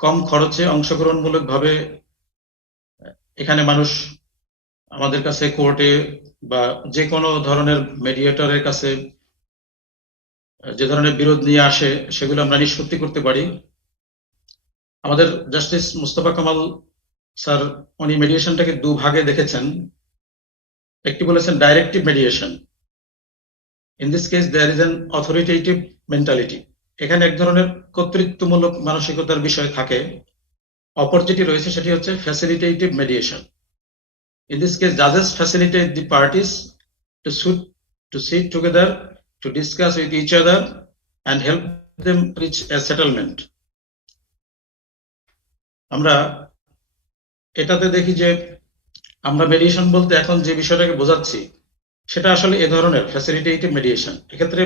কম খরচে, অংশগ্রহণমূলক ভাবে এখানে মানুষ আমাদের কাছে কোর্টে বা যে কোনো ধরনের মেডিয়েটরের কাছে যে ধরনের বিরোধ নিয়ে আসে সেগুলো আমরা নিষ্পত্তি করতে পারি। আমাদের জাস্টিস মুস্তফা কামাল স্যার উনি মেডিয়েশনটাকে দু ভাগে দেখেছেন। একটি বলেছেন directive mediation. In this case there is an authoritative mentality, এখানে এক ধরনের কর্তৃত্বমূলক মানসিকতার বিষয় থাকে। অপর যেটি রয়েছে সেটি হচ্ছে ফ্যাসিলিটেটিভ mediation. In this case, judges facilitate the parties to sit together, to discuss with each other and help them reach a settlement. আমরা এটাতে দেখি যে আমরা মেডিয়েশন বলতে এখন যে বিষয়টাকে বোঝাচ্ছি সেটা আসলে এ ধরনের ফ্যাসিলিটেটিভ মেডিয়েশন। এক্ষেত্রে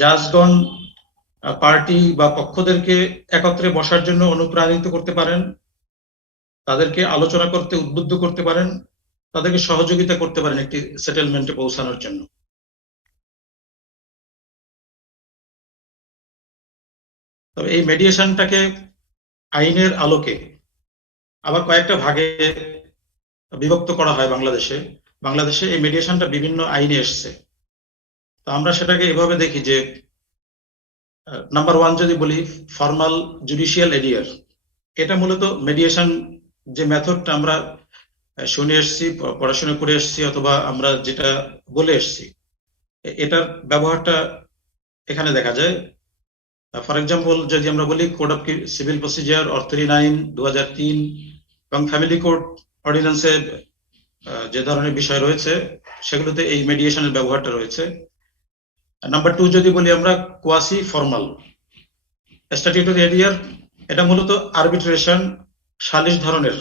জাজগণ পার্টি বা পক্ষদেরকে একত্রে বসার জন্য অনুপ্রাণিত করতে পারেন, তাদেরকে আলোচনা করতে উদ্বুদ্ধ করতে পারেন, তাদেরকে সহযোগিতা করতে পারেন একটি সেটেলমেন্টে পৌঁছানোর জন্য। তবে এই মেডিয়েশনটাকে আইনের আলোকে আবার কয়েকটা ভাগে বিভক্ত করা হয় বাংলাদেশে এই মেডিয়েশনটা বিভিন্ন আইনে এসছে। তো আমরা সেটাকে এভাবে দেখি যে নাম্বার 1 যদি বলি, ফর্মাল জুডিশিয়াল এডিয়ার, এটা মূলত মেডিয়েশন যে মেথডটা আমরা শুনে এসছি, পড়াশোনা করে এসছি, অথবা আমরা যেটা বলে এসছি, এটার ব্যবহারটা এখানে দেখা যায়। ফর এক্সাম্পল যদি আমরা বলি code of civil procedure or 39 2003 এবং ফ্যামিলি কোর্ট অর্ডিন্যান্সে যে ধরনের বিষয় রয়েছে সেগুলোতে এই মেডিয়েশনের ব্যবহারটা রয়েছে। নাম্বার 2 যদি বলি আমরা, কোয়াসি ফর্মাল স্ট্যাটিউটরি এরিয়ার, এটা মূলত আরবিট্রেশন, সালিশ ধরনের।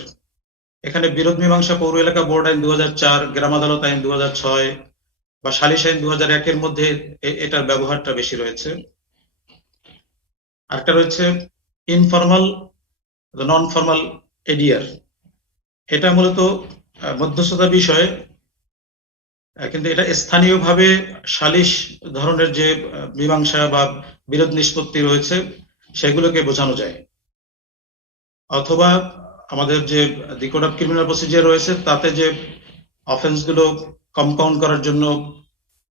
এখানে বিরোধ মীমাংসা পৌর এলাকা বোর্ড আইন 2004, গ্রাম আদালত আইন 2006 বা সালিশ আইন 2001 এর মধ্যে এটার ব্যবহারটা বেশি রয়েছে। আরেকটা রয়েছে ইনফর্মাল, নন ফর্মাল এডিয়ার, এটা মূলত মধ্যস্থতা বিষয়, কিন্তু এটা স্থানীয়ভাবে সালিশ ধরনের যে মীমাংসা বা বিরোধ নিষ্পত্তি রয়েছে সেগুলোকে বোঝানো যায়। অথবা আমাদের যে দি কোড অফ ক্রিমিনাল প্রসিজার রয়েছে তাতে যে অফেন্স গুলো কম্পাউন্ড করার জন্য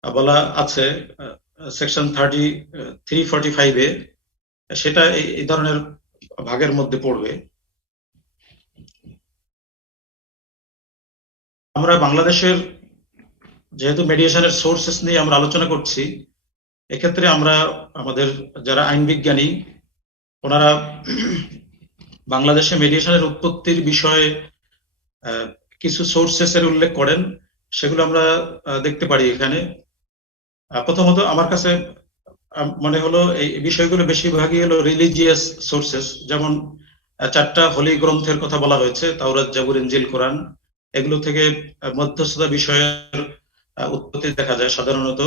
বলা আছে সেকশন 345 এ, সেটা এই ধরনের ভাগের মধ্যে পড়বে। আমরা বাংলাদেশের যেহেতু মেডিয়েশনের সোর্সেস নিয়ে আমরা আলোচনা করছি, এক্ষেত্রে আমরা আমাদের যারা আইন বিজ্ঞানী ওনারা বাংলাদেশে মেডিয়েশনের উৎপত্তির বিষয়ে কিছু সোর্সেস এর উল্লেখ করেন, সেগুলো আমরা দেখতে পারি এখানে। প্রথমত আমার কাছে মনে হলো এই বিষয়গুলো বেশিরভাগই হলো রিলিজিয়াস সোর্সেস, যেমন 4টা হোলি গ্রন্থের কথা বলা হয়েছে, তাওরাত, জাবুর, ইনজিল, কোরআন। এগুলো থেকে মধ্যস্থতা বিষয়ের উৎপত্তি দেখা যায় সাধারণত।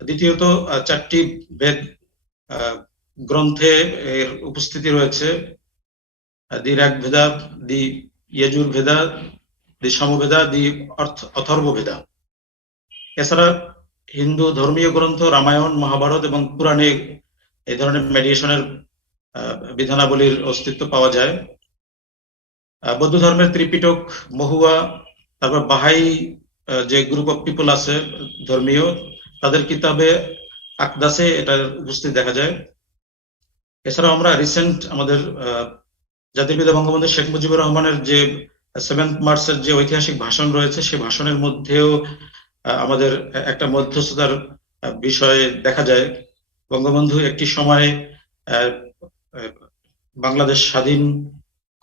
দ্বিতীয়ত 4টি বেদ গ্রন্থে এর উপস্থিতি রয়েছে, দি ঋগ ভেদা, দি ইয়জুর ভেদা, দি সমবেদা, দি অথর্ব ভেদা। এছাড়া হিন্দু ধর্মীয় গ্রন্থ রামায়ণ, মহাভারত এবং পুরাণে এই ধরনের মেডিয়েশনের বিধানাবলীর অস্তিত্ব পাওয়া যায়। বৌদ্ধ ধর্মের ত্রিপিটক, মহুয়া, তারপর বাহাই যে গ্রুপ অফ পিপল আছে ধর্মীয়, তাদের কিতাবে আকদাসে এটার উপস্থিতি দেখা যায়। এছাড়াও আমরা রিসেন্ট আমাদের জাতির পিতা বঙ্গবন্ধু শেখ মুজিবুর রহমানের যে 7 মার্চের যে ঐতিহাসিক ভাষণ রয়েছে, সেই ভাষণের মধ্যেও আমাদের একটা মধ্যস্থতার বিষয়ে দেখা যায়। বঙ্গবন্ধু একটি সময় বাংলাদেশ স্বাধীন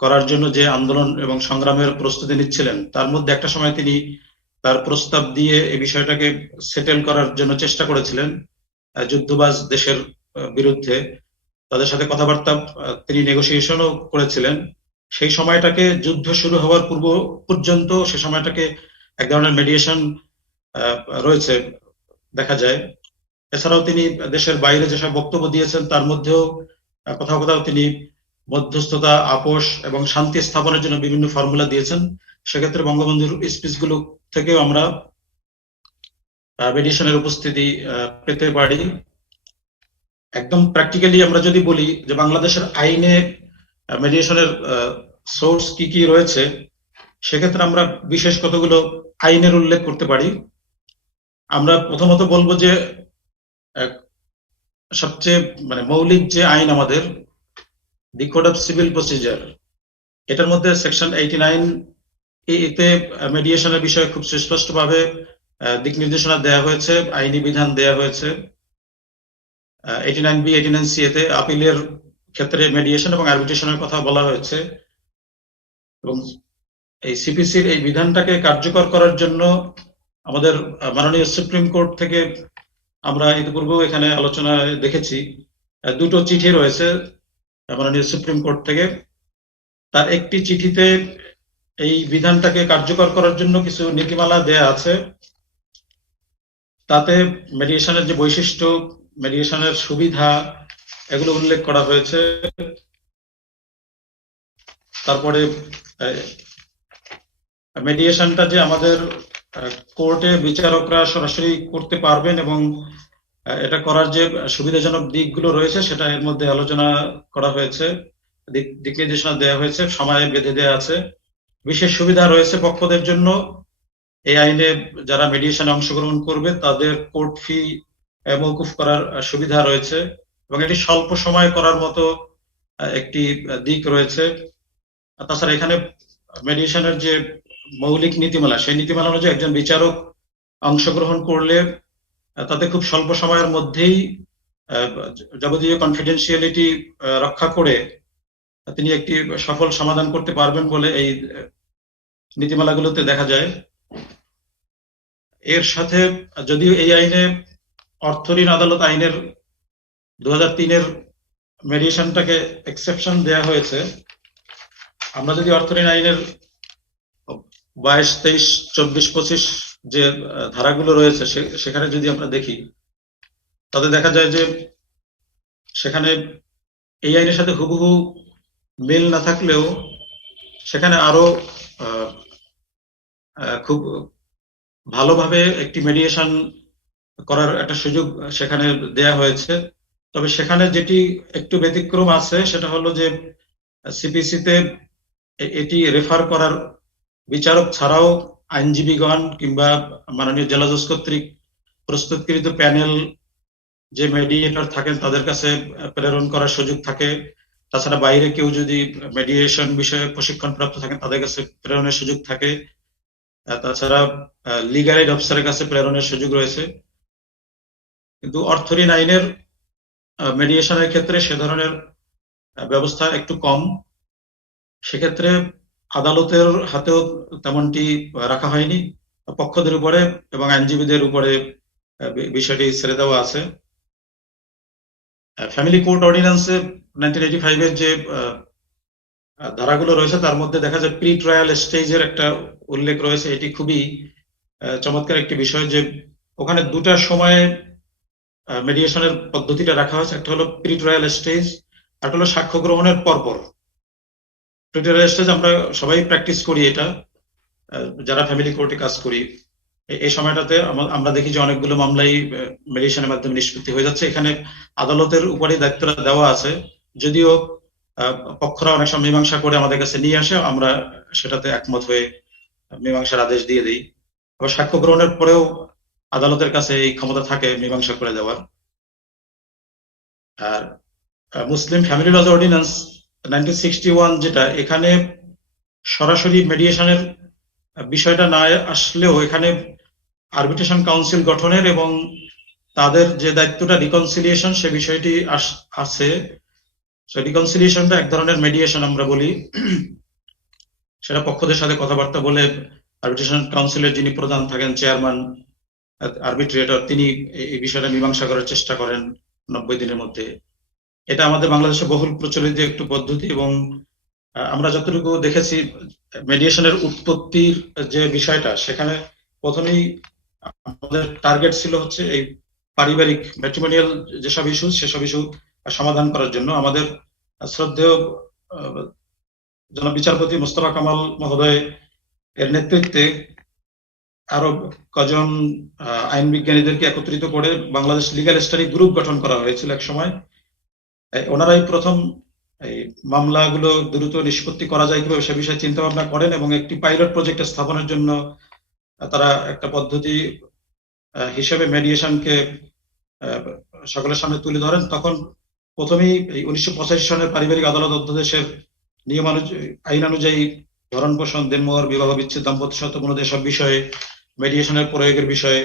করার জন্য যে আন্দোলন এবং সংগ্রামের প্রস্তুতি নিচ্ছিলেন, তার মধ্যে একটা সময় তিনি তার প্রস্তাব দিয়ে এই বিষয়টাকে সেটেল করার জন্য চেষ্টা করেছিলেন যুদ্ধবাজ দেশের বিরুদ্ধে। তাদের সাথে কথাবার্তা তিনি নেগোসিয়েশনও করেছিলেন। সেই সময়টাকে যুদ্ধ শুরু হওয়ার পূর্ব পর্যন্ত সে সময়টাকে এক ধরনের মেডিয়েশন রয়েছে দেখা যায়। এছাড়াও তিনি দেশের বাইরে যেসব বক্তব্য দিয়েছেন তার মধ্যেও কোথাও কোথাও তিনি মধ্যস্থতা, আপোষ এবং শান্তি স্থাপনের জন্য বিভিন্ন ফর্মুলা দিয়েছেন। সেক্ষেত্রে বঙ্গবন্ধুর স্পিচগুলো থেকেও আমরা মেডিয়েশনের উপস্থিতি পেতে পারি। একদম প্র্যাকটিক্যালি আমরা যদি বলি যে বাংলাদেশের আইনে মেডিয়েশনের সোর্স কি কি রয়েছে, সেক্ষেত্রে আমরা বিশেষ কতগুলো আইনের উল্লেখ করতে পারি। আমরা প্রথমত বলবো যে সবচেয়ে মৌলিক যে আইন আমাদের, দি কোড অফ সিভিল প্রসিজার, এটার মধ্যে সেকশন 89 এতে মেডিয়েশনের বিষয়ে খুব সুস্পষ্টভাবে দিক নির্দেশনা দেওয়া হয়েছে, আইনি বিধান দেওয়া হয়েছে। 89B, 89C এতে আপিলের ক্ষেত্রে মেডিয়েশন এবং আরবিট্রেশনের কথা বলা হয়েছে। এবং এই সিপিসির এই বিধানটাকে কার্যকর করার জন্য আমাদের মাননীয় সুপ্রিম কোর্ট থেকে আমরা ইতিপূর্বেও এখানে আলোচনায় দেখেছি, 2টো চিঠি রয়েছে মাননীয় সুপ্রিম কোর্ট থেকে। তার একটি চিঠিতে এই বিধানটাকে কার্যকর করার জন্য কিছু নীতিমালা দেয়া আছে। তাতে মেডিয়েশনের যে বৈশিষ্ট্য, মেডিয়েশনের সুবিধা, এগুলো উল্লেখ করা হয়েছে। তারপরে মেডিয়েশনটা যে আমাদের কোর্টে বিচারকরা সরাসরি করতে পারবেন এবং এটা করার যে সুবিধাজনক দিকগুলো রয়েছে সেটা এর মধ্যে আলোচনা করা হয়েছে, দিক নির্দেশনা দেওয়া হয়েছে, সময় বেঁধে দেওয়া আছে। বিশেষ সুবিধা রয়েছে পক্ষদের জন্য। এই আইনে যারা মেডিয়েশনে অংশগ্রহণ করবে তাদের কোর্ট ফি মওকুফ করার সুবিধা রয়েছে এবং এটি স্বল্প সময় করার মতো একটি দিক রয়েছে। তাছাড়া এখানে মেডিয়েশনের যে মৌলিক নীতিমালা, সেই নীতিমালা অনুযায়ী একজন বিচারক অংশগ্রহণ করলে তাতে খুব স্বল্প সময়ের মধ্যেই যাবতীয় কনফিডেন্সিয়ালিটি রক্ষা করে তিনি একটি সফল সমাধান করতে পারবেন বলে এই নীতিমালাগুলোতে দেখা যায়। এর সাথে যদিও এই আইনে অর্থঋণ আদালত আইনের 2003-এর মেডিয়েশনটাকে এক্সেপশন দেয়া হয়েছে, আমরা যদি অর্থঋণ আইনের 22, 23, 24, 25 যে ধারাগুলো রয়েছে সেখানে যদি আমরা দেখি, তাতে দেখা যায় যে সেখানে এই আইনের সাথে হুবহু মিল না থাকলেও সেখানে আরো খুব ভালোভাবে একটি মেডিয়েশন করার একটা সুযোগ সেখানে দেয়া হয়েছে। তবে সেখানে যেটি একটু ব্যতিক্রম আছে সেটা হলো যে সিপিসিতে এটি রেফার করার বিচারক ছাড়াও আইনজীবীগণ কিংবা মাননীয় জেলা জজ কর্তৃক প্রস্তুতকৃত প্যানেল যে মেডিয়েটর থাকেন তাদের কাছে প্রেরণ করার সুযোগ থাকে। তাছাড়া বাইরে কেউ যদি মেডিয়েশন বিষয়ে প্রশিক্ষণ প্রাপ্ত থাকেন তাদের কাছে প্রেরণের সুযোগ থাকে। তাছাড়া লিগ্যাল এইড অফিসারের কাছে প্রেরণের সুযোগ রয়েছে। কিন্তু অর্থঋণ আইনের মেডিয়েশনের ক্ষেত্রে সে ধরনের ব্যবস্থা একটু কম। সেক্ষেত্রে আদালতের হাতেও তেমনটি রাখা হয়নি, পক্ষদের উপরে এবং আইনজীবীদের উপরে বিষয়টি ছেড়ে দেওয়া আছে। ফ্যামিলি কোর্ট অর্ডিন্যান্সে 1985 এর যে ধারাগুলো রয়েছে তার মধ্যে দেখা যায় প্রি ট্রায়াল স্টেজের একটা উল্লেখ রয়েছে। এটি খুবই চমৎকার একটি বিষয় যে ওখানে দুটা সময়ে মেডিয়েশনের পদ্ধতিটা রাখা হয়েছে। একটা হলো প্রি ট্রায়াল স্টেজ, আর হলো সাক্ষ্য গ্রহণের পরপর। প্রি ট্রায়াল স্টেজ আমরা সবাই প্র্যাকটিস করি, এটা যারা ফ্যামিলি কোর্টে কাজ করি এই সময়টাতে আমরা দেখি যে অনেকগুলো মামলাই মেডিয়েশনের মাধ্যমে নিষ্পত্তি হয়ে যাচ্ছে। এখানে আদালতের উপরে দায়িত্বটা দেওয়া আছে, যদিও পক্ষরা অনেক সময় মীমাংসা করে আমাদের কাছে নিয়ে আসে, আমরা সেটাতে একমত হয়ে মীমাংসার আদেশ দিয়ে দিই। আবার সাক্ষ্য গ্রহণের পরেও আদালতের কাছে এই ক্ষমতা থাকে মীমাংসা করে দেওয়ার। আর মুসলিম ফ্যামিলি লজ অর্ডিন্যান্স 1961 যেটা, এখানে সরাসরি মেডিয়েশনের বিষয়টা না আসলেও এখানে আরবিট্রেশন কাউন্সিল গঠনের এবং তাদের যে দায়িত্বটা রিকনসিলিয়েশন সে বিষয়টি আছে। রিকনসিলিয়েশনটা এক ধরনের মেডিয়েশন আমরা বলি। সেটা পক্ষদের সাথে কথাবার্তা বলে আরবিট্রেশন কাউন্সিলের যিনি প্রধান থাকেন, চেয়ারম্যান আরবিট্রেটর, তিনি এই বিষয়টা মীমাংসা করার চেষ্টা করেন 90 দিনের মধ্যে। এটা আমাদের বাংলাদেশে বহুল প্রচলিত একটু পদ্ধতি এবং আমরা যতটুকু দেখেছি মেডিয়েশনের উৎপত্তির যে বিষয়টা, সেখানে প্রথমেই আমাদের টার্গেট ছিল হচ্ছে এই পারিবারিক ম্যাট্রিমোনিয়াল যেসব ইস্যু সেসব ইস্যু সমাধান করার জন্য। আমাদের শ্রদ্ধেয় জনাব বিচারপতি মোস্তফা কামাল মহোদয় এর নেতৃত্বে আরো কজন আইন বিজ্ঞানীদেরকে একত্রিত করে বাংলাদেশ লিগ্যাল স্টাডি গ্রুপ গঠন করা হয়েছিল এক সময়। ওনারাই প্রথম এই মামলাগুলো দ্রুত নিষ্পত্তি করা যায় কিভাবে সে বিষয়ে চিন্তা ভাবনা করেন এবং একটি পাইলট প্রজেক্ট স্থাপনের জন্য তারা একটা পদ্ধতি হিসেবে মেডিয়েশনকে সকলের সামনে তুলে ধরেন। তখন প্রথমেই এই 1985 সনের পারিবারিক আদালত অধ্যাদেশের নিয়ম আইন অনুযায়ী ভরণ পোষণ, দেনমোহর, বিবাহ বিচ্ছেদ, দাম্পত্য সত্ত্বপ্রণোদয় এসব বিষয়ে মেডিয়েশনের প্রয়োগের বিষয়ে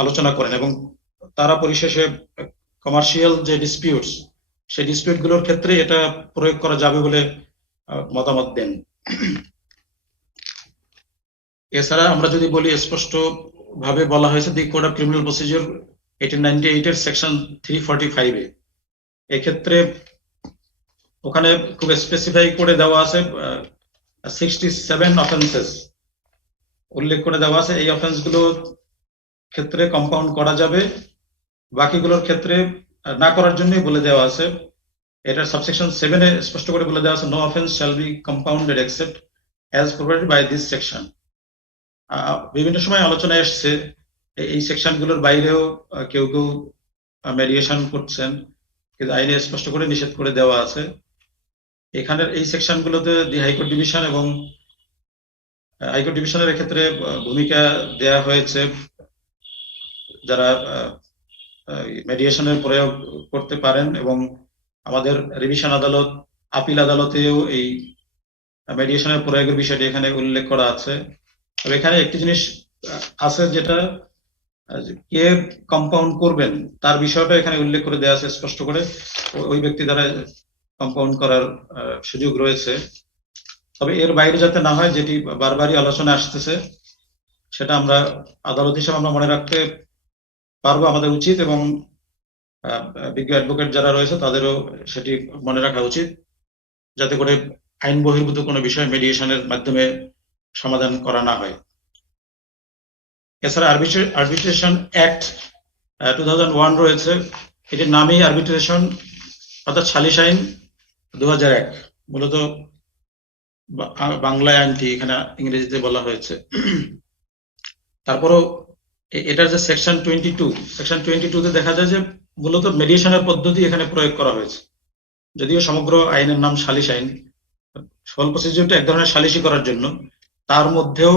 আলোচনা করেন এবং তারা পরিশেষে কমার্শিয়াল যে ডিসপিউটস সেই ডিসপিউট গুলোর ক্ষেত্রে এটা প্রয়োগ করা যাবে বলে মতামত দেন। এছাড়া আমরা যদি বলি, স্পষ্ট ভাবে বলা হয়েছে দি কোড অফ ক্রিমিনাল প্রসিডিওর 1898 এর সেকশন 345 এ, এক্ষেত্রে ওখানে খুব স্পেসিফাই করে দেওয়া আছে 67 অফেন্সেস উল্লেখ করে দেওয়া আছে। এই অফেন্স গুলোর ক্ষেত্রে কম্পাউন্ড করা যাবে, বাকিগুলোর ক্ষেত্রে না করার জন্যই বলে দেওয়া আছে। এটা সাবসেকশন 7 এ স্পষ্ট করে বলে দেওয়া আছে, no offence shall be compounded except as provided by this section. বিভিন্ন সময় আলোচনায় এসছে এই সেকশন গুলোর বাইরেও কেউ কেউ মেডিয়েশন করছেন, কিন্তু আইনে স্পষ্ট করে নিষেধ করে দেওয়া আছে। এখানের এই সেকশন গুলোতে দি হাইকোর্ট ডিভিশন এবং হাইকোর্ট ডিভিশনের ক্ষেত্রে ভূমিকা দেয়া হয়েছে, যারা মেডিয়েশনের প্রয়োগ করতে পারেন এবং আমাদের রিভিশন আদালত, আপিল আদালতেও এই মেডিয়েশনের প্রয়োগের বিষয়টি এখানে উল্লেখ করা আছে। তবে এখানে একটি জিনিস আছে, যেটা কে কম্পাউন্ড করবেন তার বিষয়টা এখানে উল্লেখ করে দেওয়া আছে স্পষ্ট করে, ওই ব্যক্তি দ্বারা কম্পাউন্ড করার সুযোগ রয়েছে। তবে এর বাইরে যাতে না হয়, যেটি বারবারই আলোচনা আসতেছে, সেটা আমরা আদালত হিসেবে আমরা মনে রাখতে পারবো, আমাদের উচিত, এবং বিজ্ঞ অ্যাডভোকেট যারা রয়েছে তাদেরও সেটি মনে রাখা উচিত, যাতে করে আইন বহির্ভূত কোনো বিষয় মেডিয়েশনের মাধ্যমে সমাধান করা না হয়। এছাড়া আরবিট্রেশন অ্যাক্ট 2001 রয়েছে, এটির নামই আরবিট্রেশন, অর্থাৎ সালিশ আইন 2001, মূলত বাংলায় আইনটি এখানে ইংরেজিতে বলা হয়েছে। তারপরও এটার যে সেকশন 22তে দেখা যায় যে মূলত মেডিয়েশনের পদ্ধতি এখানে প্রয়োগ করা হয়েছে, যদিও সমগ্র আইনের নাম সালিশ আইন। সল প্রসিডিউরটা এক ধরনের সালিশি করার জন্য, তার মধ্যেও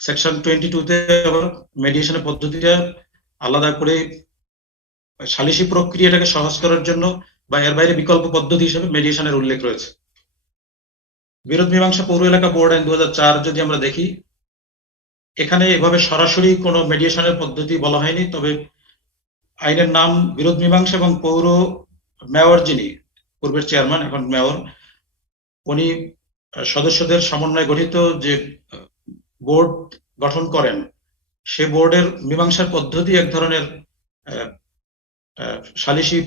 সেকশন 22তে আবার মেডিয়েশনের পদ্ধতিটা আলাদা করে সালিশি প্রক্রিয়াটাকে সহজ করার জন্য বা এর বাইরে বিকল্প পদ্ধতি হিসেবে মেডিয়েশনের উল্লেখ রয়েছে। বিরোধ মীমাংসা পৌর এলাকা বোর্ড আইন 2004 যদি আমরা দেখি, এখানে এভাবে সরাসরি কোনো মেডিয়েশনের পদ্ধতি বলা হয়নি, তবে আইনের নাম বিরোধ মীমাংসা এবং পৌর মেয়র, যিনি পূর্বের চেয়ারম্যান এখন মেয়র, উনি সদস্যদের সমন্বয়ে গঠিত যে বোর্ড গঠন করেন, সে বোর্ডের মীমাংসার পদ্ধতি এক ধরনের সালিসি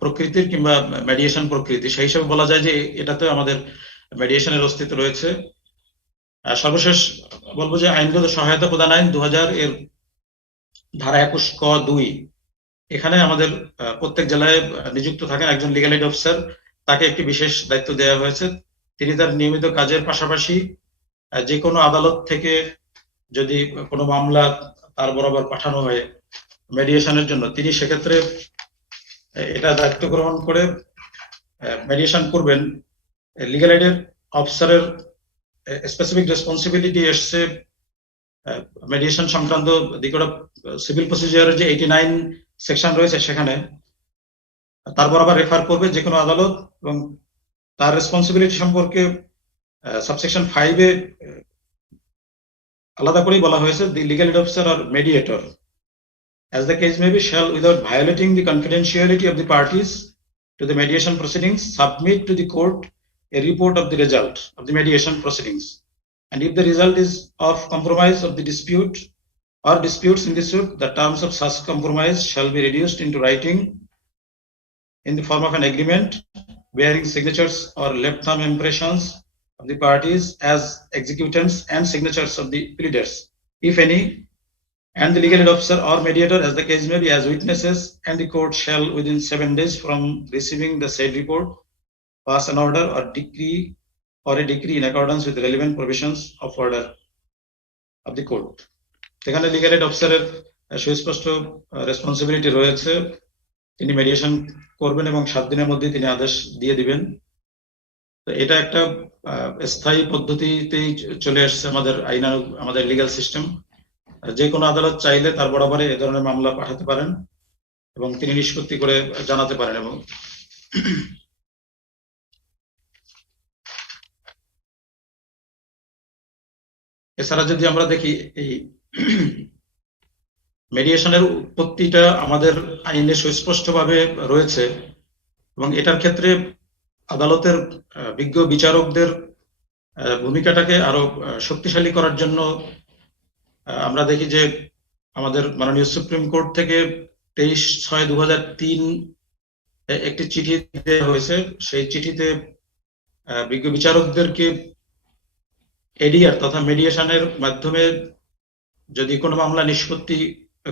প্রকৃতির কিংবা মেডিয়েশন প্রকৃতি। সেই হিসাবে বলা যায় যে এটাতে আমাদের মেডিয়েশনের অস্তিত্ব রয়েছে। সর্বশেষ বলবো যে আইনগত সহায়তা প্রদান আইন 2000 এর ধারা 21(ক)(2) এখানে আমাদের প্রত্যেক জেলায় নিযুক্ত থাকেন একজন লিগ্যাল এড অফিসার। তাকে একটি বিশেষ দায়িত্ব দেওয়া হয়েছে। তিনি তার নিয়মিত কাজের পাশাপাশি যে কোনো আদালত থেকে যদি কোনো মামলা তার বরাবর পাঠানো হয় মেডিয়েশনের জন্য, তিনি সেক্ষেত্রে এটা দায়িত্ব গ্রহণ করে মেডিয়েশন করবেন। লিগ্যাল এডের অফিসারের স্পেসিফিক রেসপন্সিবিলিটি এসছে মেডিয়েশন সংক্রান্ত দিকটা সিভিল প্রসিজিয়ারের যে 89 সেকশন রয়েছে সেখানে তার বরাবর রেফার করবে যে কোনো আদালত, এবং তার রেসপন্সিবিলিটি সম্পর্কে সাবসেকশন 5 এ আলাদা করেই বলা হয়েছে, দি লিগ্যাল এড অফিসার আর mediator, as the case may be, shall, without violating the confidentiality of the parties to the mediation proceedings, submit to the court a report of the result of the mediation proceedings. And if the result is of compromise of the dispute or disputes in the suit, the terms of such compromise shall be reduced into writing in the form of an agreement bearing signatures or left thumb impressions of the parties as executants and signatures of the pleaders, if any, and the legal aid officer or mediator, as the case may be, as witnesses, and the court shall, within 7 days from receiving the said report, pass an order or a decree in accordance with the relevant provisions of order of the court. সেখানে legal add অফিসারের সুস্পষ্ট responsibility রয়েছে, তিনি mediation করবেন এবং 7 দিনের মধ্যে তিনি আদেশ দিয়ে দিবেন। তো এটা একটা স্থায়ী পদ্ধতিতেই চলে আসছে আমাদের আমাদের লিগ্যাল সিস্টেম। যে কোনো আদালত চাইলে তার বরাবরে এ ধরনের মামলা পাঠাতে পারেন এবং তিনি নিষ্পত্তি করে জানাতে পারেন। এবং এছাড়া যদি আমরা দেখি এই মেডিয়েশনের উৎপত্তিটা আমাদের আইনে সুস্পষ্টভাবে রয়েছে, এবং এটার ক্ষেত্রে আদালতের বিজ্ঞ বিচারকদের ভূমিকাটাকে আরো শক্তিশালী করার জন্য আমরা দেখি যে আমাদের মাননীয় সুপ্রিম কোর্ট থেকে 23/6/2003 একটি চিঠি দেওয়া হয়েছে। সেই চিঠিতে বিজ্ঞ বিচারকদেরকে এডিআর তথা মেডিয়েশনের মাধ্যমে যদি কোনো মামলা নিষ্পত্তি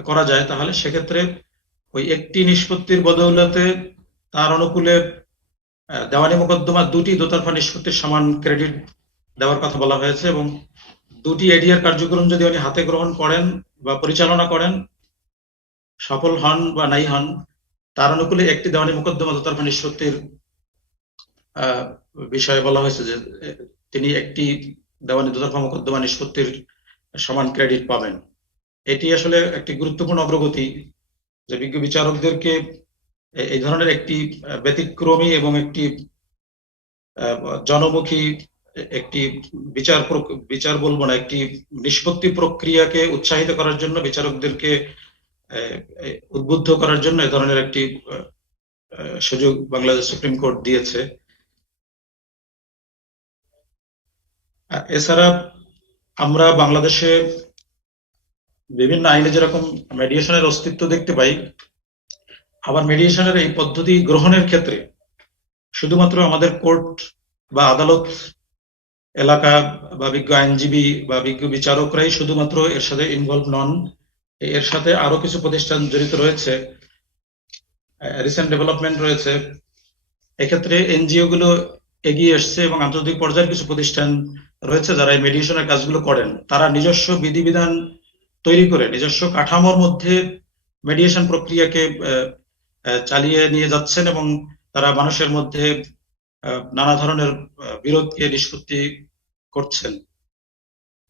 করা যায়, তাহলে সেক্ষেত্রে ওই একটি নিষ্পত্তির বদৌলতে তার অনুকূলে দেওয়ানি মোকদ্দমা 2টি দোতরফা নিষ্পত্তির সমান ক্রেডিট দেওয়ার কথা বলা হয়েছে, এবং 2টি এডিআর কার্যক্রম যদি উনি হাতে গ্রহণ করেন বা পরিচালনা করেন, সফল হন বা নাই হন, তার অনুকূলে একটি দেওয়ানি মোকদ্দমা দোতরফা নিষ্পত্তির বিষয়ে বলা হয়েছে যে তিনি একটি দেওয়ানি দোতরফা মোকদ্দমা নিষ্পত্তির সমান ক্রেডিট পাবেন। এটি আসলে একটি গুরুত্বপূর্ণ অগ্রগতি যে বিজ্ঞ বিচারকদেরকে এই ধরনের একটি ব্যতিক্রমী এবং একটি জনমুখী একটি বিচার বলবো না, একটি নিষ্পত্তি প্রক্রিয়াকে উৎসাহিত করার জন্য, বিচারকদেরকে উদ্বুদ্ধ করার জন্য এ ধরনের একটি সুযোগ বাংলাদেশ সুপ্রিম কোর্ট দিয়েছে। এছাড়া আমরা বাংলাদেশে বিভিন্ন আইনে যেরকম মেডিয়েশনের অস্তিত্ব দেখতে পাই, আবার মেডিয়েশনের এই পদ্ধতি গ্রহণের ক্ষেত্রে শুধুমাত্র আমাদের কোর্ট বা আদালত এলাকা বা বিজ্ঞ আইনজীবী বা বিজ্ঞ বিচারকরাই শুধুমাত্র এর সাথে ইনভলভ নন, এর সাথে আরো কিছু প্রতিষ্ঠান জড়িত রয়েছে, রিসেন্ট ডেভেলপমেন্ট রয়েছে। এক্ষেত্রে এনজিও গুলো এগিয়ে এসছে এবং আন্তর্জাতিক পর্যায়ের কিছু প্রতিষ্ঠান রয়েছে যারা এই মেডিয়েশনের কাজগুলো করেন। তারা নিজস্ব বিধিবিধান তৈরি করে নিজস্ব কাঠামোর মধ্যে মেডিয়েশন প্রক্রিয়াকে চালিয়ে নিয়ে যাচ্ছেন এবং তারা মানুষের মধ্যে নানা ধরনের বিরোধকে নিষ্পত্তি করছেন।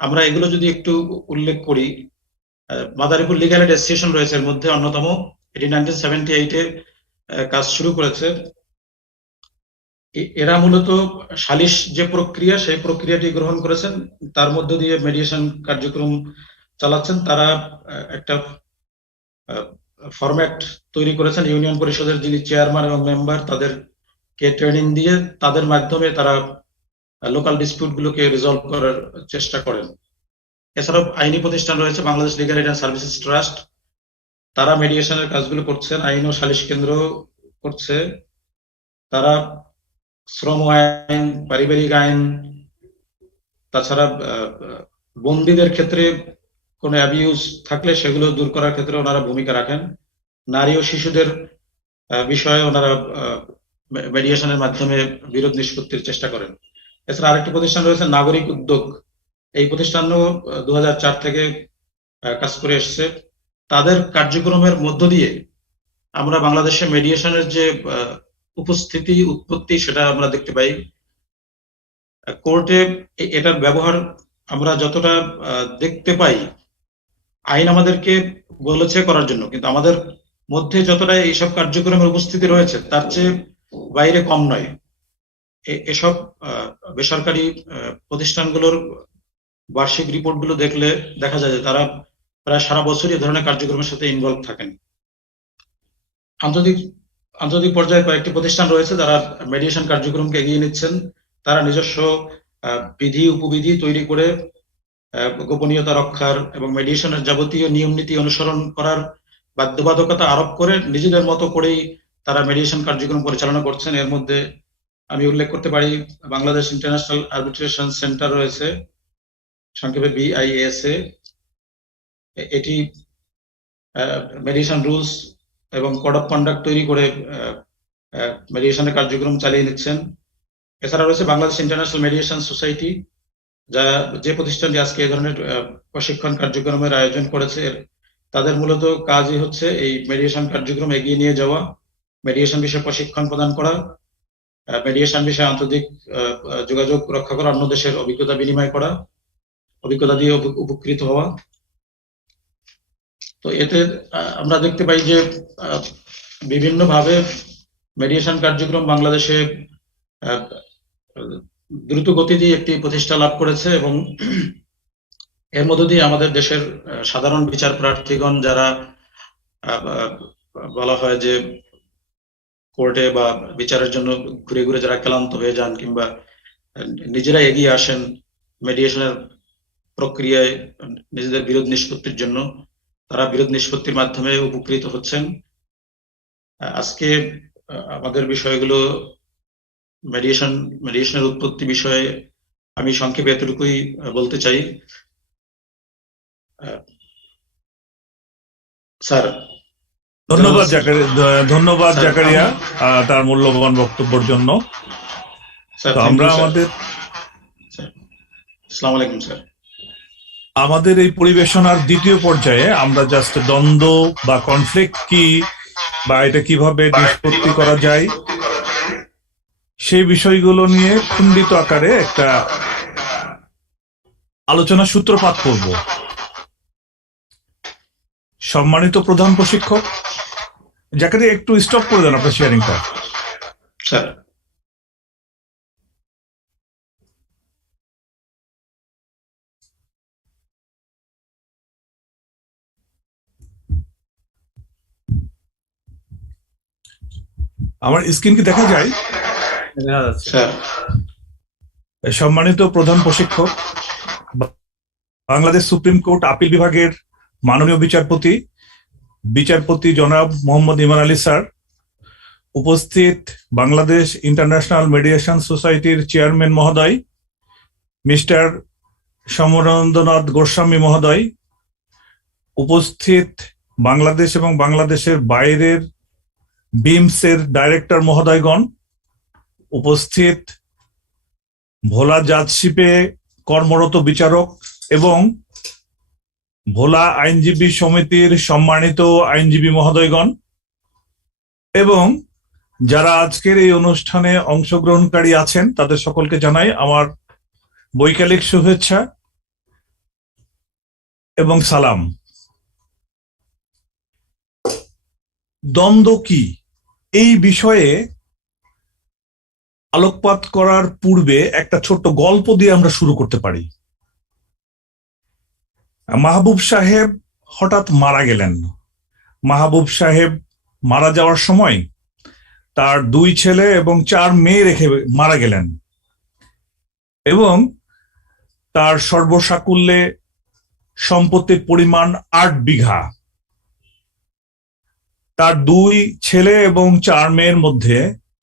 আমরা এগুলো যদি একটু উল্লেখ করি, মাদারীপুর লিগ্যাল এড অ্যাসোসিয়েশন রয়েছে এর মধ্যে অন্যতম। এটি 1978-এ কাজ শুরু করেছে। এরা মূলত সালিশ যে প্রক্রিয়া, সেই প্রক্রিয়াটি গ্রহণ করেছেন, তার মধ্য দিয়ে মেডিয়েশন কার্যক্রম চালাচ্ছেন। তারা একটা ফরম্যাট তৈরি করেছেন ইউনিয়ন পরিষদের যিনি চেয়ারম্যান এবং মেম্বার তাদেরকে ট্রেনিং দিয়ে তাদের মাধ্যমে তারা লোকাল ডিসপিউট গুলোকে রিজলভ করার চেষ্টা করেন। এছাড়াও আইনি প্রতিষ্ঠান রয়েছে Bangladesh legal aid and services trust, তারা মেডিয়েশনের কাজগুলো করছেন, আইন ও সালিশ কেন্দ্র করছে, তারা শ্রম আইন, পারিবারিক আইন, তাছাড়া বন্দীদের ক্ষেত্রে কোনো অ্যাবিউজ থাকলে সেগুলো দূর করার ক্ষেত্রে ওনারা ভূমিকা রাখেন। নারী ও শিশুদের বিষয়ে ওনারা মেডিয়েশনের মাধ্যমে বিরোধ নিষ্পত্তির চেষ্টা করেন। এছাড়া আরেকটি প্রতিষ্ঠান রয়েছে নাগরিক উদ্যোগ, এই প্রতিষ্ঠানও 2004 থেকে কাজ করে এসছে। তাদের কার্যক্রমের মধ্য দিয়ে আমরা বাংলাদেশে মেডিয়েশনের যে উপস্থিতি উৎপত্তি সেটা আমরা দেখতে পাই। কোর্টে এটার ব্যবহার আমরা যতটা দেখতে পাই, আইন আমাদেরকে বলেছে করার জন্য, কিন্তু আমাদের মধ্যে যতটা এইসব কার্যক্রমের উপস্থিতি রয়েছে তার চেয়ে বাইরে কম নয়। এসব বেসরকারি প্রতিষ্ঠানগুলোর বার্ষিক রিপোর্টগুলো দেখলে দেখা যায় যে তারা প্রায় সারা বছরই এ ধরনের কার্যক্রমের সাথে ইনভলভ থাকেন। আন্তর্জাতিক পর্যায়ে কয়েকটি প্রতিষ্ঠান রয়েছে যারা মেডিয়েশন কার্যক্রমকে এগিয়ে নিচ্ছেন। তারা নিজস্ব বিধি উপবিধি তৈরি করে গোপনীয়তা রক্ষার এবং মেডিয়েশনের যাবতীয় নিয়ম নীতি অনুসরণ করার বাধ্যবাধকতা আরোপ করে নিজেদের মতো করেই তারা মেডিয়েশন কার্যক্রম পরিচালনা করছেন। এর মধ্যে আমি উল্লেখ করতে পারি বাংলাদেশ ইন্টারন্যাশনাল আর্বিট্রেশন সেন্টার রয়েছে, সংক্ষেপে BISA। এটি মেডিয়েশন রুলস এবং কোড অফ কন্ডাক্ট তৈরি করে মেডিয়েশনের কার্যক্রম চালিয়ে নিচ্ছেন। এছাড়া রয়েছে বাংলাদেশ ইন্টারন্যাশনাল মেডিয়েশন সোসাইটি, যে প্রতিষ্ঠানটি আজকে এই ধরনের প্রশিক্ষণ কার্যক্রমের আয়োজন করেছে। তাদের মূলত কাজই হচ্ছে এই মেডিয়েশন কার্যক্রম এগিয়ে নিয়ে যাওয়া, মেডিয়েশন বিষয়ে প্রশিক্ষণ প্রদান করা, মেডিয়েশন বিষয়ে আন্তর্জাতিক যোগাযোগ রক্ষা করা, অন্য দেশের অভিজ্ঞতা বিনিময় করা, অভিজ্ঞতা দিয়ে উপকৃত হওয়া। তো এতে আমরা দেখতে পাই যে বিভিন্নভাবে মেডিয়েশন কার্যক্রম বাংলাদেশে দ্রুত গতি দিয়ে একটি প্রতিষ্ঠা লাভ করেছে এবং এর মধ্য দিয়ে আমাদের দেশের সাধারণ বিচার প্রার্থীগণ যারা বলা হয় যে কোর্টে বা বিচারের জন্য ঘুরে ঘুরে যারা ক্লান্ত হয়ে যান কিংবা নিজেরা এগিয়ে আসেন মেডিয়েশনের প্রক্রিয়ায় নিজেদের বিরোধ নিষ্পত্তির জন্য, তারা বিরোধ নিষ্পত্তির মাধ্যমে উপকৃত হচ্ছেন। আজকে আমাদের বিষয়গুলো মেডিয়েশনের উৎপত্তি বিষয়ে আমি সংক্ষেপে এতটুকুই বলতে চাই। স্যার, ধন্যবাদ জাকারিয়া তার মূল্যবান বক্তব্যের জন্য। আমরা আসসালামু আলাইকুম স্যার। আমাদের এই পরিবেশনার দ্বিতীয় পর্যায়ে আমরা জাস্ট দ্বন্দ্ব বা কনফ্লিক্ট কি বা এটা কিভাবে নিষ্পত্তি করা যায় সেই বিষয়গুলো নিয়ে খণ্ডিত আকারে একটা আলোচনা সূত্রপাত করব। সম্মানিত প্রধান প্রশিক্ষক জাকারিয়া, একটু স্টপ করে দেন আপনার শেয়ারিংটা। স্যার, আমার স্ক্রিন কি দেখা যায়? সম্মানিত প্রধান প্রশিক্ষক, বাংলাদেশ সুপ্রিম কোর্ট আপিল বিভাগের মাননীয় বিচারপতি জনাব মোহাম্মদ ইমান আলী স্যার, উপস্থিত বাংলাদেশ ইন্টারন্যাশনাল মেডিয়েশন সোসাইটির চেয়ারম্যান মহোদয় মিস্টার সমরেন্দ্রনাথ গোস্বামী মহোদয়, উপস্থিত বাংলাদেশ এবং বাংলাদেশের বাইরের BIMS এর ডাইরেক্টর মহোদয়গণ, উপস্থিত ভোলা জাজশিপে কর্মরত বিচারক এবং ভোলা আইনজীবী সমিতির সম্মানিত আইনজীবী মহোদয়গণ এবং যারা আজকের এই অনুষ্ঠানে অংশগ্রহণকারী আছেন তাদের সকলকে জানাই আমার বৈকালিক শুভেচ্ছা এবং সালাম। দ্বন্দ্ব কি এই বিষয়ে আলোকপাত করার পূর্বে একটা ছোট্ট গল্প দিয়ে আমরা শুরু করতে পারি। মাহবুব সাহেব হঠাৎ মারা গেলেন। মাহবুব সাহেব মারা যাওয়ার সময় তার 2 ছেলে এবং 4 মেয়ে রেখে মারা গেলেন এবং তার সর্বসাকুল্যে সম্পত্তির পরিমাণ 8 বিঘা। তার 2 ছেলে এবং 4 মেয়ের মধ্যে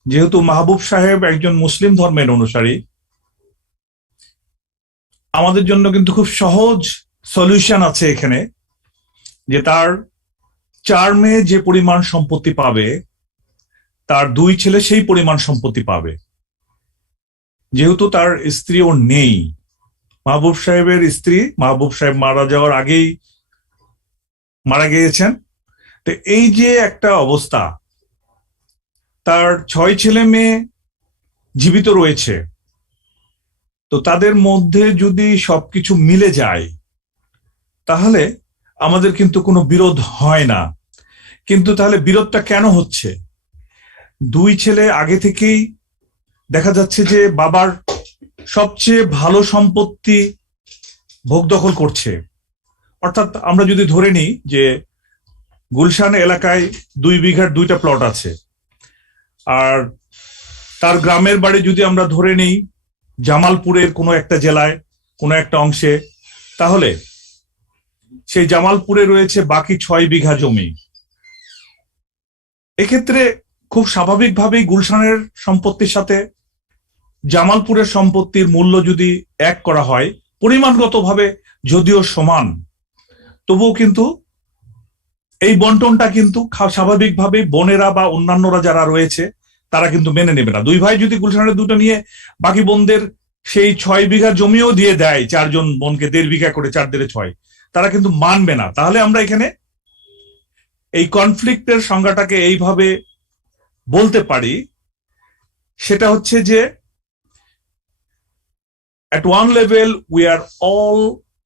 যেহেতু মাহবুব সাহেব একজন মুসলিম ধর্মের অনুসারী, আমাদের জন্য কিন্তু খুব সহজ সলিউশন আছে এখানে, যে তার 4 মেয়ে যে পরিমাণ সম্পত্তি পাবে তার 2 ছেলে সেই পরিমাণ সম্পত্তি পাবে। যেহেতু তার স্ত্রীও নেই, মাহবুব সাহেবের স্ত্রী মাহবুব সাহেব মারা যাওয়ার আগেই মারা গিয়েছেন, তো এই যে একটা অবস্থা, তার 6 ছেলে মেয়ে জীবিত রয়েছে, তো তাদের মধ্যে যদি সবকিছু মিলে যায় তাহলে আমাদের কিন্তু কোনো বিরোধ হয় না। কিন্তু তাহলে বিরোধটা কেন হচ্ছে? 2 ছেলে আগে থেকেই দেখা যাচ্ছে যে বাবার সবচেয়ে ভালো সম্পত্তি ভোগ দখল করছে। অর্থাৎ আমরা যদি ধরে নিই যে গুলশান এলাকায় 2 বিঘার 2টা প্লট আছে, আর তার গ্রামের বাড়ি যদি আমরা ধরে নিই জামালপুরের কোনো একটা জেলায় কোনো একটা অংশে, তাহলে সেই জামালপুরে রয়েছে বাকি 6 বিঘা জমি। এক্ষেত্রে খুব স্বাভাবিকভাবেই গুলশানের সম্পত্তির সাথে জামালপুরের সম্পত্তির মূল্য যদি এক করা হয়, পরিমাণগতভাবে যদিও সমান, তবুও কিন্তু এই বন্টনটা কিন্তু স্বাভাবিকভাবেই বোনেরা বা অন্যান্যরা যারা রয়েছে তারা কিন্তু মেনে নেবে না। 2 ভাই যদি গুলশানের 2টা নিয়ে বাকি বোনদের সেই 6 বিঘা জমিও দিয়ে দেয়, 4 জন বোনকে 1.5 বিঘা করে, 4 × 6, তারা কিন্তু মানবে না। তাহলে আমরা এখানে এই কনফ্লিক্টের সংজ্ঞাটাকে এইভাবে বলতে পারি, সেটা হচ্ছে যে at one level we are all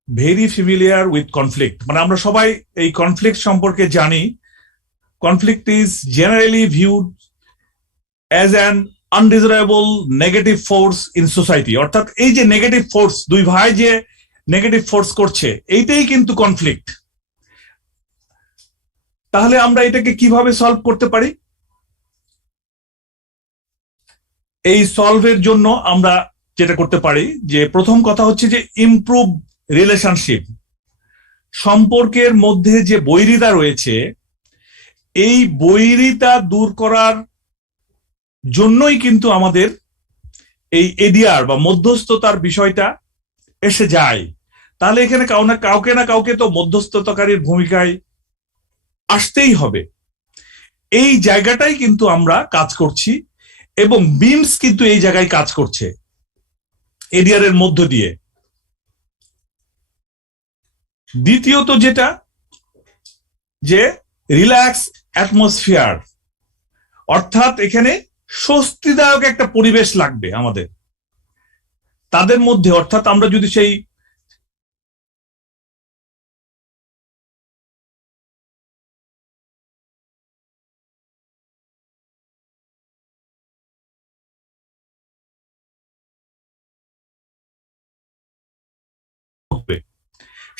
very familiar with conflict, মানে আমরা সবাই এই কনফ্লিক্ট সম্পর্কে জানি। Conflict is generally viewed as an undesirable negative force in society, অর্থাৎ এই যে নেগেটিভ ফোর্স, 2 ভাই যে নেগেটিভ ফোর্স করছে, এইটাই কিন্তু কনফ্লিক্ট। তাহলে আমরা এটাকে কিভাবে সলভ করতে পারি? এই সলভের জন্য আমরা যেটা করতে পারি, যে প্রথম কথা হচ্ছে যে ইমপ্রুভ রিলেশনশিপ। সম্পর্কের মধ্যে যে বৈরিতা রয়েছে, এই বৈরিতা দূর করার জন্যই কিন্তু আমাদের এই এডিআর বা মধ্যস্থতার বিষয়টা এসে যায়। তাহলে এখানে কাউকে না কাউকে তো মধ্যস্থতাকারীর ভূমিকায় আসতেই হবে। এই জায়গাটাই কিন্তু আমরা কাজ করছি এবং বিমস কিন্তু এই জায়গায় কাজ করছে এডিআর এর মধ্য দিয়ে। দ্বিতীয়ত যেটা, যে রিল্যাক্স অ্যাটমসফিয়ার, অর্থাৎ এখানে স্বস্তিদায়ক একটা পরিবেশ লাগবে আমাদের তাদের মধ্যে। অর্থাৎ আমরা যদি সেই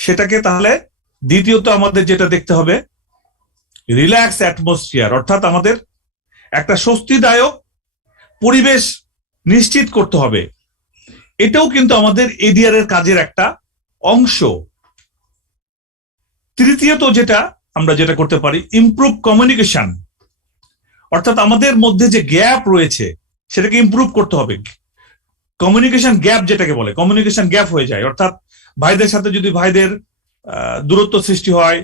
সেটাকে, তাহলে দ্বিতীয়ত আমাদের যেটা দেখতে হবে রিল্যাক্স অ্যাটমসফিয়ার, অর্থাৎ আমাদের একটা স্বস্তিদায়ক পরিবেশ নিশ্চিত করতে হবে। এটাও কিন্তু আমাদের এডিআর এর কাজের একটা অংশ। তৃতীয়ত যেটা আমরা যেটা করতে পারি, ইমপ্রুভ কমিউনিকেশন, অর্থাৎ আমাদের মধ্যে যে গ্যাপ রয়েছে সেটাকে ইমপ্রুভ করতে হবে। কমিউনিকেশন গ্যাপ যেটাকে বলে, কমিউনিকেশন গ্যাপ হয়ে যায়, অর্থাৎ ভাইদের সাথে যদি ভাইদের দূরত্ব সৃষ্টি হয়,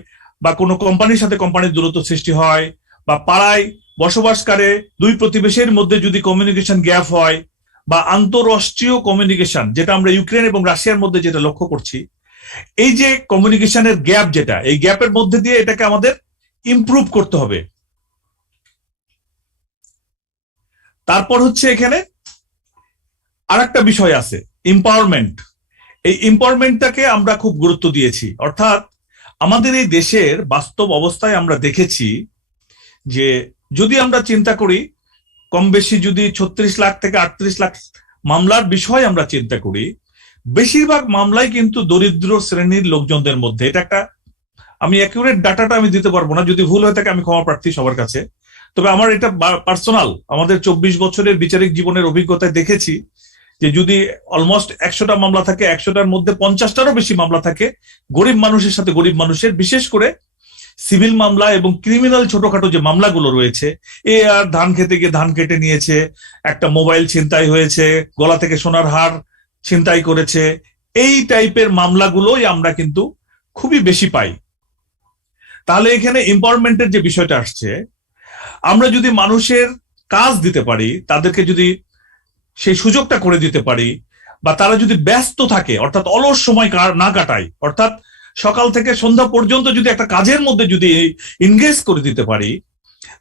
বা কোনো কোম্পানির সাথে কোম্পানির দূরত্ব সৃষ্টি হয়, বা পাড়ায় বসবাসকারী 2 প্রতিবেশীর মধ্যে যদি কমিউনিকেশন গ্যাপ হয়, বা আন্তঃরাষ্ট্রীয় কমিউনিকেশন যেটা আমরা ইউক্রেন এবং রাশিয়ার মধ্যে যেটা লক্ষ্য করছি, এই যে কমিউনিকেশনের গ্যাপ, যেটা এই গ্যাপের মধ্যে দিয়ে এটাকে আমাদের ইমপ্রুভ করতে হবে। তারপর হচ্ছে এখানে আরেকটা বিষয় আছে, এম্পাওয়ারমেন্ট। এই এম্পাওয়ারমেন্টটাকে আমরা খুব গুরুত্ব দিয়েছি, অর্থাৎ আমাদের এই দেশের বাস্তব অবস্থায় আমরা দেখেছি যে যদি আমরা চিন্তা করি, কম বেশি যদি 36 লাখ থেকে 38 লাখ মামলার বিষয় আমরা চিন্তা করি, বেশিরভাগ মামলাই কিন্তু দরিদ্র শ্রেণীর লোকজনদের মধ্যে। এটা একটা আমি অ্যাকুরেট ডাটাটা আমি দিতে পারবো না, যদি ভুল হয়ে থাকে আমি ক্ষমা প্রার্থী সবার কাছে। তবে আমার এটা পার্সোনাল, আমাদের 24 বছরের বিচারিক জীবনের অভিজ্ঞতায় দেখেছি যে যদি অলমোস্ট 100টা মামলা থাকে, 100টার মধ্যে 50টারও বেশি মামলা থাকে গরিব মানুষের সাথে গরিব মানুষের, বিশেষ করে সিভিল মামলা এবং ক্রিমিনাল ছোটখাটো যে মামলাগুলো রয়েছে, আর ধান খেতে গিয়ে ধান কেটে নিয়েছে, একটা মোবাইল ছিনতাই হয়েছে, গলা থেকে সোনার হার ছিনতাই করেছে, এই টাইপের মামলাগুলোই আমরা কিন্তু খুবই বেশি পাই। তাহলে এখানে এম্পাওয়ারমেন্টের যে বিষয়টা আসছে, আমরা যদি মানুষের কাজ দিতে পারি, তাদেরকে যদি সেই সুযোগটা করে দিতে পারি, বা তারা যদি ব্যস্ত থাকে অর্থাৎ অলস সময় না কাটায়, অর্থাৎ সকাল থেকে সন্ধ্যা পর্যন্ত যদি একটা কাজের মধ্যে যদি এনগেজ করে দিতে পারি,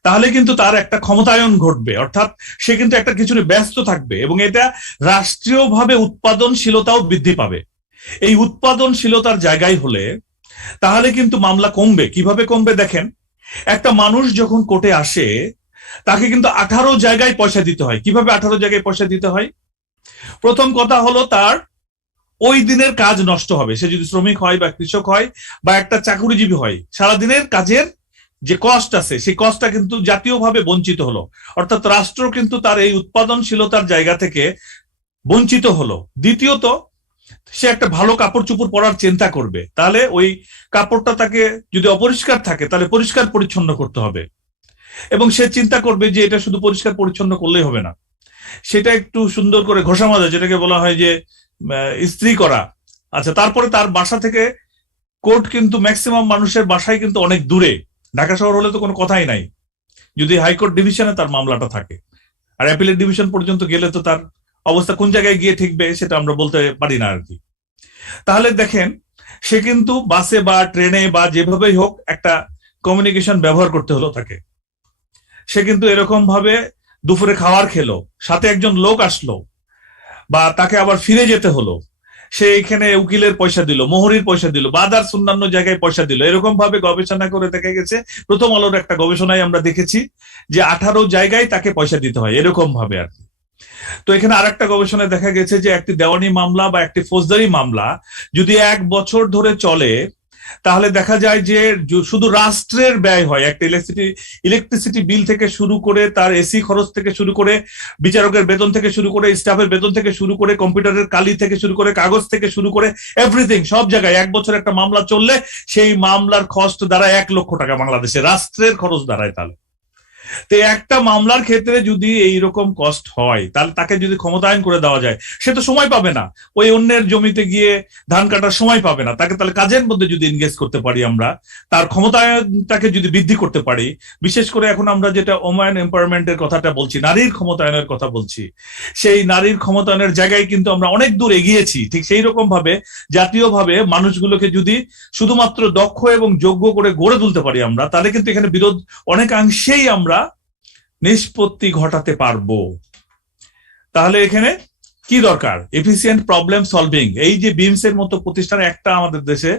তাহলে কিন্তু তার একটা ক্ষমতায়ন ঘটবে, অর্থাৎ সে কিন্তু একটা কিছু ব্যস্ত থাকবে এবং এটা রাষ্ট্রীয়ভাবে উৎপাদনশীলতাও বৃদ্ধি পাবে। এই উৎপাদনশীলতার জায়গায় হলে তাহলে কিন্তু মামলা কমবে। কিভাবে কমবে দেখেন, একটা মানুষ যখন কোর্টে আসে তাকে কিন্তু 18 জায়গায় পয়সা দিতে হয়। কিভাবে 18 জায়গায় পয়সা দিতে হয়? প্রথম কথা হলো তার ওই দিনের কাজ নষ্ট হবে। সে যদি শ্রমিক হয় বা কৃষক হয় বা একটা চাকুরিজীবী হয়, সারাদিনের কাজের যে কষ্ট আছে সেই কষ্টটা কিন্তু জাতীয়ভাবে বঞ্চিত হলো, অর্থাৎ রাষ্ট্র কিন্তু তার এই উৎপাদনশীলতার জায়গা থেকে বঞ্চিত হলো। দ্বিতীয়ত, সে একটা ভালো কাপড় চোপড় পরার চিন্তা করবে, তাহলে ওই কাপড়টা তাকে যদি অপরিষ্কার থাকে তাহলে পরিষ্কার পরিচ্ছন্ন করতে হবে, এবং সে চিন্তা করবে যে এটা শুধু পরিষ্কার পরিচ্ছন্ন করলেই হবে না, সেটা একটু সুন্দর করে ঘষা মাজা, যেটাকে বলা হয় যে ইস্ত্রি করা। আচ্ছা, তারপরে তার বাসা থেকে কোর্ট কিন্তু ম্যাক্সিমাম মানুষের বাসায় কিন্তু অনেক দূরে, ঢাকা শহর হলে তো কোনো কথাই নাই, যদি হাইকোর্ট ডিভিশনে তার মামলাটা থাকে, আর অ্যাপিলেট ডিভিশন পর্যন্ত গেলে তো তার অবস্থা কোন জায়গায় গিয়ে ঠিকবে সেটা আমরা বলতে পারি না আর কি। তাহলে দেখেন, সে কিন্তু বাসে বা ট্রেনে বা যেভাবেই হোক একটা কমিউনিকেশন ব্যবহার করতে হলো তাকে। সে কিন্তু এরকম ভাবে দুপুরে খাবার খেলো, সাথে একজন লোক আসলো, বা তাকে আবার ফিরে যেতে হলো, সে এখানে উকিলের পয়সা দিল, মোহরির পয়সা দিল, বা আদার্স অন্যান্য জায়গায় পয়সা দিল। এরকম ভাবে গবেষণা করে দেখা গেছে, প্রথম আলোর একটা গবেষণায় আমরা দেখেছি যে 18 জায়গায় তাকে পয়সা দিতে হয়, এরকম ভাবে আর কি। তো এখানে আরেকটা গবেষণায় দেখা গেছে যে একটি দেওয়ানি মামলা বা একটি ফৌজদারি মামলা যদি 1 বছর ধরে চলে, তাহলে দেখা যায় যে শুধু রাষ্ট্রের ব্যয় হয়, একটা ইলেকট্রিসিটি বিল থেকে শুরু করে, তার এসি খরচ থেকে শুরু করে, বিচারকের বেতন থেকে শুরু করে, স্টাফের বেতন থেকে শুরু করে, কম্পিউটারের কালি থেকে শুরু করে, কাগজ থেকে শুরু করে, এভরিথিং, সব জায়গায় 1 বছর একটা মামলা চললে সেই মামলার কস্ট দাঁড়ায় 1 লক্ষ টাকা বাংলাদেশে, রাষ্ট্রের খরচ দাঁড়ায়। তাহলে তো একটা মামলার ক্ষেত্রে যদি এইরকম কষ্ট হয়, তাহলে তাকে যদি ক্ষমতায়ন করে দেওয়া যায়, সে তো সময় পাবে না, ওই অন্যের জমিতে গিয়ে ধান কাটার সময় পাবে না, তাকে তাহলে কাজের মধ্যে যদি এনগেজ করতে পারি, আমরা তার ক্ষমতায়নটাকে যদি বৃদ্ধি করতে পারি, বিশেষ করে এখন আমরা যেটা ওম্যান এম্পাওয়ারমেন্টের কথাটা বলছি, নারীর ক্ষমতায়নের কথা বলছি, সেই নারীর ক্ষমতায়নের জায়গায় কিন্তু আমরা অনেক দূর এগিয়েছি। ঠিক সেই রকম ভাবে জাতীয়ভাবে মানুষগুলোকে যদি শুধুমাত্র দক্ষ এবং যোগ্য করে গড়ে তুলতে পারি আমরা, তাহলে কিন্তু এখানে বিরোধ অনেকাংশেই আমরা নিষ্পত্তি ঘটাতে পারবো। তাহলে এখানে কি দরকার? Efficient problem solving. এই যে বিমস এর মতো প্রতিষ্ঠান একটা আমাদের দেশে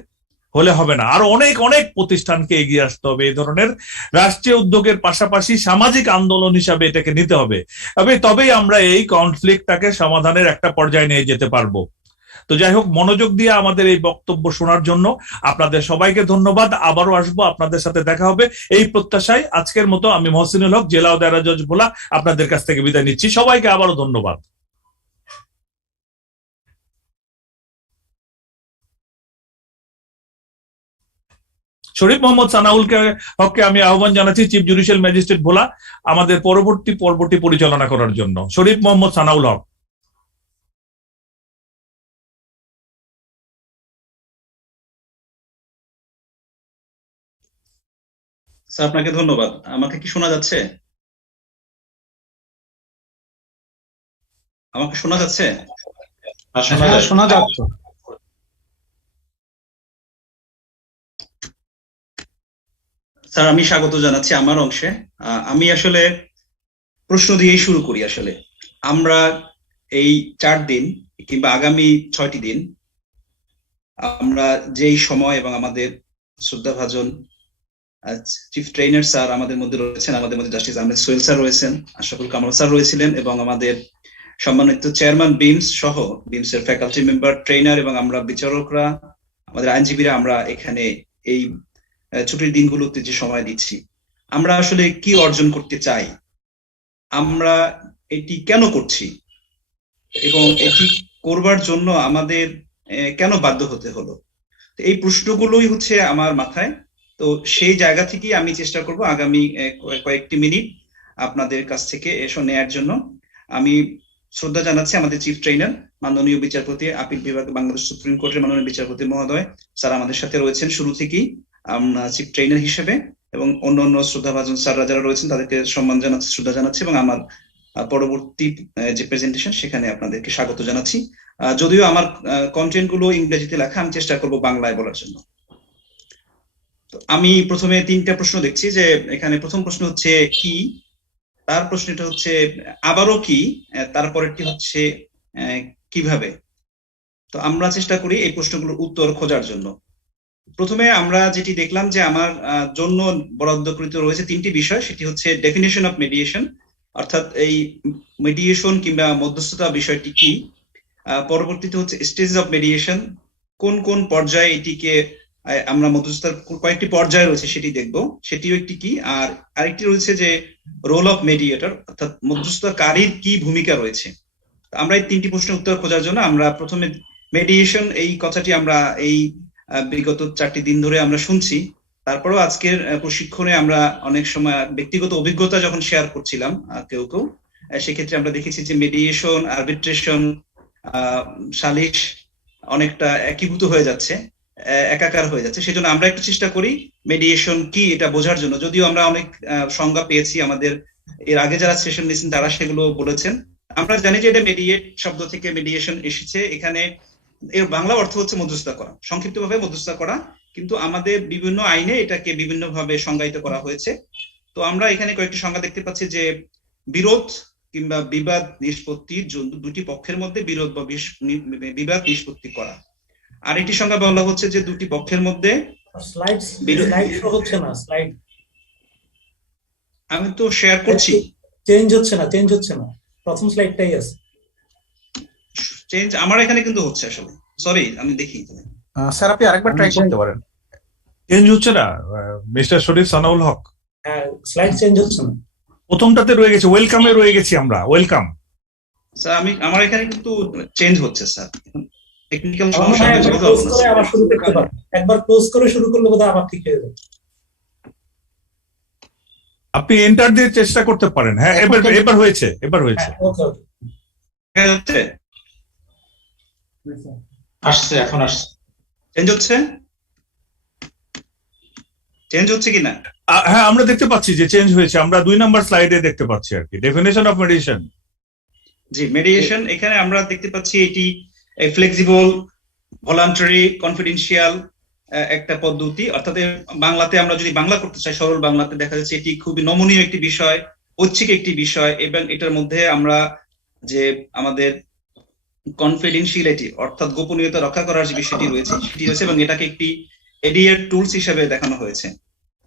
হলে হবে না, আরো অনেক অনেক প্রতিষ্ঠানকে এগিয়ে আসতে হবে। এই ধরনের রাষ্ট্রীয় উদ্যোগের পাশাপাশি সামাজিক আন্দোলন হিসাবে এটাকে নিতে হবে, তবেই আমরা এই কনফ্লিক্টটাকে সমাধানের একটা পর্যায়ে নিয়ে যেতে পারবো। তো যাই হোক, মনোযোগ দিয়ে আমাদের এই বক্তব্য শোনার জন্য আপনাদের সবাইকে ধন্যবাদ। আবারও আসবো, আপনাদের সাথে দেখা হবে এই প্রত্যাশায় আজকের মতো আমি মহসিনুল হক, জেলা ও দায়রা জজ ভোলা, আপনাদের কাছ থেকে বিদায় নিচ্ছি। সবাইকে আবারও ধন্যবাদ। শরীফ মোহাম্মদ সানাউলকে হককে আমি আহ্বান জানাচ্ছি, চিফ জুডিশিয়াল ম্যাজিস্ট্রেট ভোলা, আমাদের পরবর্তী পর্বটি পরিচালনা করার জন্য। শরীফ মোহাম্মদ সানাউল হক। স্যার, আপনাকে ধন্যবাদ। আমাকে কি শোনা যাচ্ছে? আমাকে শোনা যাচ্ছে? শোনা যাচ্ছে। স্যার, আমি স্বাগত জানাচ্ছি আমার অংশে। আমি আসলে প্রশ্ন দিয়েই শুরু করি। আসলে আমরা এই 4 দিন কিংবা আগামী 6টি দিন আমরা যেই সময় এবং আমাদের শ্রদ্ধাভাজন চিফ ট্রেনার স্যার আমাদের মধ্যে রয়েছেন, আমাদের মধ্যে জাস্টিস আহমেদ সোহেল স্যার রয়েছেন, আশরাফুল কামাল স্যার রয়েছিলেন, এবং আমাদের সম্মানিত চেয়ারম্যান বিমস সহ বিমস এর ফ্যাকাল্টি মেম্বার, ট্রেনার এবং আমরা বিচারকরা, আমাদের আইনজীবীরা, আমরা এখানে এই ছুটির দিনগুলোতে যে সময় দিচ্ছি, আমরা আসলে কি অর্জন করতে চাই, আমরা এটি কেন করছি, এবং এটি করবার জন্য আমাদের কেন বাধ্য হতে হলো। এই প্রশ্নগুলোই হচ্ছে আমার মাথায়। তো সেই জায়গা থেকেই আমি চেষ্টা করব আগামী কয়েকটি মিনিট আপনাদের কাছ থেকে এসব নেয়ার জন্য। আমি শ্রদ্ধা জানাচ্ছি আমাদের চিফ ট্রেনার মাননীয় বিচারপতি আপিল বিভাগ বাংলাদেশ সুপ্রিম কোর্টের মাননীয় বিচারপতি মহোদয় স্যার আমাদের সাথে রয়েছেন শুরু থেকেই আমরা চিফ ট্রেনার হিসেবে, এবং অন্যান্য শ্রদ্ধাভাজন স্যাররা যারা রয়েছেন তাদেরকে সম্মান জানাচ্ছি, শ্রদ্ধা জানাচ্ছি, এবং আমার পরবর্তী যে প্রেজেন্টেশন সেখানে আপনাদেরকে স্বাগত জানাচ্ছি। যদিও আমার কন্টেন্ট গুলো ইংরেজিতে লেখা, আমি চেষ্টা করব বাংলায় বলার জন্য। তো আমি প্রথমে 3টা প্রশ্ন দেখছি, যে এখানে প্রথম প্রশ্ন হচ্ছে কি, তার প্রশ্নটা হচ্ছে আবারও কি, তারপরেরটি হচ্ছে কিভাবে। তো আমরা চেষ্টা করি এই প্রশ্নগুলোর উত্তর খোঁজার জন্য। প্রথমে আমরা যেটি দেখলাম যে আমার জন্য বরাদ্দকৃত রয়েছে 3টি বিষয়, সেটি হচ্ছে ডেফিনেশন অফ মেডিয়েশন, অর্থাৎ এই মেডিয়েশন কিংবা মধ্যস্থতা বিষয়টি কি, পরবর্তীতে হচ্ছে স্টেজ অফ মেডিয়েশন, কোন কোন পর্যায়ে এটিকে আমরা মধ্যস্থতার কয়েকটি পর্যায়ে রয়েছে সেটি দেখব, সেটিও একটি কি, আর আরেকটি রয়েছে যে রোল অফ মেডিয়েটর, অর্থাৎ মধ্যস্থতাকারীর কি ভূমিকা রয়েছে। আমরা এই 3টি প্রশ্নের উত্তর খোঁজার জন্য আমরা প্রথমে মেডিয়েশন এই কথাটি আমরা এই বিগত 4টি দিন ধরে আমরা শুনছি, তারপরেও আজকের প্রশিক্ষণে আমরা অনেক সময় ব্যক্তিগত অভিজ্ঞতা যখন শেয়ার করছিলাম কেউ কেউ, সেক্ষেত্রে আমরা দেখেছি যে মেডিয়েশন, আরবিট্রেশন, সালিশ অনেকটা একীভূত হয়ে যাচ্ছে, একাকার হয়ে যাচ্ছে। সেজন্য আমরা একটু চেষ্টা করি মেডিয়েশন কি এটা বোঝার জন্য, যদিও আমরা অনেক সংজ্ঞা পেয়েছি, আমাদের এর আগে যারা সেশন নিয়েছেন তারা সেগুলো বলেছেন। আমরা জানি যে এটা মেডিয়েট শব্দ থেকে মেডিয়েশন এসেছে, এখানে এর বাংলা অর্থ হচ্ছে মধ্যস্থতা করা, সংক্ষিপ্তভাবে মধ্যস্থতা করা, কিন্তু আমাদের বিভিন্ন আইনে এটাকে বিভিন্নভাবে সংজ্ঞায়িত করা হয়েছে। তো আমরা এখানে কয়েকটি সংজ্ঞা দেখতে পাচ্ছি, যে বিরোধ কিংবা বিবাদ নিষ্পত্তির জন্য দুটি পক্ষের মধ্যে বিরোধ বা বিবাদ নিষ্পত্তি করা। আর একটি সংজ্ঞা বলা হচ্ছে যে দুটি পক্ষের মধ্যে আমি তো শেয়ার করছি, চেঞ্জ হচ্ছে না, প্রথম স্লাইডটাই আছে চেঞ্জ আমার এখানে কিন্তু হচ্ছে আসলে, সরি আমি দেখি স্যার আপনি আরেকবার ট্রাই করতে পারেন। চেঞ্জ হচ্ছে না মিস্টার শরীফ সানাউল হক, হ্যাঁ স্লাইড চেঞ্জ হচ্ছে না, প্রথমটাতে রয়ে গেছে, ওয়েলকামে রয়ে গেছি আমরা, ওয়েলকাম। স্যার আমার এখানে কিন্তু চেঞ্জ হচ্ছে স্যার, টেকনিক্যাল সমস্যা। আবার শুরু করতে পারেন, একবার ক্লোজ করে শুরু করলে বোধহয় আবার ঠিক হয়ে যাবে। আপনি এন্টার দিয়ে চেষ্টা করতে পারেন। হ্যাঁ এবার হয়েছে, ওকে আসছে, এখন আসছে। চেঞ্জ হচ্ছে কিনা? হ্যাঁ আমরা দেখতে পাচ্ছি যে চেঞ্জ হয়েছে, আমরা 2 নম্বর স্লাইডে দেখতে পাচ্ছি আর কি, definition of mediation. G, mediation এখানে আমরা দেখতে পাচ্ছি এটি ফ্লেক্সিবল, ভলান্টারি, কনফিডেন্সিয়াল একটা পদ্ধতি, অর্থাৎ বাংলাতে আমরা যদি বাংলা করতে চাই, সরল বাংলাতে দেখা যাচ্ছে এটি খুবই নমনীয় একটি বিষয়, ঐচ্ছিক একটি বিষয়, এবং এটার মধ্যে আমরা যে আমাদের কনফিডেন্সিয়ালিটি অর্থাৎ গোপনীয়তা রক্ষা করার যে বিষয়টি রয়েছে সেটি রয়েছে, এবং এটাকে একটি এডিএর টুলস হিসেবে দেখানো হয়েছে।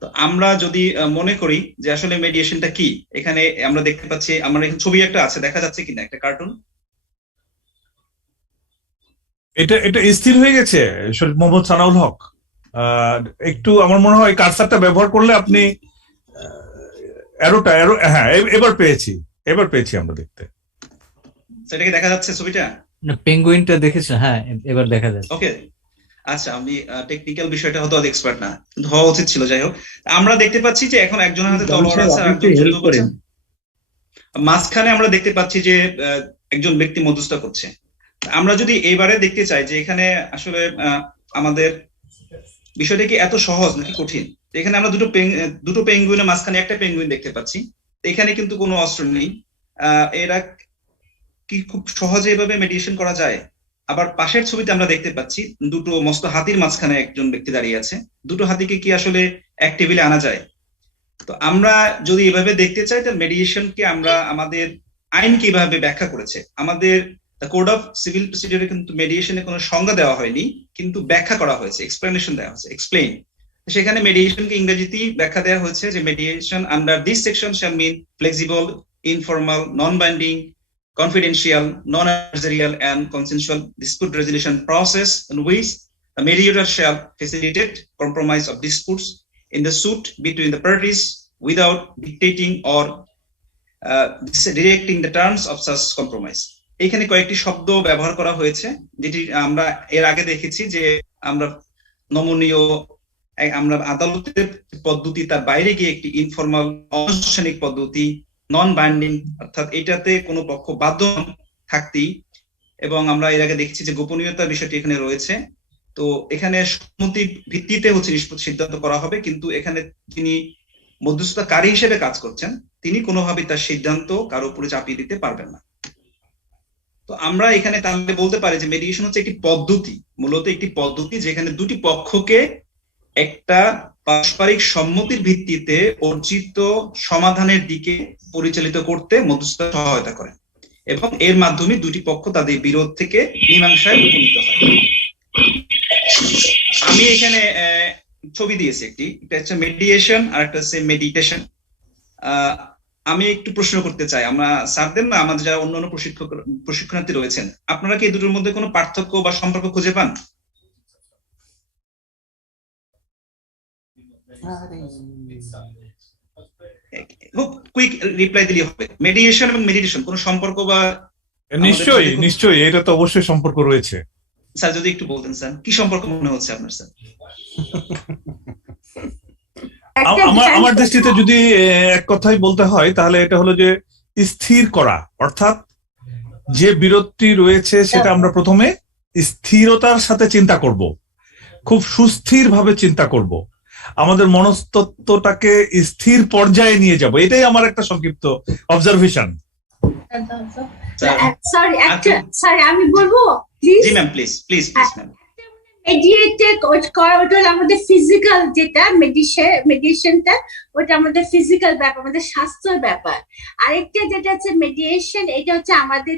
তো আমরা যদি মনে করি যে আসলে মেডিয়েশনটা কি, এখানে আমরা দেখতে পাচ্ছি, আমার এখানে ছবি একটা আছে, দেখা যাচ্ছে কিনা একটা কার্টুন, এটা স্থির হয়ে গেছে মোহাম্মদ সানাউল হক, একটু আমার মনে হয় কার্সারটা ব্যবহার করলে আপনি অ্যারো, হ্যাঁ এবার পেয়েছি আমরা দেখতে। সেটাকে দেখা যাচ্ছে ছবিটা, পেঙ্গুইনটা দেখেছো? হ্যাঁ এবার দেখা যাচ্ছে। ওকে আচ্ছা, আমি টেকনিক্যাল বিষয়টা হয়তো এক্সপার্ট না, কিন্তু হওয়া উচিত ছিল। যাই হোক, আমরা দেখতে পাচ্ছি যে এখন একজনের হাতে তলোয়ার আছে, মাঝখানে আমরা দেখতে পাচ্ছি যে একজন ব্যক্তি মধ্যস্থতা করছে। আমরা যদি এইবারে দেখতে চাই যে এখানে আসলে আমাদের বিষয়টা কি এত সহজ নাকি কঠিন, এখানে আমরা দুটো পেঙ্গুইনের মাঝখানে একটা পেঙ্গুইন দেখতে পাচ্ছি, এখানে কিন্তু কোনো অস্ত্র নেই, এরা কি খুব সহজে এভাবে মেডিয়েশন করা যায়? আবার পাশের ছবিতে আমরা দেখতে পাচ্ছি দুটো মস্ত হাতির মাঝখানে একজন ব্যক্তি দাঁড়িয়ে আছে, দুটো হাতিকে কি আসলে এক টেবিলে আনা যায়? তো আমরা যদি এভাবে দেখতে চাই, তাহলে মেডিয়েশনকে আমরা আমাদের আইন কিভাবে ব্যাখ্যা করেছে, আমাদের কোড অফ সিভিল প্রসিডিউরে কিন্তু মেডিয়েশনে কোনো সংজ্ঞা দেওয়া হয়নি, কিন্তু ব্যাখ্যা করা হয়েছে, এক্সপ্লেনেশন দেওয়া হয়েছে, এক্সপ্লেইন। সেখানে মেডিয়েশনকে ইংরেজিতেই ব্যাখ্যা দেওয়া হয়েছে যে mediation under this section shall mean flexible, informal, non binding, confidential, non-adversarial and consensual dispute resolution process in which the mediator shall facilitate compromise of disputes in the suit between the parties without dictating or directing the terms of such compromise. এখানে কয়েকটি শব্দ ব্যবহার করা হয়েছে যেটি আমরা এর আগে দেখেছি যে আমরা নমনীয় আমরা আদালতের পদ্ধতি তার বাইরে গিয়ে একটি ইনফর্মাল অনানুষ্ঠানিক পদ্ধতি নন বাইন্ডিং অর্থাৎ এটাতে কোনো পক্ষ বাধ্য থাকতেই এবং আমরা এর আগে দেখেছি যে গোপনীয়তার বিষয়টি এখানে রয়েছে। তো এখানে সম্মতি ভিত্তিতে হচ্ছে সিদ্ধান্ত করা হবে, কিন্তু এখানে তিনি মধ্যস্থতাকারী হিসেবে কাজ করছেন, তিনি কোনোভাবেই তার সিদ্ধান্ত কারো উপরে চাপিয়ে দিতে পারবেন না। তো আমরা এখানে তাহলে বলতে পারি যে মেডিয়েশন হচ্ছে একটি পদ্ধতি, মূলত একটি পদ্ধতি যেখানে দুটি পক্ষকে একটা পারস্পরিক সম্মতির ভিত্তিতে অর্জিত সমাধানের দিকে পরিচালিত করতে মধ্যস্থতা সহায়তা করে এবং এর মাধ্যমে দুটি পক্ষ তাদের বিরোধ থেকে মীমাংসায় উপনীত হয়। আমি এখানে ছবি দিয়েছি একটি, এটা হচ্ছে মেডিয়েশন আর একটা হচ্ছে মেডিটেশন। আমি একটু প্রশ্ন করতে চাই, আমরা স্যারদের না আমাদের যারা অন্যান্য প্রশিক্ষণার্থী রয়েছেন, আপনারা কি এই দুটোর মধ্যে কোনো পার্থক্য বা সম্পর্ক খুঁজে পান? খুব কুইক রিপ্লাই দিলে হবে। মেডিয়েশন এবং মেডিটেশন কোনো সম্পর্ক বা? নিশ্চয়ই নিশ্চয়ই, এটা তো অবশ্যই সম্পর্ক রয়েছে। স্যার যদি একটু বলতেন স্যার, কি সম্পর্ক মনে হচ্ছে আপনার স্যার? আমার দৃষ্টিতে যদি এক কথাই বলতে হয় তাহলে এটা হলো যে স্থির করা, অর্থাৎ যে বিরোধটি রয়েছে সেটা আমরা প্রথমে স্থিরতার সাথে চিন্তা করব, খুব সুস্থির ভাবে চিন্তা করব, আমাদের মনস্তত্ত্বটাকে স্থির পর্যায়ে নিয়ে যাব। এটাই আমার একটা সংক্ষিপ্ত অবজারভেশন। সরি আমি বলবো please? G ma'am, please please please ma'am. Mediated করা ওটা হলো আমাদের ফিজিক্যাল, যেটা মেডিয়েশনটা ওটা আমাদের ফিজিক্যাল ব্যাপার, আমাদের স্বাস্থ্যের ব্যাপার। আরেকটা যেটা হচ্ছে মেডিয়েশন, এটা হচ্ছে আমাদের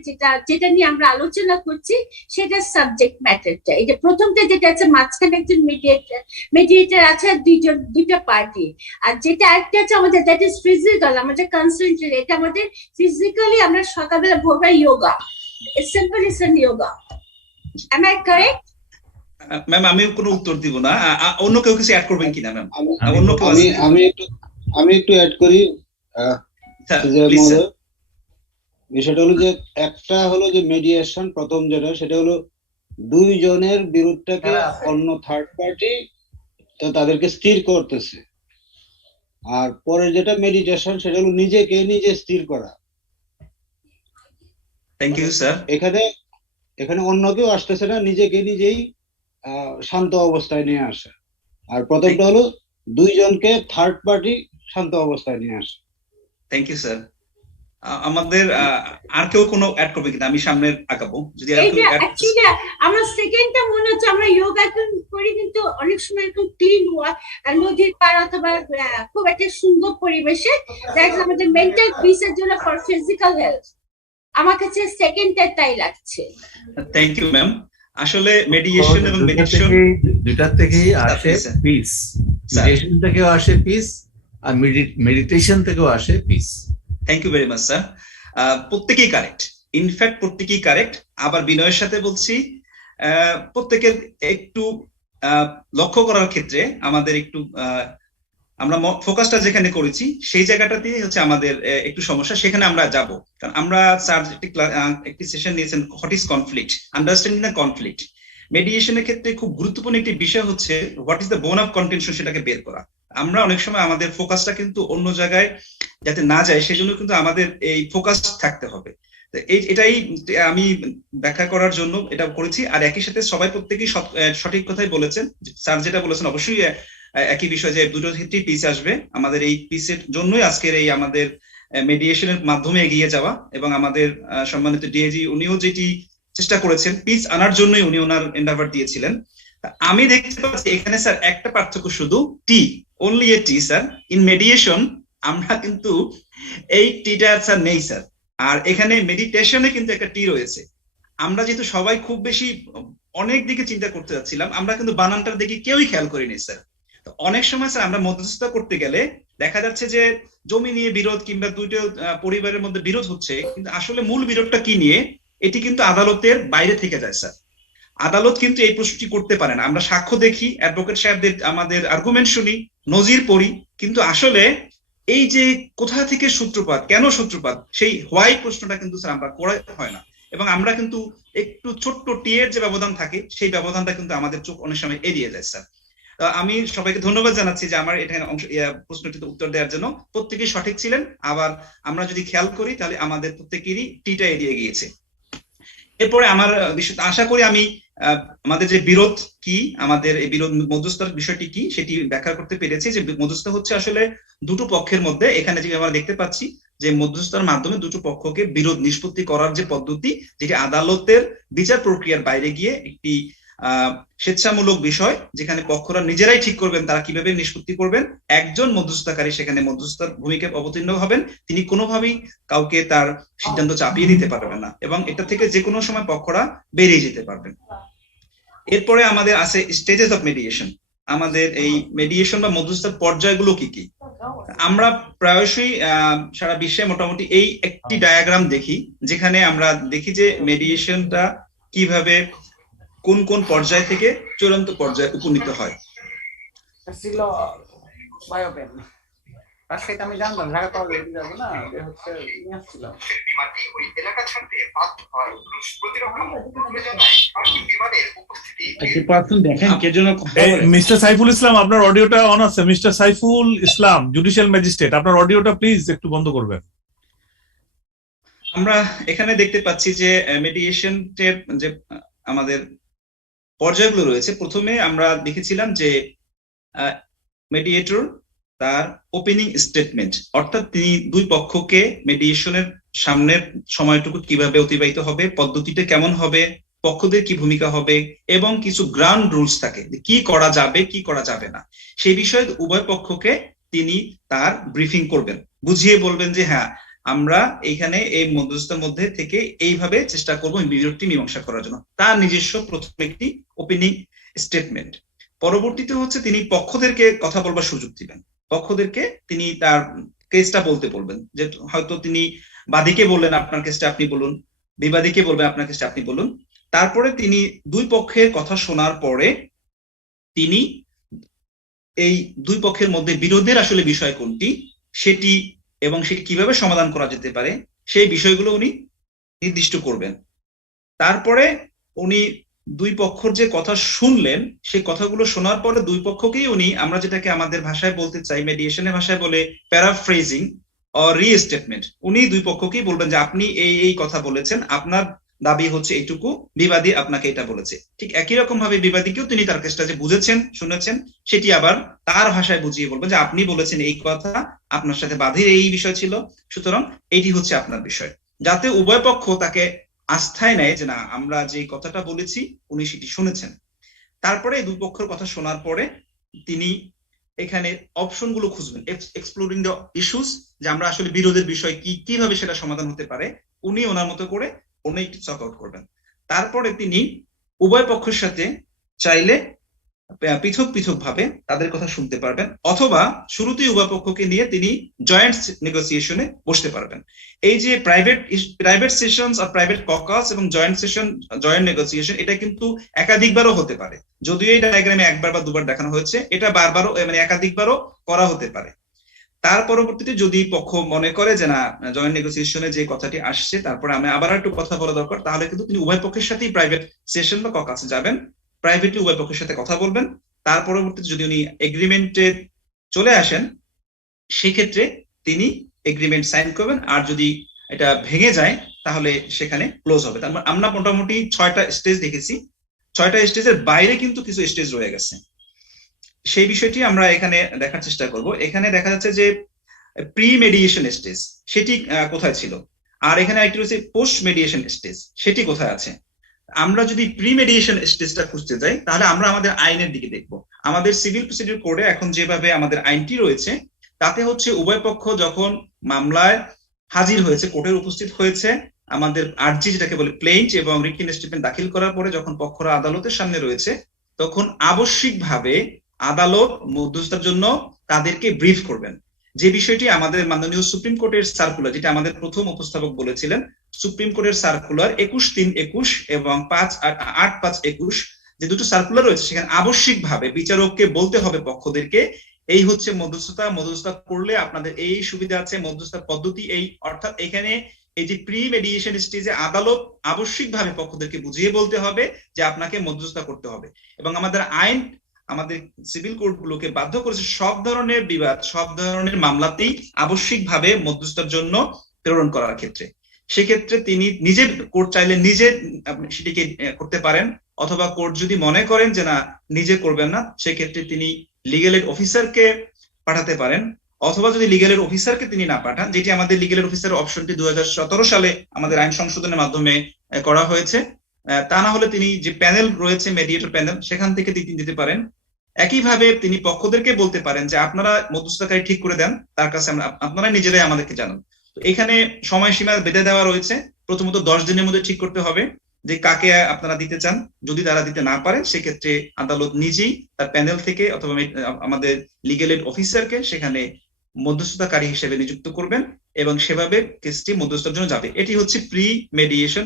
যেটা নিয়ে আমরা আলোচনা করছি সেটা সাবজেক্ট ম্যাটারটা। এই যে প্রথমটা যেটা আছে মাঝখানে একজন মেডিয়েটর আছে, দুইটা পার্টি। আর যেটা একটা আছে আমাদের দ্যাট ইজ ফিজিক্যাল, আমাদের কনসেন্ট্রেট, এটা আমাদের ফিজিক্যালি আমরা সকালবেলা ভোরবেলা yoga, simple is an yoga. Am I correct? Ma'am আমি কোনো উত্তর দিব না, অন্য কেউ কিছু অ্যাড করবেন কিনা ম্যাম? আমি একটু অ্যাড করি। বিষয়টা হলো যে একটা হলো যে মেডিয়েশন, প্রথম যেটা সেটা হলো দুইজনের বিরোধটাকে অন্য থার্ড পার্টি তো তাদেরকে স্থির করতেছে। আর পরে যেটা মেডিটেশন সেটা হলো নিজেকে নিজে স্থির করা। Thank you sir. এখানে অন্য কেউ আসতেছে না, নিজেকে নিজেই শান্ত অবস্থায় নিয়ে আসে। আর প্রথমটা হলো দুইজনকে থার্ড পার্টি শান্ত অবস্থায় নিয়ে আসে। Thank you sir. আমাদের আর কেউ কোনো অ্যাড করবে কিনা? আমি সামনে আগাবো যদি আমার সেকেন্ডটা মনে হচ্ছে আমরা যোগা করি কিন্তু অনেক সময় এরকম ক্লিন নদীর পাড় অথবা খুব একটা সুন্দর পরিবেশে, দ্যাটস আমাদের মেন্টাল পিসের জন্য ফর ফিজিক্যাল হেলথ। আমার কাছে সেকেন্ডটা তাই লাগছে। Thank you ma'am. আসলে মেডিয়েশন এবং মেডিটেশন দুটা থেকেই আসে পিস, মেডিটেশন থেকেও আসে পিস আর মেডিটেশন থেকেও আসে peace. Thank you very much sir. প্রত্যেকেই কারেক্ট, ইনফ্যাক্ট প্রত্যেকেই কারেক্ট। আবার বিনয়ের সাথে বলছি, প্রত্যেকের একটু লক্ষ্য করার ক্ষেত্রে আমাদের একটু আমরা ফোকাসটা যেখানে করেছি সেই জায়গাটাতে হচ্ছে আমাদের একটু সমস্যা, সেখানে আমরা যাব। কারণ আমরা স্যার একটি সেশন নিয়েছেন what is conflict, understanding the conflict. মেডিয়েশনের ক্ষেত্রে খুব গুরুত্বপূর্ণ একটি বিষয় হচ্ছে what is the bone of contention, সেটাকে বের করা। আমরা অনেক সময় আমাদের ফোকাসটা কিন্তু অন্য জায়গায় যাতে না যায় সেজন্য কিন্তু আমাদের এই ফোকাস থাকতে হবে। এটাই আমি ব্যাখ্যা করার জন্য এটা করেছি। আর একই সাথে সবাই প্রত্যেকেই সঠিক কথাই বলেছেন। স্যার যেটা বলেছেন অবশ্যই একই বিষয়, যে দুটো ক্ষেত্রেই পিস আসবে। আমাদের এই পিসের জন্যই আজকের এই আমাদের মেডিয়েশনের মাধ্যমে এগিয়ে যাওয়া, এবং আমাদের সম্মানিত ডিআইজি উনিও যেটি চেষ্টা করেছেন পিস আনার জন্যই উনি ওনার এন্ডাভার দিয়েছিলেন। আমি দেখতে পাচ্ছি এখানে স্যার একটা পার্থক্য, শুধু টি, only A T sir. In mediation আমরা কিন্তু এই টিটা স্যার নেই স্যার, আর এখানে মেডিটেশনে কিন্তু একটা টি রয়েছে। আমরা যেহেতু সবাই খুব বেশি অনেক দিকে চিন্তা করতে যাচ্ছিলাম, আমরা কিন্তু বানানটার দিকে কেউই খেয়াল করিনি স্যার। অনেক সময় স্যার আমরা মধ্যস্থতা করতে গেলে দেখা যাচ্ছে যে জমি নিয়ে বিরোধ কিংবা দুটো পরিবারের মধ্যে বিরোধ হচ্ছে, কিন্তু আসলে মূল বিরোধটা কি নিয়ে এটি কিন্তু আদালতের বাইরে থেকে যায় স্যার। আদালত কিন্তু এই প্রশ্নটি করতে পারে না। আমরা সাক্ষ্য দেখি, অ্যাডভোকেট সাহেবদের আমাদের আর্গুমেন্ট শুনি, নজির পড়ি, কিন্তু আসলে এই যে কোথা থেকে সূত্রপাত, কেন সূত্রপাত, সেই হোয়াই প্রশ্নটা কিন্তু স্যার আমরা করা হয় না, এবং আমরা কিন্তু একটু ছোট্ট টি এর যে ব্যবধান থাকে সেই ব্যবধানটা কিন্তু আমাদের চোখ অনেক সময় এড়িয়ে যায় স্যার। আমি সবাইকে ধন্যবাদ জানাচ্ছি যে আমার এখানে প্রশ্নটিতে উত্তর দেওয়ার জন্য। প্রত্যেকেই সঠিক ছিলেন, আবার আমরা যদি খেয়াল করি তাহলে আমাদের প্রত্যেকেরই টিটা এড়িয়ে গিয়েছে। এরপরে আমার আশা করি আমি আমাদের যে বিরোধ কি, আমাদের এই বিরোধ মধ্যস্থার বিষয়টি কি সেটি ব্যাখ্যা করতে পেরেছি। যে মধ্যস্থ হচ্ছে আসলে দুটো পক্ষের মধ্যে, এখানে যে আমরা দেখতে পাচ্ছি যে মধ্যস্থার মাধ্যমে দুটো পক্ষকে বিরোধ নিষ্পত্তি করার যে পদ্ধতি, যেটি আদালতের বিচার প্রক্রিয়ার বাইরে গিয়ে একটি স্বেচ্ছামূলক বিষয়, যেখানে পক্ষরা নিজেরাই ঠিক করবেন তারা কিভাবে নিষ্পত্তি করবেন। একজন মধ্যস্থতাকারী সেখানে মধ্যস্থতার ভূমিকায় অবতীর্ণ হবেন, তিনি কোনোভাবেই কাউকে তার সিদ্ধান্ত চাপিয়ে দিতে পারবেন না, এবং এটা থেকে যে কোনো সময় পক্ষরা বেরিয়ে যেতে পারবেন। এরপরে আমাদের আছে স্টেজেস অফ মেডিয়েশন। আমাদের এই মেডিয়েশন বা মধ্যস্থতার পর্যায়গুলো কি কি? আমরা প্রায়শই সারা বিশ্বে মোটামুটি এই একটি ডায়াগ্রাম দেখি, যেখানে আমরা দেখি যে মেডিয়েশনটা কিভাবে কোন কোন পর্যায় থেকে চূড়ান্ত পর্যায়ে উপনীত হয়। আমি জানতাম ঢাকা কলেজে যাবো না, যে হচ্ছে নিয়ে আসছিলাম। মিস্টার সাইফুল ইসলাম, আপনার অডিওটা অন আছে। Mister Saiful Islam, judicial magistrate, আপনার অডিওটা প্লিজ একটু বন্ধ করবেন। আমরা এখানে দেখতে পাচ্ছি যে মেডিয়েশনের যে আমাদের পর্যায়গুলো রয়েছে। প্রথমে আমরা দেখেছিলাম যে মেডিয়েটর তার ওপেনিং স্টেটমেন্ট, অর্থাৎ তিনি দুই পক্ষকে মেডিয়েশনের সামনের সময়টুকু কিভাবে অতিবাহিত হবে, পদ্ধতিটা কেমন হবে, পক্ষদের কি ভূমিকা হবে, এবং কিছু গ্রাউন্ড রুলস থাকে কি করা যাবে কি করা যাবে না, সেই বিষয়ে উভয় পক্ষকে তিনি তার ব্রিফিং করবেন, বুঝিয়ে বলবেন যে হ্যাঁ আমরা এইখানে এই মধ্যস্থতার মধ্যে থেকে এইভাবে চেষ্টা করবো বিরোধটি মীমাংসা করার জন্য। তার নিজস্ব প্রথম একটি ওপেনিং স্টেটমেন্ট। পরবর্তীতে হচ্ছে তিনি পক্ষদেরকে কথা বলবার সুযোগ দিবেন, পক্ষদেরকে তিনি তার কেসটা বলতে বলবেন, যে হয়তো তিনি বাদীকে বললেন আপনার কেসটা আপনি বলুন, বিবাদীকে বলবেন আপনার কেসটা আপনি বলুন। তারপরে তিনি দুই পক্ষের কথা শোনার পরে তিনি এই দুই পক্ষের মধ্যে বিরোধের আসলে বিষয় কোনটি সেটি এবং সেটি কিভাবে সমাধান করা যেতে পারে সেই বিষয়গুলো উনি নির্দিষ্ট করবেন। তারপরে উনি দুই পক্ষের যে কথা শুনলেন সেই কথাগুলো শোনার পরে দুই পক্ষকেই উনি, আমরা যেটাকে আমাদের ভাষায় বলতে চাই, মেডিয়েশনের ভাষায় বলে প্যারাফ্রেজিং অর রিস্টেটমেন্ট, উনি দুই পক্ষকেই বলবেন যে আপনি এই এই কথা বলেছেন, আপনার দাবি হচ্ছে এইটুকু, বিবাদী আপনাকে এটা বলেছে। ঠিক একই রকম ভাবে বিবাদীকেও তিনি তার কেসটা যে বুঝেছেন শুনেছেন সেটি আবার তার ভাষায় বুঝিয়ে বলবেন যে আপনি বলেছেন এই কথা, আপনার সাথে বাদীর এই বিষয় ছিল, সুতরাং এইটি হচ্ছে আপনার বিষয়, যাতে উভয় পক্ষ তাকে আস্থায় নেয় যে না আমরা যে কথাটা বলেছি উনি সেটি শুনেছেন। তারপরে দুই পক্ষের কথা শোনার পরে তিনি এখানে অপশনগুলো খুঁজবেন, এক্সপ্লোরিং দ্য ইস্যুস, যে আমরা আসলে বিরোধের বিষয় কি, কিভাবে সেটা সমাধান হতে পারে, উনি ওনার মতো করে উনি একটু চক আউট করবেন। তারপরে তিনি উভয় পক্ষের সাথে চাইলে পৃথক পৃথক ভাবে তাদের কথা শুনতে পারবেন, অথবা শুরুতেই উভয় পক্ষকে নিয়ে তিনি জয়েন্ট নেগোসিয়েশনে বসতে পারবেন। এই যে প্রাইভেট সেশনস আর প্রাইভেট ককাস এবং জয়েন্ট সেশন, জয়েন্ট নেগোসিয়েশন, এটা কিন্তু একাধিকবারও হতে পারে, যদিও এই ডায়াগ্রামে একবার বা দুবার দেখানো হয়েছে, এটা বারবারও মানে একাধিকবারও করা হতে পারে। তার পরবর্তীতে যদি পক্ষ মনে করে যে না জয়েন্ট নেগোসিয়েশনে যে কথাটি আসছে তারপরে আমি আবার একটু কথা বলা দরকার, তাহলে কিন্তু তিনি উভয় পক্ষের সাথেই প্রাইভেট সেশন বা ককাসে যাবেন, প্রাইভেটলি উভয় পক্ষের সাথে কথা বলবেন। তার পরবর্তীতে যদি উনি এগ্রিমেন্টে চলে আসেন সেক্ষেত্রে তিনি এগ্রিমেন্ট সাইন করবেন, আর যদি এটা ভেঙে যায় তাহলে সেখানে ক্লোজ হবে। তার মানে আমরা মোটামুটি 6টা স্টেজ দেখেছি, 6টা স্টেজের বাইরে কিন্তু কিছু স্টেজ রয়ে গেছে, সেই বিষয়টি আমরা এখানে দেখার চেষ্টা করব। এখানে দেখা যাচ্ছে যে প্রি মেডিয়েশন স্টেজ সেটি কোথায় ছিল, আর এখানে একটি রয়েছে পোস্ট মেডিয়েশন স্টেজ, সেটি কোথায় আছে। আমরা যদি প্রি মেডিয়েশন স্টেজটা খুঁজতে যাই তাহলে আমরা আমাদের আইনের দিকে দেখব। আমাদের সিভিল প্রসিডিউর কোডে এখন যেভাবে আমাদের আইনটি রয়েছে তাতে হচ্ছে উভয় পক্ষ যখন মামলায় হাজির হয়েছে, কোর্টের উপস্থিত হয়েছে, আমাদের আর্জি যেটাকে বলে প্লেইন্ট এবং রিটেন স্টেটমেন্ট দাখিল করার পরে যখন পক্ষরা আদালতের সামনে রয়েছে তখন আবশ্যিকভাবে আদালত মধ্যস্থতার জন্য তাদেরকে ব্রিফ করবেন, যে বিষয়টি আমাদের মাননীয় সুপ্রিম কোর্টের সার্কুলার, যেটা আমাদের প্রথম উপস্থাপক বলেছিলেন, সুপ্রিম কোর্টের সার্কুলার 21/3/21 এবং 8/5/21 যে দুটো সার্কুলার রয়েছে সেখানে আবশ্যিকভাবে বিচারককে বলতে হবে পক্ষদেরকে এই হচ্ছে মধ্যস্থতা করলে আপনাদের এই সুবিধা আছে, মধ্যস্থতা পদ্ধতি এই, অর্থাৎ এখানে এই যে প্রি মেডিয়েশন স্টেজে আদালত আবশ্যিকভাবে পক্ষদেরকে বুঝিয়ে বলতে হবে যে আপনাকে মধ্যস্থতা করতে হবে। এবং আমাদের আইন আমাদের সিভিল কোর্টগুলোকে বাধ্য করেছে সব ধরনের বিবাদ, সব ধরনের মামলাতেই আবশ্যিকভাবে মধ্যস্থতার জন্য প্রেরণ করার ক্ষেত্রে। সেক্ষেত্রে তিনি নিজে, কোর্ট চাইলে নিজে সেটিকে করতে পারেন, অথবা কোর্ট যদি মনে করেন যে না নিজে করবেন না, সেক্ষেত্রে তিনি লিগ্যাল এড অফিসারকে পাঠাতে পারেন, অথবা যদি লিগ্যাল এড অফিসারকে তিনি না পাঠান, যেটি আমাদের লিগ্যাল এড অফিসার অপশনটি 2017 সালে আমাদের আইন সংশোধনের মাধ্যমে করা হয়েছে, তা না হলে তিনি যে প্যানেল রয়েছে মেডিয়েটর প্যানেল, সেখান থেকে তিনি দিতে পারেন। একইভাবে তিনি পক্ষদেরকে বলতে পারেন যে আপনারা মধ্যস্থতাকারী ঠিক করে দেন, তার কাছে আপনারা নিজেরাই আমাদেরকে জানান। তো এখানে সময়সীমা বেঁধে দেওয়া রয়েছে, প্রথমত 10 দিনের মধ্যে ঠিক করতে হবে যে কাকে আপনারা দিতে চান। যদি তারা দিতে না পারে, সেক্ষেত্রে আদালত নিজেই তার প্যানেল থেকে অথবা আমাদের লিগ্যাল এড অফিসারকে সেখানে মধ্যস্থতাকারী হিসেবে নিযুক্ত করবেন এবং সেভাবে কেসটি মধ্যস্থতার জন্য যাবে। এটি হচ্ছে প্রি মেডিয়েশন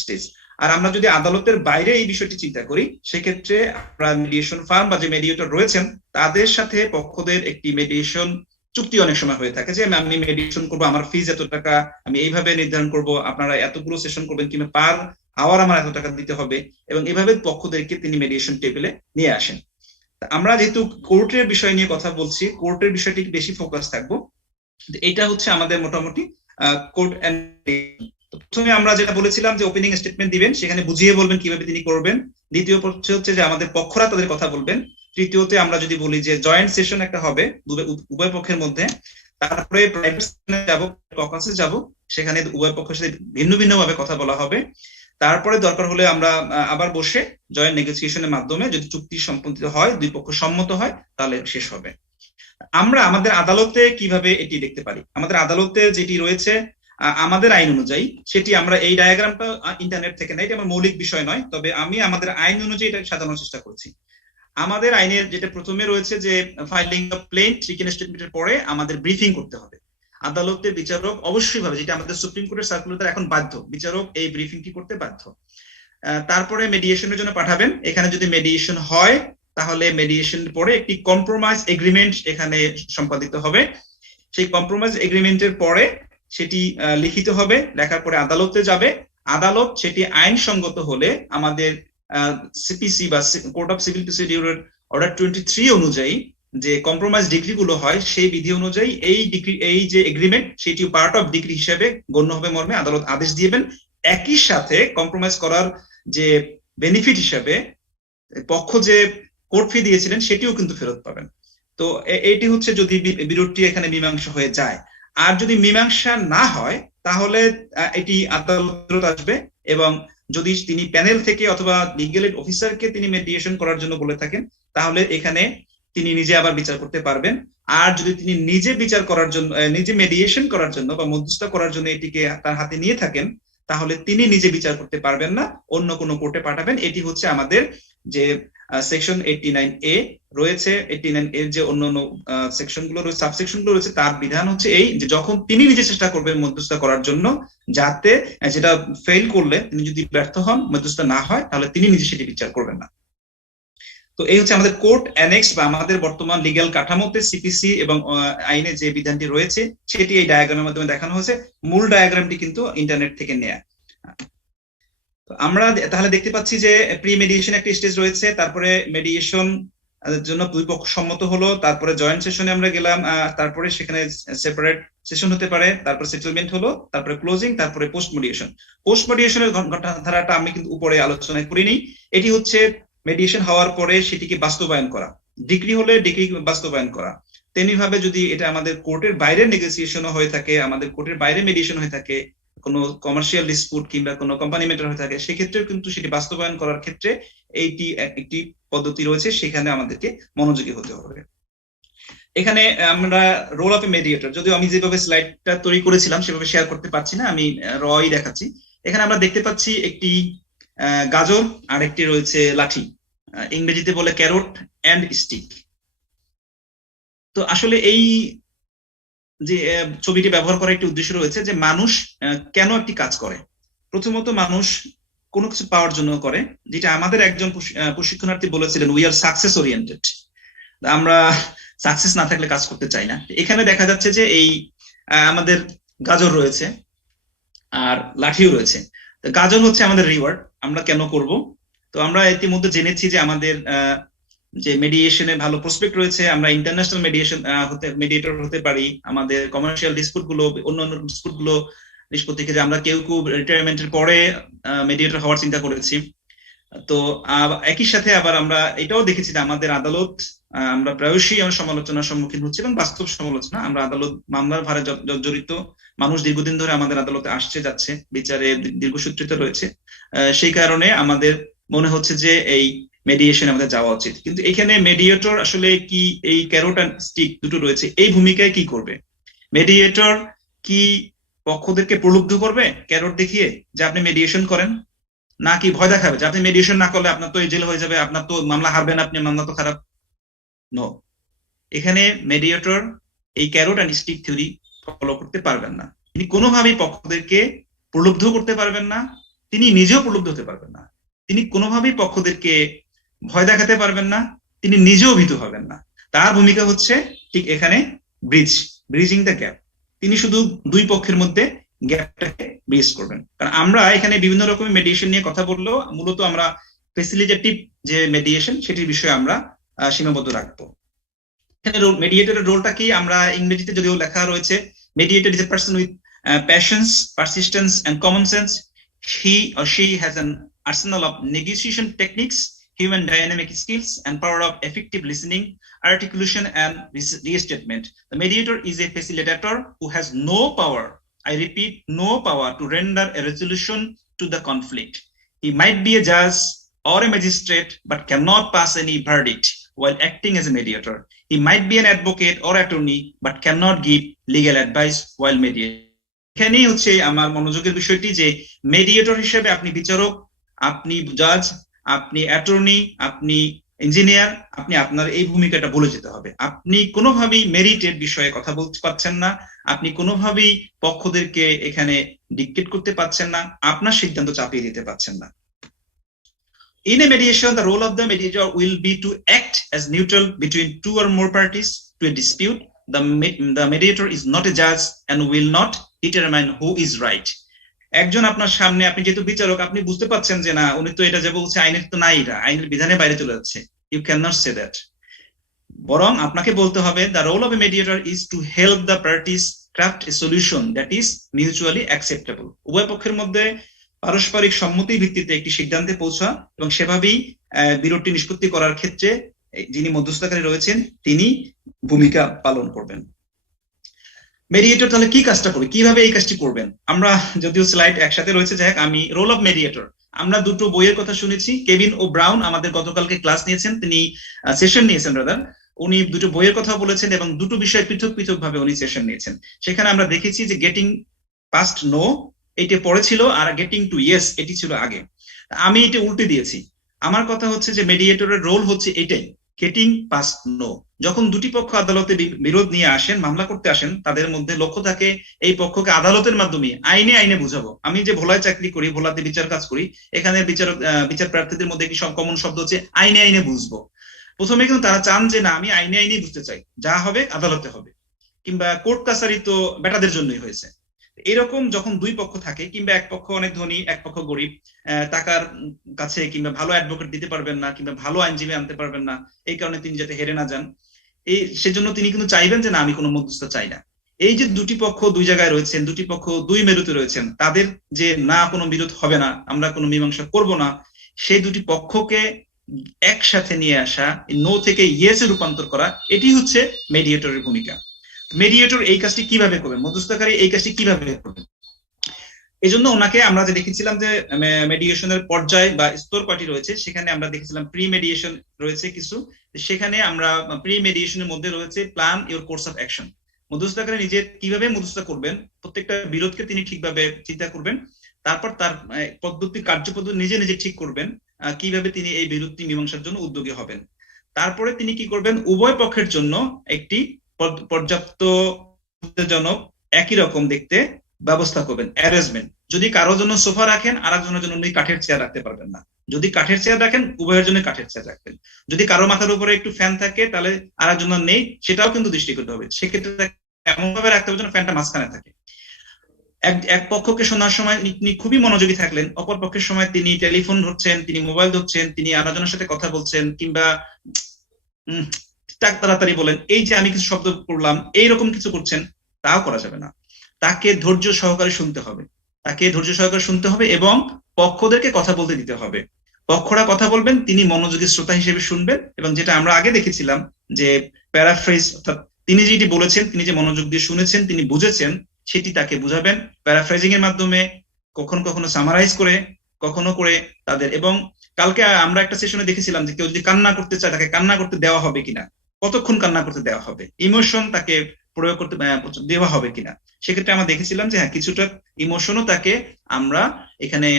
স্টেজ। আর আমরা যদি আদালতের বাইরে এই বিষয়টি চিন্তা করি, সেক্ষেত্রে আমরা মিডিয়েশন ফার্ম বা যে মেডিয়েটর রয়েছেন তাদের সাথে পক্ষদের একটি মেডিয়েশন চুক্তি অনেক সময় হয়ে থাকে, যে আমি মেডিয়েশন করবো, আমার ফিজ এত টাকা, আমি এইভাবে নির্ধারণ করব, আপনারা এতগুলো সেশন করবেন কিংবা পার আওয়ার আমার এত টাকা দিতে হবে, এবং এভাবে পক্ষদেরকে তিনি মেডিয়েশন টেবিলে নিয়ে আসেন। আমরা যেহেতু কোর্টের বিষয় নিয়ে কথা বলছি, কোর্টের বিষয়টি বেশি ফোকাস থাকবো। এটা হচ্ছে আমাদের মোটামুটি কোর্ট এন্ড। প্রথমে আমরা যেটা বলেছিলাম যে ওপেনিং স্টেটমেন্ট দিবেন, সেখানে বুঝিয়ে বলবেন কিভাবে তিনি করবেন। দ্বিতীয় হচ্ছে যে আমাদের পক্ষরা তাদের কথা বলবেন। তৃতীয়তে আমরা যদি বলি যে জয়েন্ট সেশন একটা হবে উভয় পক্ষের মধ্যে, তারপরে প্রাইভেট যাব, ককাসে যাব, সেখানে উভয় পক্ষের সাথে ভিন্ন ভিন্ন ভাবে কথা বলা হবে। তারপরে দরকার হলে আমরা আবার বসে জয়েন্ট নেগোসিয়েশনের মাধ্যমে যদি চুক্তি সম্পন্ন হয়, দুই পক্ষ সম্মত হয়, তাহলে শেষ হবে। আমরা আমাদের আদালতে কিভাবে এটি দেখতে পারি? আমাদের আদালতে যেটি রয়েছে আমাদের আইন অনুযায়ী, সেটি আমরা এই ডায়াগ্রামটা ইন্টারনেট থেকে না, এটা আমার মৌলিক বিষয় নয়, তবে আমি আমাদের আইন অনুযায়ী এটা সাজানোর চেষ্টা করছি। আমাদের আইনের যেটা প্রথমে রয়েছে যে ফাইলিং অফ প্লেইন্ট রিটেন স্টেটমেন্টের পরে আমাদের ব্রিফিং করতে হবে। আদালতের বিচারক অবশ্যই ভাবে, যেটা আমাদের সুপ্রিম কোর্টের সার্কুলার এখন বাধ্য, বিচারক এই ব্রিফিংটি করতে বাধ্য। তারপরে মেডিয়েশনের জন্য পাঠাবেন। এখানে যদি মেডিয়েশন হয়, তাহলে মেডিয়েশনের পরে একটি কম্প্রোমাইজ এগ্রিমেন্ট এখানে সম্পাদিত হবে। সেই কম্প্রোমাইজ এগ্রিমেন্টের পরে সেটি লিখিত হবে, লেখার পরে আদালতে যাবে। আদালত সেটি আইনসঙ্গত হলে আমাদের সিপিসি বা কোর্ট অফ সিভিল প্রসিডিউরের অর্ডার 23 অনুযায়ী যে কম্প্রোমাইজ ডিগ্রি গুলো হয়, সেই বিধি অনুযায়ী এই ডিগ্রি, এই যে এগ্রিমেন্ট, সেটি পার্ট অফ ডিগ্রি হিসেবে গণ্য হবে মর্মে আদালত আদেশ দিবেন। একই সাথে কম্প্রোমাইজ করার যে বেনিফিট হিসেবে পক্ষ যে কোর্ট ফি দিয়েছিলেন, সেটিও কিন্তু ফেরত পাবেন। তো এটি হচ্ছে যদি বিরোধটি এখানে মীমাংসা হয়ে যায়। আর যদি মীমাংসা না হয়, তাহলে এটি আদালত আসবে, এবং যদি তিনি প্যানেল থেকে অথবা লিগ্যাল এড অফিসারকে তিনি মেডিয়েশন করার জন্য বলে থাকেন, তাহলে এখানে তিনি নিজে আবার বিচার করতে পারবেন। আর যদি তিনি নিজে বিচার করার জন্য, নিজে মেডিয়েশন করার জন্য বা মধ্যস্থতা করার জন্য এটিকে তার হাতে নিয়ে থাকেন, তাহলে তিনি নিজে বিচার করতে পারবেন না, অন্য কোনো কোর্টে পাঠাবেন। এটি হচ্ছে আমাদের যে সেকশন 89A রয়েছে, 89 এর যে অন্যান্য সেকশন গুলো রয়েছে, সাবসেকশন গুলো রয়েছে, তার বিধান হচ্ছে এই যে যখন তিনি নিজে চেষ্টা করবেন মধ্যস্থতা করার জন্য, যাতে যেটা ফেল করলে, তিনি যদি ব্যর্থ হন, মধ্যস্থতা না হয়, তাহলে তিনি নিজে সেটি বিচার করবেন না। তো এই হচ্ছে আমাদের কোর্ট অ্যানেক্স বা আমাদের বর্তমান লিগ্যাল কাঠামোতে সিপিসি এবং আইনে যে বিধানটি রয়েছে, সেটি এই ডায়াগ্রামের মাধ্যমে দেখানো হয়েছে। মূল ডায়াগ্রামটি কিন্তু ইন্টারনেট থেকে নেয়া। আমরা তাহলে দেখতে পাচ্ছি যে প্রি মেডিয়েশন একটা স্টেজ রয়েছে, তারপরে মেডিয়েশন জন্য দুই পক্ষ সম্মত হলো, তারপরে জয়েন্ট সেশনে আমরা গেলাম, তারপরে সেখানে সেপারেট সেশন হতে পারে, তারপরে সেটেলমেন্ট হলো, তারপরে ক্লোজিং, তারপরে পোস্ট মেডিয়েশন। পোস্ট মেডিয়েশনের ঘটনাধারাটা আমি কিন্তু উপরে আলোচনা করিনি। এটি হচ্ছে মেডিয়েশন হওয়ার পরে সেটিকে বাস্তবায়ন করা, ডিগ্রি হলে ডিগ্রি বাস্তবায়ন করা। তেমনি ভাবে যদি এটা আমাদের কোর্টের বাইরে নেগোসিয়েশনও হয়ে থাকে, আমাদের কোর্টের বাইরে মেডিয়েশন হয়ে থাকে, কোনো কমার্শিয়াল ডিসপুট কিংবা কোনো কোম্পানি ম্যাটার হয়ে থাকে, সেক্ষেত্রেও কিন্তু সেটি বাস্তবায়ন করার ক্ষেত্রে এইটি একটি পদ্ধতি রয়েছে, সেখানে আমাদেরকে মনোযোগী হতে হবে। এখানে আমরা রোল অফ এ মেডিয়েটর, যদিও আমি যেভাবে স্লাইডটা তৈরি করেছিলাম সেভাবে শেয়ার করতে পারছি না, আমি রই দেখাচ্ছি। এখানে আমরা দেখতে পাচ্ছি একটি গাজর আর একটি রয়েছে লাঠি, ইংরেজিতে বলে ক্যারট অ্যান্ড স্টিক। তো আসলে এই যে ছবিটি ব্যবহার করার একটি উদ্দেশ্য রয়েছে যে মানুষ কেন একটি কাজ করে। প্রথমত মানুষ কোনো কিছু পাওয়ার জন্য করে, যেটা আমাদের একজন প্রশিক্ষণার্থী বলেছিলেন, উই আর সাকসেস ওরিয়েন্টেড। আমরা সাকসেস না থাকলে কাজ করতে চাই না। এখানে দেখা যাচ্ছে যে এই আমাদের গাজর রয়েছে আর লাঠিও রয়েছে। গাজর হচ্ছে আমাদের রিওয়ার্ড, আমরা কেন করব? তো আমরা ইতিমধ্যে জেনেছি যে আমাদের যে মেডিয়েশনে ভালো প্রসপেক্ট রয়েছে, আমরা ইন্টারন্যাশনাল মেডিয়েটর হতে পারি, আমাদের কমার্শিয়াল ডিসপুট গুলো, অন্যান্য ডিসপুট গুলো নিষ্পত্তি ক্ষেত্রে আমরা কেউ রিটায়ারমেন্টের পরে মেডিয়েটর হওয়ার চিন্তা করেছি। তো একই সাথে আবার আমরা এটাও দেখেছি যে আমাদের আদালত, আমরা প্রায়শই আমার সমালোচনার সম্মুখীন হচ্ছি এবং বাস্তব সমালোচনা, আমরা আদালত মামলার ভারে জড়িত মানুষ দীর্ঘদিন ধরে আমাদের আদালতে আসছে যাচ্ছে, বিচারে দীর্ঘসূত্রিত রয়েছে। সেই কারণে আমাদের মনে হচ্ছে যে এই মেডিয়েশন আমাদের যাওয়া উচিত। কিন্তু এখানে মেডিয়েটর আসলে কি, এই ক্যারোট এন্ড স্টিক দুটো রয়েছে, এই ভূমিকায় কি করবে? মেডিয়েটর কি পক্ষদেরকে প্রলুব্ধ করবে ক্যারোট দেখিয়ে যে আপনি মেডিয়েশন করেন, নাকি ভয় দেখাবে যে আপনি মেডিয়েশন না করলে আপনার তো জেল হয়ে যাবে, আপনার তো মামলা হারবেন, আপনি মামলা তো খারাপ? নো, এখানে মেডিয়েটর এই carrot and stick theory follow করতে পারবেন না। তিনি কোনোভাবেই পক্ষদেরকে প্রলুব্ধ করতে পারবেন না, তিনি নিজেও প্রলুব্ধ হতে পারবেন না, তিনি কোনোভাবেই পক্ষদেরকে ভয় দেখাতে পারবেন না, তিনি নিজেও ভীত হবেন না। তার ভূমিকা হচ্ছে ঠিক এখানে ব্রিজিং দ্য গ্যাপ। তিনি শুধু দুই পক্ষের মধ্যে গ্যাপটাকে ব্রিজ করবেন। কারণ আমরা এখানে বিভিন্ন রকমের মেডিয়েশন নিয়ে কথা বললেও মূলত আমরা ফেসিলিটেটিভ যে মেডিয়েশন সেটির বিষয়ে আমরা সীমাবদ্ধ রাখবো। এখানে মেডিয়েটরের রোলটা কি, আমরা ইংরেজিতে যদিও লেখা রয়েছে, mediator is a person with passions, persistence and common sense. He or she has an arsenal of negotiation techniques, human dynamic skills and power of effective listening, articulation and restatement. The mediator is a facilitator who has no power, I repeat, no power to render a resolution to the conflict. He might be a judge or a magistrate but cannot pass any verdict while acting as a mediator. He might be an advocate or attorney but cannot give legal advice while mediating. এখানেই হচ্ছে আমার মনোযোগের বিষয়টি যে mediator হিসেবে আপনি বিচারক, আপনি জাজ, আপনি অ্যাটর্নি, আপনি ইঞ্জিনিয়ার, আপনি আপনার এই ভূমিকাটা বলে যেতে হবে। আপনি কোনোভাবেই মেরিটের বিষয়ে কথা বলতে পারছেন না, আপনি কোনোভাবেই পক্ষদেরকে এখানে ডিকটেট করতে পারছেন না, আপনার সিদ্ধান্ত চাপিয়ে দিতে পারছেন না। In a mediation, the role of the mediator will be to act as neutral between two or more parties to a dispute. The mediator is not a judge and will not determine who is right. একজন আপনার সামনে, আপনি যেহেতু বিচারক, আপনি বুঝতে পারছেন যে না, উনি তো এটা যে বলছে আইনের তো নাই, এটা আইনের বিধানের বাইরে চলে যাচ্ছে। You cannot say that. বরং আপনাকে বলতে হবে, the role of a mediator is to help the parties craft a solution that is mutually acceptable. উভয় পক্ষের মধ্যে পারস্পরিক সম্মতির ভিত্তিতে একটি সিদ্ধান্তে পৌঁছা এবং সেভাবেই বিরোধটি নিষ্পত্তি করার ক্ষেত্রে যিনি মধ্যস্থতাকারী রয়েছেন তিনি ভূমিকা পালন করবেন। মেডিয়েটর তাহলে কি কাজটা করবে, কিভাবে এই কাজটি করবেন? আমরা যদিও স্লাইড একসাথে রয়েছে, যাই হোক, আমি রোল অফ মেডিয়েটর, আমরা দুটো বইয়ের কথা শুনেছি। কেভিন ও ব্রাউন আমাদের গতকালকে ক্লাস নিয়েছেন, তিনি সেশন নিয়েছেন রাদার, উনি দুটো বইয়ের কথা বলেছেন এবং দুটো বিষয় পৃথক পৃথক ভাবে উনি সেশন নিয়েছেন। সেখানে আমরা দেখেছি যে গেটিং পাস্ট নো এটা পরে ছিল আর গেটিং টু ইয়েস এটি ছিল আগে। আমি এটা উল্টে দিয়েছি। আমার কথা হচ্ছে যে মেডিয়েটরের রোল হচ্ছে এটাই, গেটিং পাস্ট নো। যখন দুটি পক্ষ আদালতে বিরোধ নিয়ে আসেন, মামলা করতে আসেন, তাদের মধ্যে লক্ষ্য থাকে এই পক্ষকে আদালতের মাধ্যমে আইনে বুঝাবো। আমি যে ভোলায় চাকরি করি, ভোলাতে বিচার কাজ করি, এখানে বিচার প্রার্থীদের মধ্যে একটি কমন শব্দ হচ্ছে আইনে বুঝবো। প্রথমে কিন্তু তারা চান যে না, আমি আইনেই বুঝতে চাই, যা হবে আদালতে হবে, কিংবা কোর্ট কাছারি তো বেটাদের জন্যই হয়েছে। এরকম যখন দুই পক্ষ থাকে, কিংবা এক পক্ষ অনেক ধনী এক পক্ষ গরিব, টাকার কাছে কিংবা ভালো অ্যাডভোকেট দিতে পারবেন না, কিংবা ভালো আইনজীবী আনতে পারবেন না, এই কারণে তিনি যাতে হেরে না যান, সেজন্য তিনি কিন্তু চাইবেন যে না, আমি কোনো মধ্যস্থ চাই না। এই যে দুটি পক্ষ দুই জায়গায় রয়েছেন, দুটি পক্ষ দুই মেরুতে রয়েছেন, তাদের যে না কোনো বিরোধ হবে না, আমরা কোনো মীমাংসা করব না, সেই দুটি পক্ষকে একসাথে নিয়ে আসা, নো থেকে ইয়েসে রূপান্তর করা, এটি হচ্ছে মেডিয়েটরের ভূমিকা। মেডিয়েটর এই কাজটি কিভাবে করবেন, মধ্যস্থতাকারী এই কাজটি কিভাবে করবেন? এই জন্য ওনাকে আমরা যে দেখেছিলাম যে মেডিয়েশনের পর্যায় বা স্তর কয়টি রয়েছে, সেখানে আমরা দেখেছিলাম প্রি মেডিয়েশন রয়েছে কিছু, সেখানে আমরা প্রি মেডিয়েশনের মধ্যে রয়েছে plan your course of action. মধ্যস্থতাকারী নিজে কিভাবে মধ্যস্থতা করবেন, প্রত্যেকটা বিরোধকে তিনি ঠিকভাবে চিন্তা করবেন, তারপর তার কার্যপদ্ধতি নিজে ঠিক করবেন, কিভাবে তিনি এই বিরোধটি মীমাংসার জন্য উদ্যোগী হবেন। তারপরে তিনি কি করবেন, উভয় পক্ষের জন্য একটি পর্যাপ্ত জনক একই রকম দেখতে ব্যবস্থা করবেন, অ্যারেঞ্জমেন্ট। যদি কারোর জন্য সোফা রাখেন, আর একজনের জন্য উনি কাঠের চেয়ার রাখতে পারবেন না, যদি কাঠের চেয়ার রাখেন উভয়ের জন্য কাঠের চেয়ার রাখবেন, যদি কারো মাথার উপরে একটু ফ্যান থাকে তাহলে আর একজনের নেই, সেটাও কিন্তু দৃষ্টি করতে হবে। সেক্ষেত্রে এমন ভাবে রাখতে হবে যেন ফ্যানটা মাঝখানে থাকে। এক পক্ষকে শোনার সময় তিনি খুবই মনোযোগী থাকলেন, অপর পক্ষের সময় তিনি টেলিফোন ধরছেন, তিনি মোবাইল ধরছেন, তিনি আরেকজনের সাথে কথা বলছেন, কিংবা তাড়াতাড়ি বলেন, এই যে আমি কিছু শব্দ করলাম এইরকম কিছু করছেন, তাও করা যাবে না। তাকে ধৈর্য সহকারে শুনতে হবে, এবং পক্ষদেরকে কথা বলতে দিতে হবে। পক্ষরা কথা বলবেন, তিনি মনোযোগী শ্রোতা হিসেবে শুনবেন, এবং যেটা আমরা আগে দেখেছিলাম যে প্যারাফ্রেজ, অর্থাৎ তিনি যেটি বলেছেন, তিনি যে মনোযোগ দিয়ে শুনেছেন, তিনি বুঝেছেন, সেটি তাকে বুঝাবেন প্যারাফ্রেজিং এর মাধ্যমে, কখনো কখনো সামারাইজ করে, কখনো করে তাদের। এবং কালকে আমরা একটা সেশনে দেখেছিলাম যে কেউ যদি কান্না করতে চায় তাকে কান্না করতে দেওয়া হবে কিনা, কতক্ষণ কান্না করতে দেওয়া হবে, ইমোশন তাকে প্রয়োগ করতে দেওয়া হবে কিনা। সেক্ষেত্রে আমরা দেখেছিলাম যে হ্যাঁ, কিছুটা ইমোশনও তাকে আমরা এখানে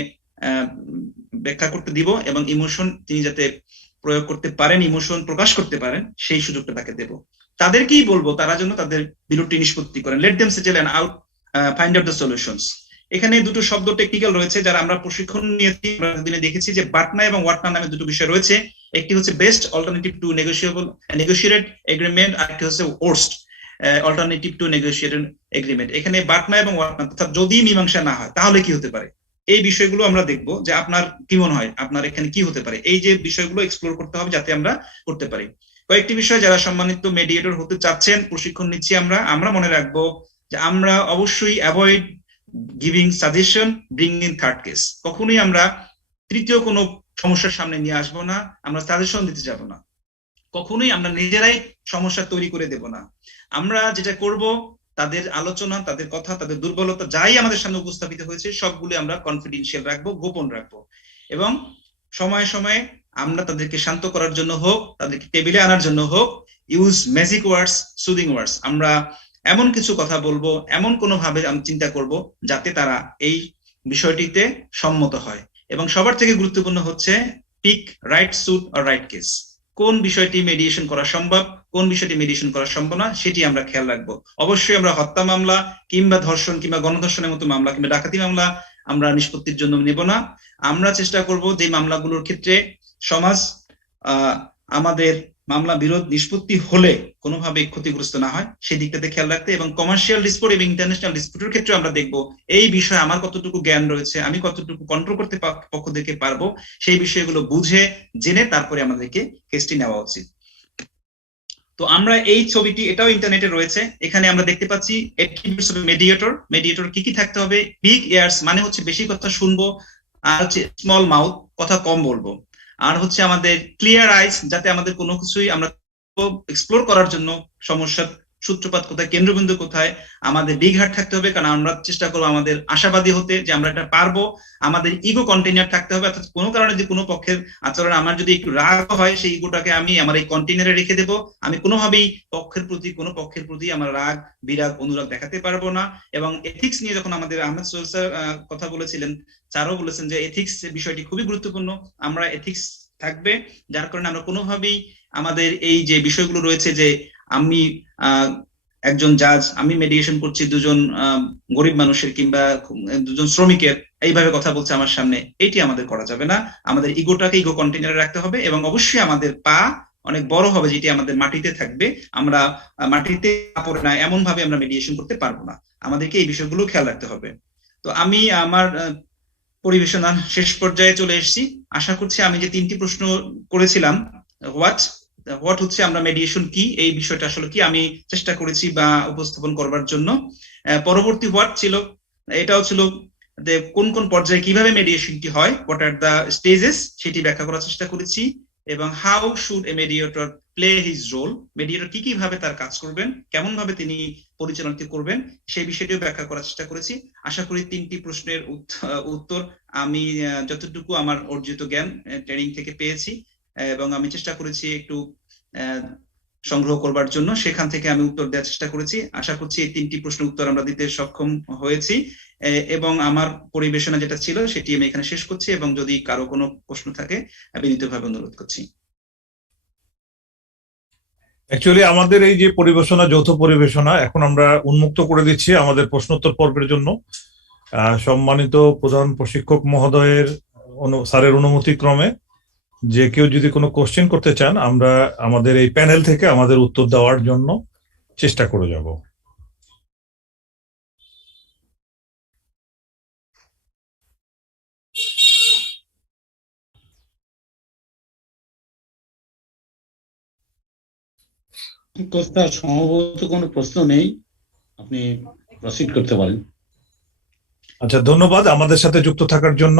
ব্যাখ্যা করতে দিব, এবং ইমোশন তিনি যাতে প্রয়োগ করতে পারেন, ইমোশন প্রকাশ করতে পারেন, সেই সুযোগটা তাকে দেব। তাদেরকেই বলবো তারা যেন তাদের বিরোধটি নিষ্পত্তি করেন, let them settle and out find out the solutions. এখানে দুটো শব্দ টেকনিক্যাল রয়েছে, যারা আমরা প্রশিক্ষণ নিয়েছি দিনে দেখেছি যে বাটনা এবং ওয়াটনা নামে দুটো বিষয় রয়েছে। একটি হচ্ছে best alternative to negotiated agreement, আর একটি হচ্ছে worst alternative to negotiated agreement. এখানে বাটনা এবং ওয়াটনা, অর্থাৎ যদি মীমাংসা না হয় তাহলে কি হতে পারে, এই বিষয়গুলো আমরা দেখবো যে আপনার কি মনে হয়, আপনার এখানে কি হতে পারে, এই যে বিষয়গুলো এক্সপ্লোর করতে হবে যাতে আমরা করতে পারি। কয়েকটি বিষয় যারা সম্মানিত মেডিয়েটর হতে চাচ্ছেন, প্রশিক্ষণ নিচ্ছি আমরা মনে রাখবো যে আমরা অবশ্যই avoid giving suggestion, bring in third case. কখনোই আমরা তৃতীয় কোনো সমস্যার সামনে নিয়ে আসবো না, আমরা সাজেশন দিতে যাব না, কখনোই আমরা নিজেরাই সমস্যা তৈরি করে দেব না। আমরা যেটা করব, তাদের আলোচনা, তাদের কথা, তাদের দুর্বলতা যাই আমাদের সামনে উপস্থাপিত হয়েছে সবগুলো আমরা কনফিডেন্সিয়াল রাখবো, গোপন রাখবো, এবং সময়ে সময়ে আমরা তাদেরকে শান্ত করার জন্য হোক, তাদেরকে টেবিলে আনার জন্য হোক, ইউজ ম্যাজিক ওয়ার্ডস, সুদিং ওয়ার্ডস। আমরা এমন কিছু কথা বলবো, এমন কোনো ভাবে আমি চিন্তা করব যাতে তারা এই বিষয়টিতে সম্মত হয়। এবং সবার থেকে গুরুত্বপূর্ণ হচ্ছে pick right suit or right case. কোন বিষয়টি মেডিয়েশন করা সম্ভব, কোন বিষয়টি মেডিয়েশন করা সম্ভব না, সেটি আমরা খেয়াল রাখবো। অবশ্যই আমরা হত্যা মামলা কিংবা ধর্ষণ কিংবা গণধর্ষণের মতো মামলা কিংবা ডাকাতি মামলা আমরা নিষ্পত্তির জন্য নেব না। আমরা চেষ্টা করব যে মামলাগুলোর ক্ষেত্রে সমাজ আমাদের মামলা বিরোধ নিষ্পত্তি হলে কোনোভাবে ক্ষতিগ্রস্ত না হয় সেই দিকটাতে খেয়াল রাখতে, এবং কমার্শিয়াল ডিসপুট এবং ইন্টারন্যাশনাল ডিসপুটের ক্ষেত্রে আমরা দেখব এই বিষয়ে আমার কতটুকু জ্ঞান রয়েছে, আমি কতটুকু কন্ট্রোল করতে পক্ষ থেকে পারবো, সেই বিষয়গুলো বুঝে জেনে তারপরে আমাদেরকে কেসটি নেওয়া উচিত। তো আমরা এই ছবিটি, এটাও ইন্টারনেটে রয়েছে, এখানে আমরা দেখতে পাচ্ছি অ্যাট্রিবিউটস অফ মেডিয়েটর। মেডিয়েটর কি কি থাকতে হবে? বিগ ইয়ার্স মানে হচ্ছে বেশি কথা শুনবো, আর হচ্ছে স্মল মাউথ কথা কম বলবো, আর হচ্ছে আমাদের ক্লিয়ার আইস, যাতে আমাদের কোনো কিছুই আমরা এক্সপ্লোর করার জন্য সমস্যার সূত্রপাত কোথায়, কেন্দ্রবিন্দু কোথায়, আমাদের বিগ হার্ট থাকতে হবে, কারণ আমরা চেষ্টা করবো আমাদের আশাবাদী হতে যে আমরা এটা পারবো। আমাদের ইগো কন্টেইনার থাকতে হবে, অর্থাৎ কোনো কারণে যে কোনো পক্ষের আচরণ আমার যদি একটু রাগ হয়, সেই ইগোটাকে আমি আমার এই কন্টেইনারে রেখে দেবো, আমি কোনোভাবেই কোনো পক্ষের প্রতি আমার রাগ বিরাগ অনুরাগ দেখাতে পারবো না। এবং এথিক্স নিয়ে যখন আমাদের আহমেদ সোহেল স্যার কথা বলেছিলেন, স্যারও বলেছেন যে এথিক্স বিষয়টি খুবই গুরুত্বপূর্ণ, আমরা এথিক্স থাকবে, যার কারণে আমরা কোনোভাবেই আমাদের এই যে বিষয়গুলো রয়েছে যে আমি একজন জাজ, আমি মেডিয়েশন করছি দুজন গরিব মানুষের কিংবা দুজন শ্রমিকের, এইভাবে কথা বলছে আমার সামনে, এইটি আমাদের করা যাবে না। আমাদের ইগোটাকে ইগো কন্টেইনারে রাখতে হবে, এবং অবশ্যই আমাদের পা অনেক বড় হবে, যেটি আমাদের মাটিতে থাকবে। আমরা মাটিতে পড়ে না এমন ভাবে আমরা মেডিয়েশন করতে পারবো না, আমাদেরকে এই বিষয়গুলো খেয়াল রাখতে হবে। তো আমি আমার পরিবেশনার শেষ পর্যায়ে চলে এসেছি। আশা করছি আমি যে 3টি প্রশ্ন করেছিলাম, হোয়াট হচ্ছে আমরা মেডিয়েশন কি, এই বিষয়টা আসলে কি, আমি চেষ্টা করেছি বা উপস্থাপন করবার জন্য। পরবর্তী হোয়াট ছিল, এটাও ছিল যে কোন কোন পর্যায়ে কিভাবে মেডিয়েশনটি হয়, হোয়াট আর দ্য স্টেজেস, সেটি ব্যাখ্যা করার চেষ্টা করেছি। এবং how should a mediator play his role, mediator কি কিভাবে তার কাজ করবেন, কেমন ভাবে তিনি পরিচালনা করবেন, সেই বিষয়টিও ব্যাখ্যা করার চেষ্টা করেছি। আশা করি 3টি প্রশ্নের উত্তর আমি যতটুকু আমার অর্জিত জ্ঞান ট্রেনিং থেকে পেয়েছি, এবং আমি চেষ্টা করেছি একটু সংগ্রহ করবার জন্য, সেখান থেকে আমি উত্তর দেওয়ার চেষ্টা করেছি। আশা করছি এই 3টি প্রশ্নের উত্তর আমরা দিতে সক্ষম হয়েছি, এবং আমার পরিবেশনা যেটা ছিল সেটি আমি এখানে শেষ করছি, এবং যদি কারো কোনো প্রশ্ন থাকে বিনীতভাবে অনুরোধ করছি। অ্যাকচুয়ালি আমাদের এই যে পরিবেশনা, যৌথ পরিবেশনা, এখন আমরা উন্মুক্ত করে দিচ্ছি আমাদের প্রশ্নোত্তর পর্বের জন্য। সম্মানিত প্রধান প্রশিক্ষক মহোদয়ের স্যারের অনুমতি ক্রমে যে কেউ যদি কোনো কোশ্চেন করতে চান, আমরা আমাদের এই প্যানেল থেকে আমাদের উত্তর দেওয়ার জন্য চেষ্টা করে যাব। কস্তা, সম্ভবত কোনো প্রশ্ন নেই, আপনি প্রসিড করতে পারেন। আচ্ছা, ধন্যবাদ আমাদের সাথে যুক্ত থাকার জন্য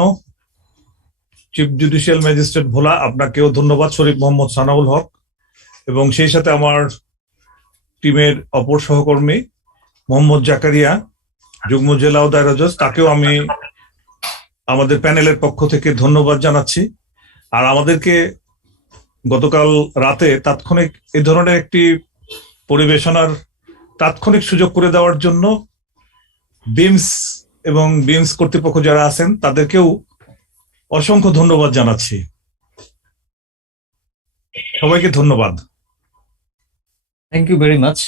চিফ জুডিশিয়াল ম্যাজিস্ট্রেট ভোলা, আপনাকেও ধন্যবাদ, শরীফ মোহাম্মদ সানাউল হক, এবং সেই সাথে আমার টিমের অপর সহকর্মী মোহাম্মদ জাকারিয়া, যুগ্ম জেলা ও দায়রা জজ, তাকেও আমি আমাদের প্যানেলের পক্ষ থেকে ধন্যবাদ জানাচ্ছি। আর আমাদেরকে গতকাল রাতে তাৎক্ষণিক এ ধরনের একটি পরিবেশনার তাৎক্ষণিক সুযোগ করে দেওয়ার জন্য বিমস এবং বিমস কর্তৃপক্ষ যারা আছেন তাদেরকেও অসংখ্য ধন্যবাদ জানাচ্ছি। সবাইকে ধন্যবাদ। Thank you very much.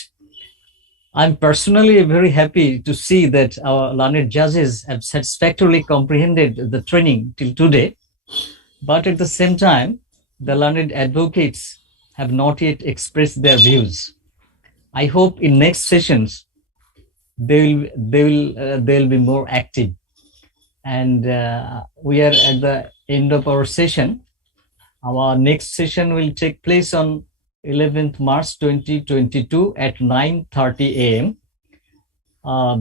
I'm personally very happy to see that our learned judges have satisfactorily comprehended the training till today, but at the same time, the learned advocates have not yet expressed their views. I hope in next sessions they'll be more active. And we are at the end of our session. Our next session will take place on 11th March 2022 at 9:30 a.m.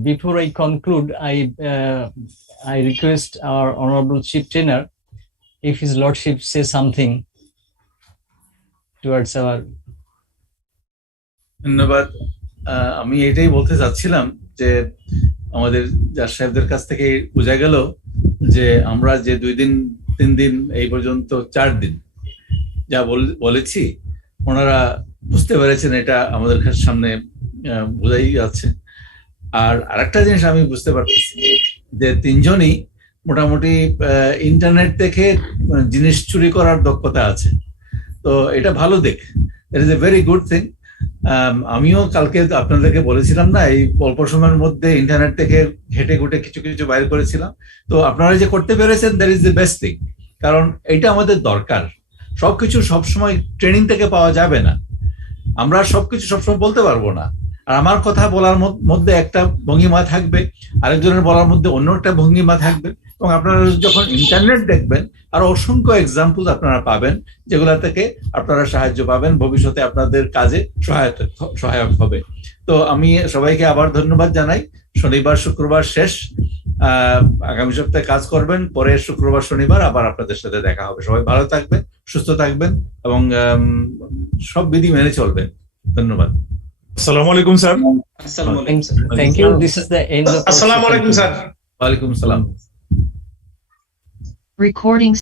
Before I conclude, I request our Honorable Chief Tenor, if His Lordship says something towards our. ধন্যবাদ। আমি এটাই বলতে চাচ্ছিলাম যে আমাদের জাজ সাহেবদের কাছ থেকে বোঝা গেল যে আমরা যে 2 দিন 3 দিন এই পর্যন্ত 4 দিন যা বলেছি ওনারা বুঝতে পেরেছেন, এটা আমাদের সামনে বোঝাই যাচ্ছে। আর আরেকটা জিনিস আমি বুঝতে পারতেছি যে 3 জনই মোটামুটি ইন্টারনেট থেকে জিনিস চুরি করার দক্ষতা আছে, তো এটা ভালো দিক, it is a very good thing. আমিও কালকে আপনাদেরকে বলেছিলাম না, এই অল্প সময়ের মধ্যে ইন্টারনেট থেকে ঘেটে ঘুটে কিছু কিছু বাইর করেছিলাম, তো আপনারা যে করতে পেরেছেন that is the best thing, কারণ এটা আমাদের দরকার। সবকিছু সবসময় ট্রেনিং থেকে পাওয়া যাবে না, আমরা সবকিছু সবসময় বলতে পারবো না। আর আমার কথা বলার মধ্যে একটা ভঙ্গিমা থাকবে, আরেকজনের বলার মধ্যে অন্য একটা ভঙ্গিমা থাকবে, এবং আপনারা যখন ইন্টারনেট দেখবেন আর অসংখ্য এক্সাম্পল আপনারা পাবেন, যেগুলা থেকে আপনারা সাহায্য পাবেন, ভবিষ্যতে আপনাদের কাজে সহায়ক হবে। তো আমি সবাইকে আবার ধন্যবাদ জানাই। শনিবার শুক্রবার শেষ, আগামী সপ্তাহে কাজ করবেন, পরে শুক্রবার শনিবার আবার আপনাদের সাথে দেখা হবে। সবাই ভালো থাকবেন, সুস্থ থাকবেন এবং সব বিধি মেনে চলবেন। ধন্যবাদ। আসসালামু আলাইকুম sir. Thank you. This is the end of. আসসালামু আলাইকুম স্যার। ওয়ালাইকুম সালাম। Recording